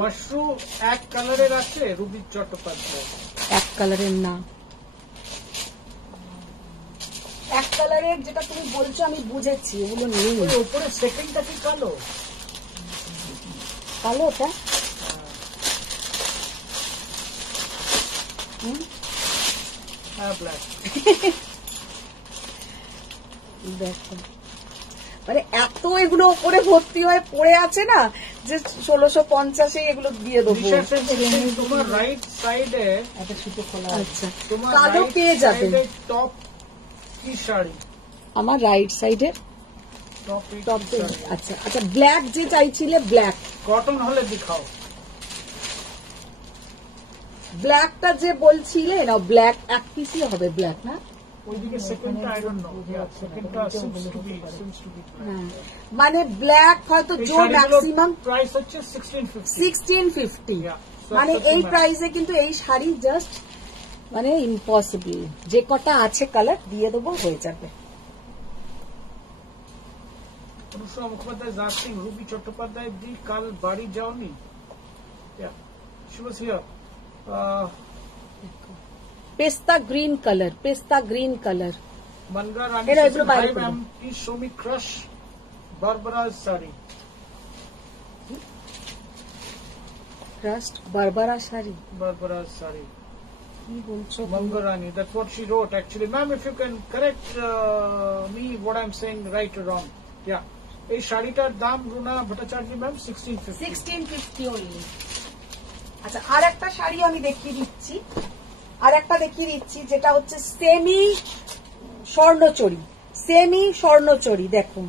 মাশরুম এক কালারের আছে, রুবি চট্টোপাধ্যায়। এক কালারের না, এক কালারের যেটা তুমি বলছো আমি বুঝেছি, এগুলো নেই। ওই উপরে সেকেন্ডটা কি কালো? কালো ওটা? হ্যাঁ, ব্ল্যাক। দেখো মানে এত এগুলো ওপরে ভর্তি হয়ে পড়ে আছে না যে 1650-এ এগুলো দিয়ে দেবো। তোমার রাইট সাইডে একটা সুতো খোলা। আচ্ছা, তোমার কালো পেয়ে যাবে। টপ কি শাড়ি? আমার রাইট সাইডে টপ আচ্ছা আচ্ছা, ব্ল্যাক যে চাইছিলে, ব্ল্যাক কটন হলে দেখাও। ব্ল্যাকটা যে বলছিলে না, ব্ল্যাক এক পিসই হবে, ব্ল্যাক না? ওইদিকে সেকেন্ডটা আই ডোন্ট নো, সেকেন্ডটা সিমস টু বি মানে ব্ল্যাক হয়তো জো ম্যাক্সিমাম প্রাইস হচ্ছে 1650। 1650 Yeah, মানে that's এই the প্রাইসে কিন্তু এই শাড়ি জাস্ট মানে ইম্পসিবল। যে কটা আছে কালার দিয়ে দেবো, হয়ে যাবে। অনুষ্কা মুখোপাধ্যায়, জাত সিং, রুবি চট্টোপাধ্যায়, দি কাল বাড়ি যাওনি? পেস্তা green colour Manga Rani, Era she এগুলো said, বাইরে hi করো। ma'am, please show me crush Barbara's sari. Trust Barbara sari Barbara's sari. কি বলছো Mangarani, that's what she wrote actually. Ma'am, if you can correct me what I'm saying right or wrong. Yeah. এই শাড়িটার দাম রুনা ভট্টাচার্য ম্যাম 1650 1650 only। আচ্ছা আর একটা শাড়ি আমি দেখিয়ে দিচ্ছি, আর একটা দেখিয়ে দিচ্ছি যেটা হচ্ছে সেমি স্বর্ণচরী, সেমি স্বর্ণচরী। দেখুন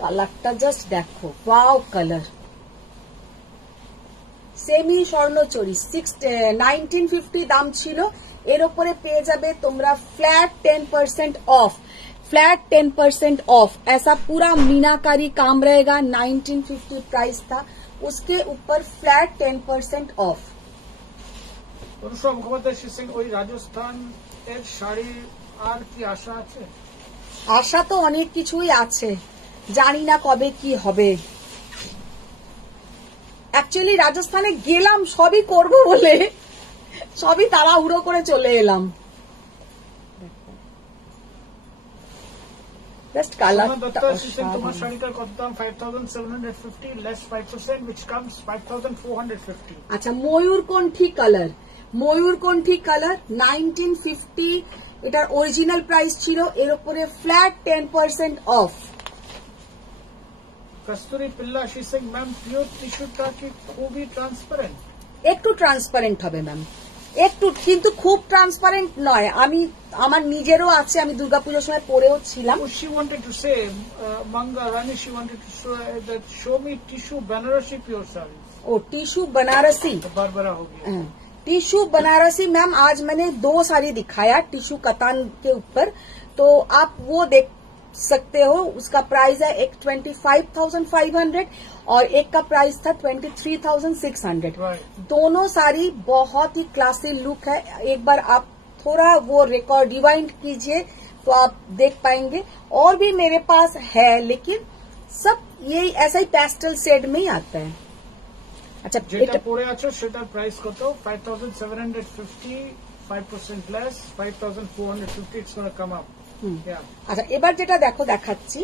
কালারটা জাস্ট দেখো, ওয়াও কালার। সেমি স্বর্ণচরী 1950 দাম ছিল, এর উপরে পেয়ে যাবে তোমরা फ्लैट 10% ऑफ, फ्लैट 10% ऑफ। ऐसा पूरा मीनाकारी काम रहेगा। 1950 प्राइस था, उसके ऊपर फ्लैट 10% ऑफ। অনুষ্কা মুখোপাধ্যায় সিং ওই রাজস্থান এর শাড়ি আর কি আশা আছে? আশা তো অনেক কিছুই আছে, জানি না কবে কি হবে। অ্যাকচুয়ালি রাজস্থানে গেলাম সবই করব বলে, সবই তাড়াহুড়ো করে চলে এলাম। জাস্ট সোনা দত্তা কালারটা সিং তোমার শাড়িটার কত দাম? 5750 লেস 5% which comes 5450। আচ্ছা ময়ূরকণ্ঠী কালার, ময়ূরকণ্ঠী কালার 1950 এটার অরিজিনাল প্রাইস ছিল, এর উপরে flat 10% off. Kasturi Pilla saying ma'am pure টিস্যুটা কি খুবই ট্রান্সপারেন্ট? একটু ট্রান্সপারেন্ট হবে ম্যাম, একটু, কিন্তু খুব ট্রান্সপারেন্ট নয়। আমি আমার নিজেরও আছে, আমি দুর্গাপুজোর সময় পরেও ছিলাম। She wanted to say, Manga Rani, she wanted to show me tissue Banarasi pure sarees। O tissue Banarasi, Barbara हो गया। टिश्यू बनारसी मैम आज मैंने 2 साड़ी दिखाया टिश्यू कतान के ऊपर, तो आप वो देख सकते हो। उसका प्राइस है एक 25,500 और एक का प्राइस था 23,600। Right। दोनों साड़ी बहुत ही क्लासी लुक है। एक बार आप थोड़ा वो रिकॉर्ड रिवाइंड कीजिए तो आप देख पाएंगे। और भी मेरे पास है, लेकिन सब ये ऐसा ही पेस्टल शेड में ही आता है। अच्छा যেটা পরে আছো সেটার প্রাইস কত? 5750, 5% less, 5450। It's going to come up। Yeah। अच्छा এবার যেটা দেখো দেখাচ্ছি,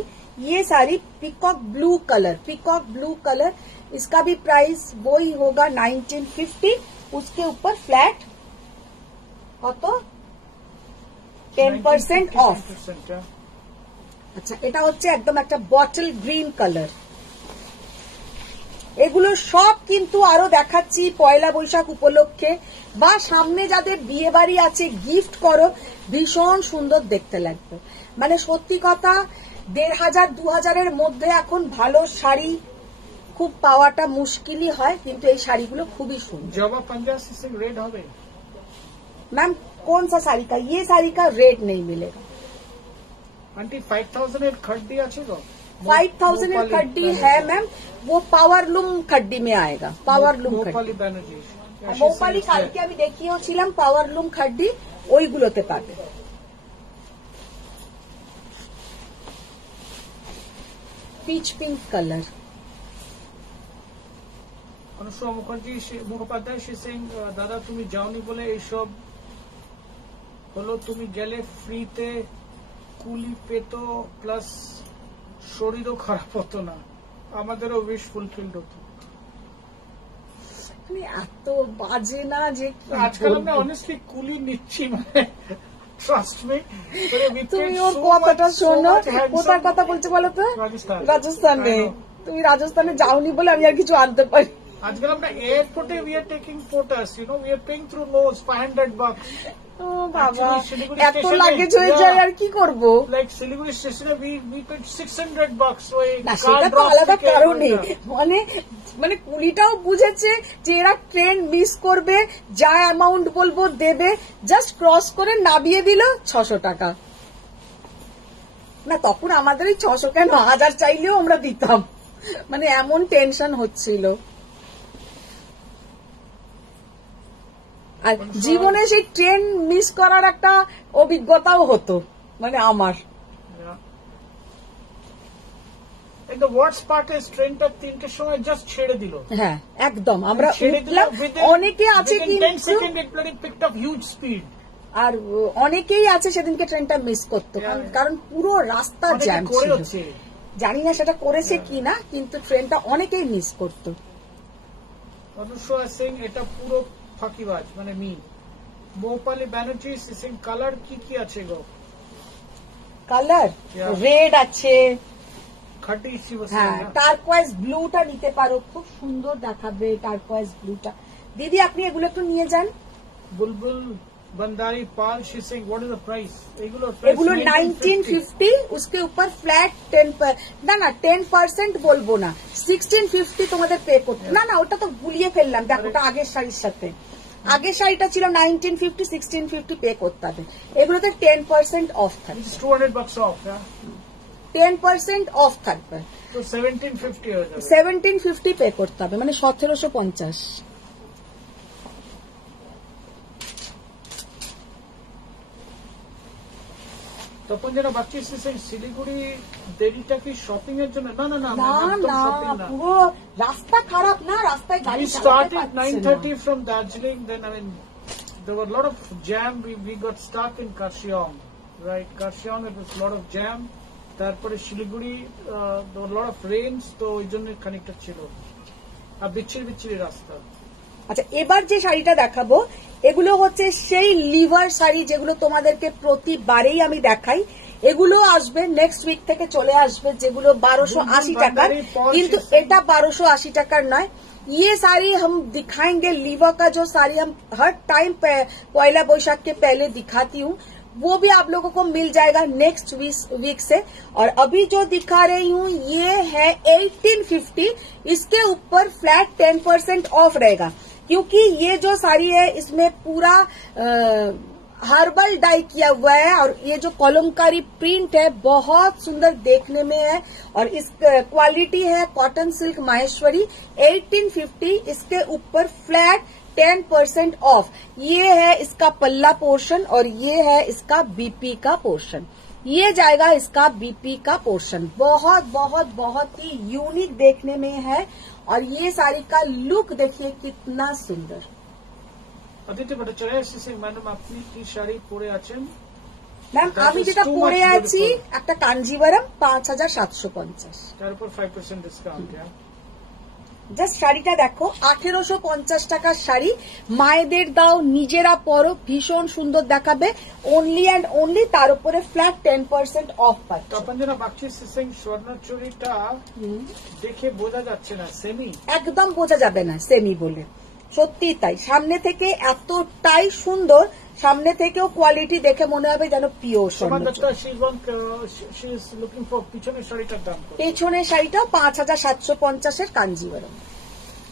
ये sari peacock blue colour, peacock blue colour, इसका भी प्राइस वो ही होगा 1950। उसके ऊपर फ्लैट কত 10% অফ। 10%, yeah। আচ্ছা এটা হচ্ছে একদম একটা বটল গ্রিন কালার। এগুলো সব কিন্তু আরো দেখাচ্ছি পয়লা বৈশাখ উপলক্ষে, বা সামনে যাদের বিয়ে বাড়ি আছে গিফট করো, ভীষণ সুন্দর দেখতে লাগবে। মানে সত্যি কথা 1500-2000 মধ্যে এখন ভালো শাড়ি খুব পাওয়াটা মুশকিলই হয়, কিন্তু এই শাড়িগুলো খুবই সুন্দর। জবা পাঞ্জাব সিং রেড হবে? मैम कौन सा साड़ी का? ये साड़ी का रेट नहीं मिलेगा। आंटी 5000 এর खड्डी আছে তো? 5000 खड्डी है मैम, वो पावरलूम खड्डी में आएगा। पावरलूम खड्डी, ভোপালি ব্যানার্জি। ভোপালি কালকে আমি দেখিয়েও ছিলাম, পাওয়ারলুম খাড্ডি ওইগুলোতে পাবে। Pitch pink colour. Anushka Mukhopadhyay Singh দাদা তুমি যাওনি বলে এইসব হলো, তুমি গেলে ফ্রিতে কুলি পেত প্লাস শরীরও খারাপ হতো না, আমাদেরও উইশ ফুলফিলড হতো। মানে এত বাজে না যে কি আজকাল বলবো। আমরা অনেস্টলি কুলি নিচ্ছি, মানে ট্রাস্ট মি। তুমি ওর কথাটা শোনো, কোথার কথা বলছে বলো তো? রাজস্থান। রাজস্থানে। তুমি রাজস্থানে যাওনি বলে আমি আর কিছু আনতে পারি। আজকাল আমরা এয়ারপোর্টে we are taking photos, you know, we are paying through nose $500। ও বাবা, শিলিগুড়ি এত স্টেশনে, লাগেজ হয়ে যায় আর কি করব। লাইক শিলিগুড়ি স্টেশনে উই পেড $600 ওই না কার সেটা তো ড্রপ আলাদা থেকে কারণে, ওইটা। মানে কুলিটাও বুঝেছে যে এরা ট্রেন মিস করবে, যা অ্যামাউন্ট বলবো দেবে, জাস্ট ক্রস করে নামিয়ে দিল 600 টাকা। না তখন আমাদের এই 600 কেন 1000 চাইলেও আমরা দিতাম, মানে এমন টেনশন হচ্ছিল। আর জীবনে সেই ট্রেন মিস করার একটা অভিজ্ঞতাও হতো, মানে আমার। And the worst part is ট্রেনটা 3টের সময় জাস্ট ছেড়ে দিল, হ্যাঁ একদম আমরা ছেড়ে দিল, উঠলাম, অনেকে আছে within 10 কিন্তু seconds it bloody picked up huge speed. আর অনেকেই আছে সেদিনকে ট্রেনটা মিস করতো, কারণ পুরো রাস্তা অনেকে জ্যাম ছিল। করেওছে। জানি না সেটা করেছে কিনা, কিন্তু ট্রেনটা অনেকেই মিস করতো। অনুসয়া সিং এটা পুরো ফাঁকিবাজ, মানে মি। মৌপালি ব্যানার্জি সিং কালার কি কি আছে গো? Colour Yeah. রেড আছে, খাটি হ্যাঁ টার্কোয়াইজ ব্লুটা নিতে পারো, খুব সুন্দর দেখাবে টার্কোয়াইজ ব্লুটা। দিদি আপনি এগুলো একটু নিয়ে যান। Bulbul Bandari Pal saying what is the price? এগুলো 1950, उसके ऊपर फ्लैट 10 না না 10% বলবো না, 1650 তোমাদের পে করতে। না না ওটা তো গুলিয়ে ফেললাম, দেখো ওটা আগের শাড়ির সাথে, আগের শাড়িটা ছিল 1950, 1650 পে করতে হবে। এগুলোতে 10% অফ থাকবে, $200 off, yeah? 10% অফ থাকবে, तो 1750 हो जाएगा। 1750 পে করতে হবে, মানে 1750। তখন যেটা বাচ্চি সিং শিলিগুড়ি দেরিটা কি শপিং এর জন্য? না না না না একদম না shopping না। পুরো রাস্তা খারাপ না, রাস্তায় গাড়ি We চালাতে started পারছে না। 9:30 from Darjeeling. Then I mean, there were a lot of jam. We got stuck in Karshiong, right? Karshiong, it was a lot of jam. তারপরে Siliguri there were a lot of rains, তো ওই জন্য খানিকটা ছিল, আর বিচ্ছিরি রাস্তা। আচ্ছা এবার যে শাড়িটা দেখাবো এগুলো হচ্ছে সেই লিভার শাড়ি যেগুলো তোমাদেরকে প্রতিবারেই আমি দেখাই। এগুলো আসবে নেক্সট উইক থেকে চলে আসবে, যেগুলো 1280 টাকার, কিন্তু এটা 1280 টাকার নয়। ये साड़ी हम दिखाएंगे, लीवर का जो साड़ी हम हर टाइम पहला बैसाख के पहले दिखाती हूँ, वो भी आप लोगों को मिल जाएगा नेक्स्ट वीक से। और अभी जो दिखा रही हूँ ये है 1850, इसके ऊपर फ्लैट 10% ऑफ रहेगा, क्योंकि ये जो साड़ी है इसमें पूरा हर्बल डाई किया हुआ है, और ये जो कलमकारी प्रिंट है बहुत सुंदर देखने में है, और इस क्वालिटी है कॉटन सिल्क माहेश्वरी। 1850, इसके ऊपर फ्लैट 10% ऑफ। ये है इसका पल्ला पोर्शन और ये है इसका बीपी का पोर्शन, ये जाएगा इसका बीपी का पोर्शन। बहुत बहुत बहुत ही यूनिक देखने में है, और ये साड़ी का लुक देखिए कितना सुंदर। আদিত্য ভট্টাচার্য সিং ম্যাডাম, আপনি কি শাড়ি পরে আছেন? ম্যাম আমি যেটা পরে আছি একটা কাঞ্জিভারাম 5750, তার উপর 5% ডিসকাউন্ট। জাস্ট শাড়িটা দেখো, 1850 টাকার শাড়ি, মায়েদের দাও নিজেরা পরো, ভীষণ সুন্দর দেখাবে, অনলি অ্যান্ড অনলি তার উপরে ফ্ল্যাট 10% অফ পাচ্ছে। তখন যেন বাচ্চি সিং স্বর্ণচুরিটা দেখে বোঝা যাচ্ছে না, সেমি একদম বোঝা যাবে না সেমি বলে, সত্যি তাই। সামনে থেকে এতটাই সুন্দর, সামনে থেকেও কোয়ালিটি দেখে মনে হবে যেন পিওর স্বর্ণ। পিছনের শাড়িটার দাম কত? পেছনের শাড়িটাও 5750 এর কাঞ্জিভারাম।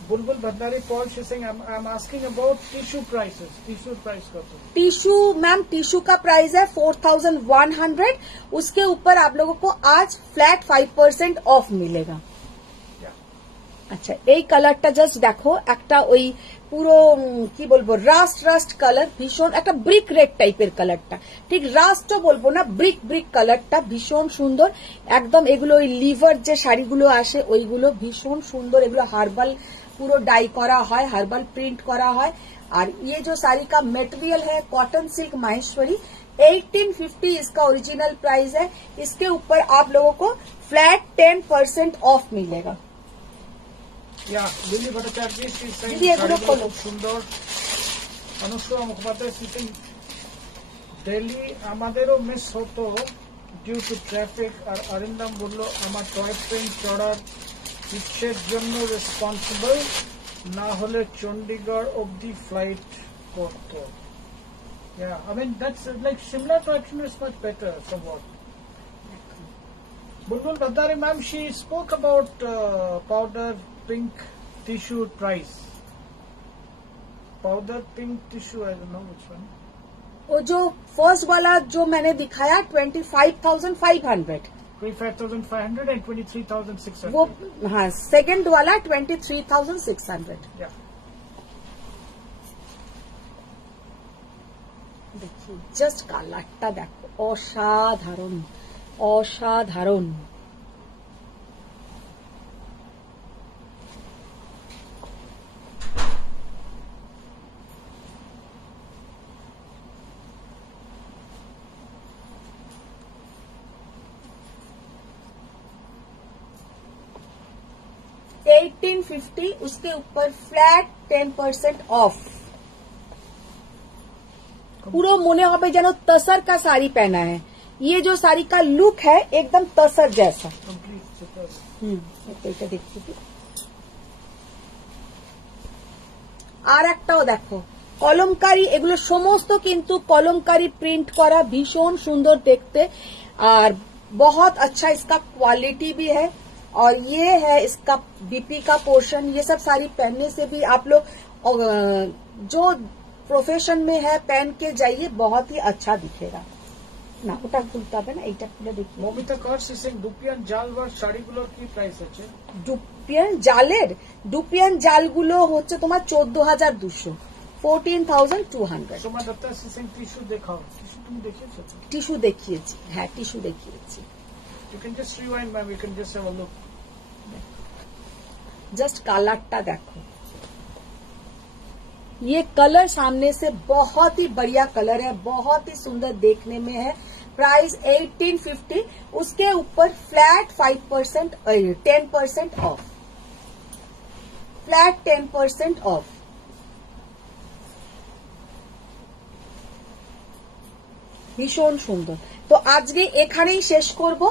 बुलबुल Bhandari Paul Singh, I am asking about tissue prices. Tissue price कत? टिश्यू मैम टिश्यू का प्राइस है 4100, उसके ऊपर आप लोगों को आज फ्लैट 5% ऑफ मिलेगा। আচ্ছা এই কালারটা জাস্ট দেখো, একটা ওই পুরো কি বলবো রাস্ট কালার, ভীষণ একটা ব্রিক রেড টাইপের কালারটা, ঠিক রাস্টও বলবো না, ব্রিক কালারটা ভীষণ সুন্দর একদম। এগুলো ওই লিভার যে শাড়িগুলো আসে ওইগুলো ভীষণ সুন্দর, এগুলো হার্বাল পুরো ডাই করা হয়, হার্বাল प्रिंट करा है। और ये जो साड़ी का मटेरियल है कॉटन सिल्क माहेश्वरी, 1850 इसका ओरिजिनल प्राइस है। इसके ऊपर आप लोगों को फ्लैट 10% ऑफ मिलेगा। লিলি ভট্টাচার্য খুব সুন্দর। অনুসয়া মুখোপাধ্যায় সিটিং দিল্লি, আমাদেরও মিস হতো ডিউ টু ট্রাফিক। আর অরিন্দম বলল আমার টয় ট্রেন চড়ার ইচ্ছের জন্য রেসপন্সিবল, না হলে চণ্ডীগড় অব্দি ফ্লাইট করত। I mean that's like similar to action is much better somewhat. Bulbul Bhandari ma'am, she spoke about powder pink tissue price. Powder pink tissue, I don't know which one. वो जो फर्स्ट वाला जो मैंने दिखाया 25,500, 25,500 and 23,600. वो हाँ सेकंड वाला 23,600। Yeah. देखिए जस्ट कालारটা দেখো, অসাধারণ অসাধারণ। 1850, उसके ऊपर फ्लैट 10% ऑफ। पूरा मोने होगा जानो तसर का साड़ी पहना है। ये जो साड़ी का लुक है एकदम तसर जैसा। এটা দেখছি আর একটাও দেখো কলমকারি, এগুলো সমস্ত কিন্তু কলমকারি প্রিंट করা, ভীষণ সুন্দর দেখতে और बहुत अच्छा इसका क्वालिटी भी है। और ये है इसका बीपी का पोर्शन। ये सब साड़ी पहनने से भी आप लोग जो प्रोफेशन में है पहन के जाइए, बहुत ही अच्छा दिखेगा না। ওটা খুলতে হবে না, এইটা খুলে দেখি। মমিতা কার্স সিং ডুপিয়ান জাল ওয়ার শাড়িগুলোর কি প্রাইস আছে? ডুপিয়ান জালগুলো হচ্ছে তোমার 14,200, 14,200। সোমা দত্তা সিং টিস্যু দেখাও। টিস্যু তুমি দেখিয়েছো? টিস্যু দেখিয়েছি, হ্যাঁ টিস্যু দেখিয়েছি। You can just rewind, ma'am. You can just have a look. Just कलरটা देखो, ये कलर सामने से बहुत ही बढ़िया कलर है, बहुत ही सुंदर देखने में है। प्राइस 1850, उसके ऊपर फ्लैट 5% 10% ऑफ, फ्लैट 10% ऑफ। ভীষণ সুন্দর। তো আজকে এখানেই শেষ করব,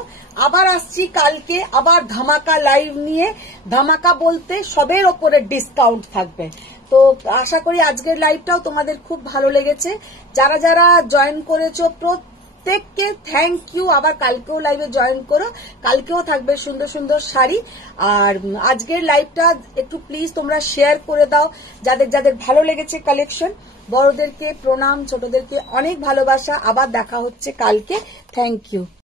আবার আসছি কালকে আবার ধামাকা লাইভ নিয়ে। ধামাকা বলতে সবের ওপরে ডিসকাউন্ট থাকবে। তো আশা করি আজকের লাইভটাও তোমাদের খুব ভালো লেগেছে। যারা যারা জয়েন করেছো প্রত্যেককে থ্যাংক ইউ। আবার কালকেও লাইভে জয়েন করো, কালকেও থাকবে সুন্দর সুন্দর শাড়ি। আর আজকের লাইভটা একটু প্লিজ তোমরা শেয়ার করে দাও যাদের যাদের ভালো লেগেছে কালেকশন। বড়দেরকে প্রণাম, ছোটদেরকে অনেক ভালোবাসা। আবার দেখা হচ্ছে কালকে। Thank you.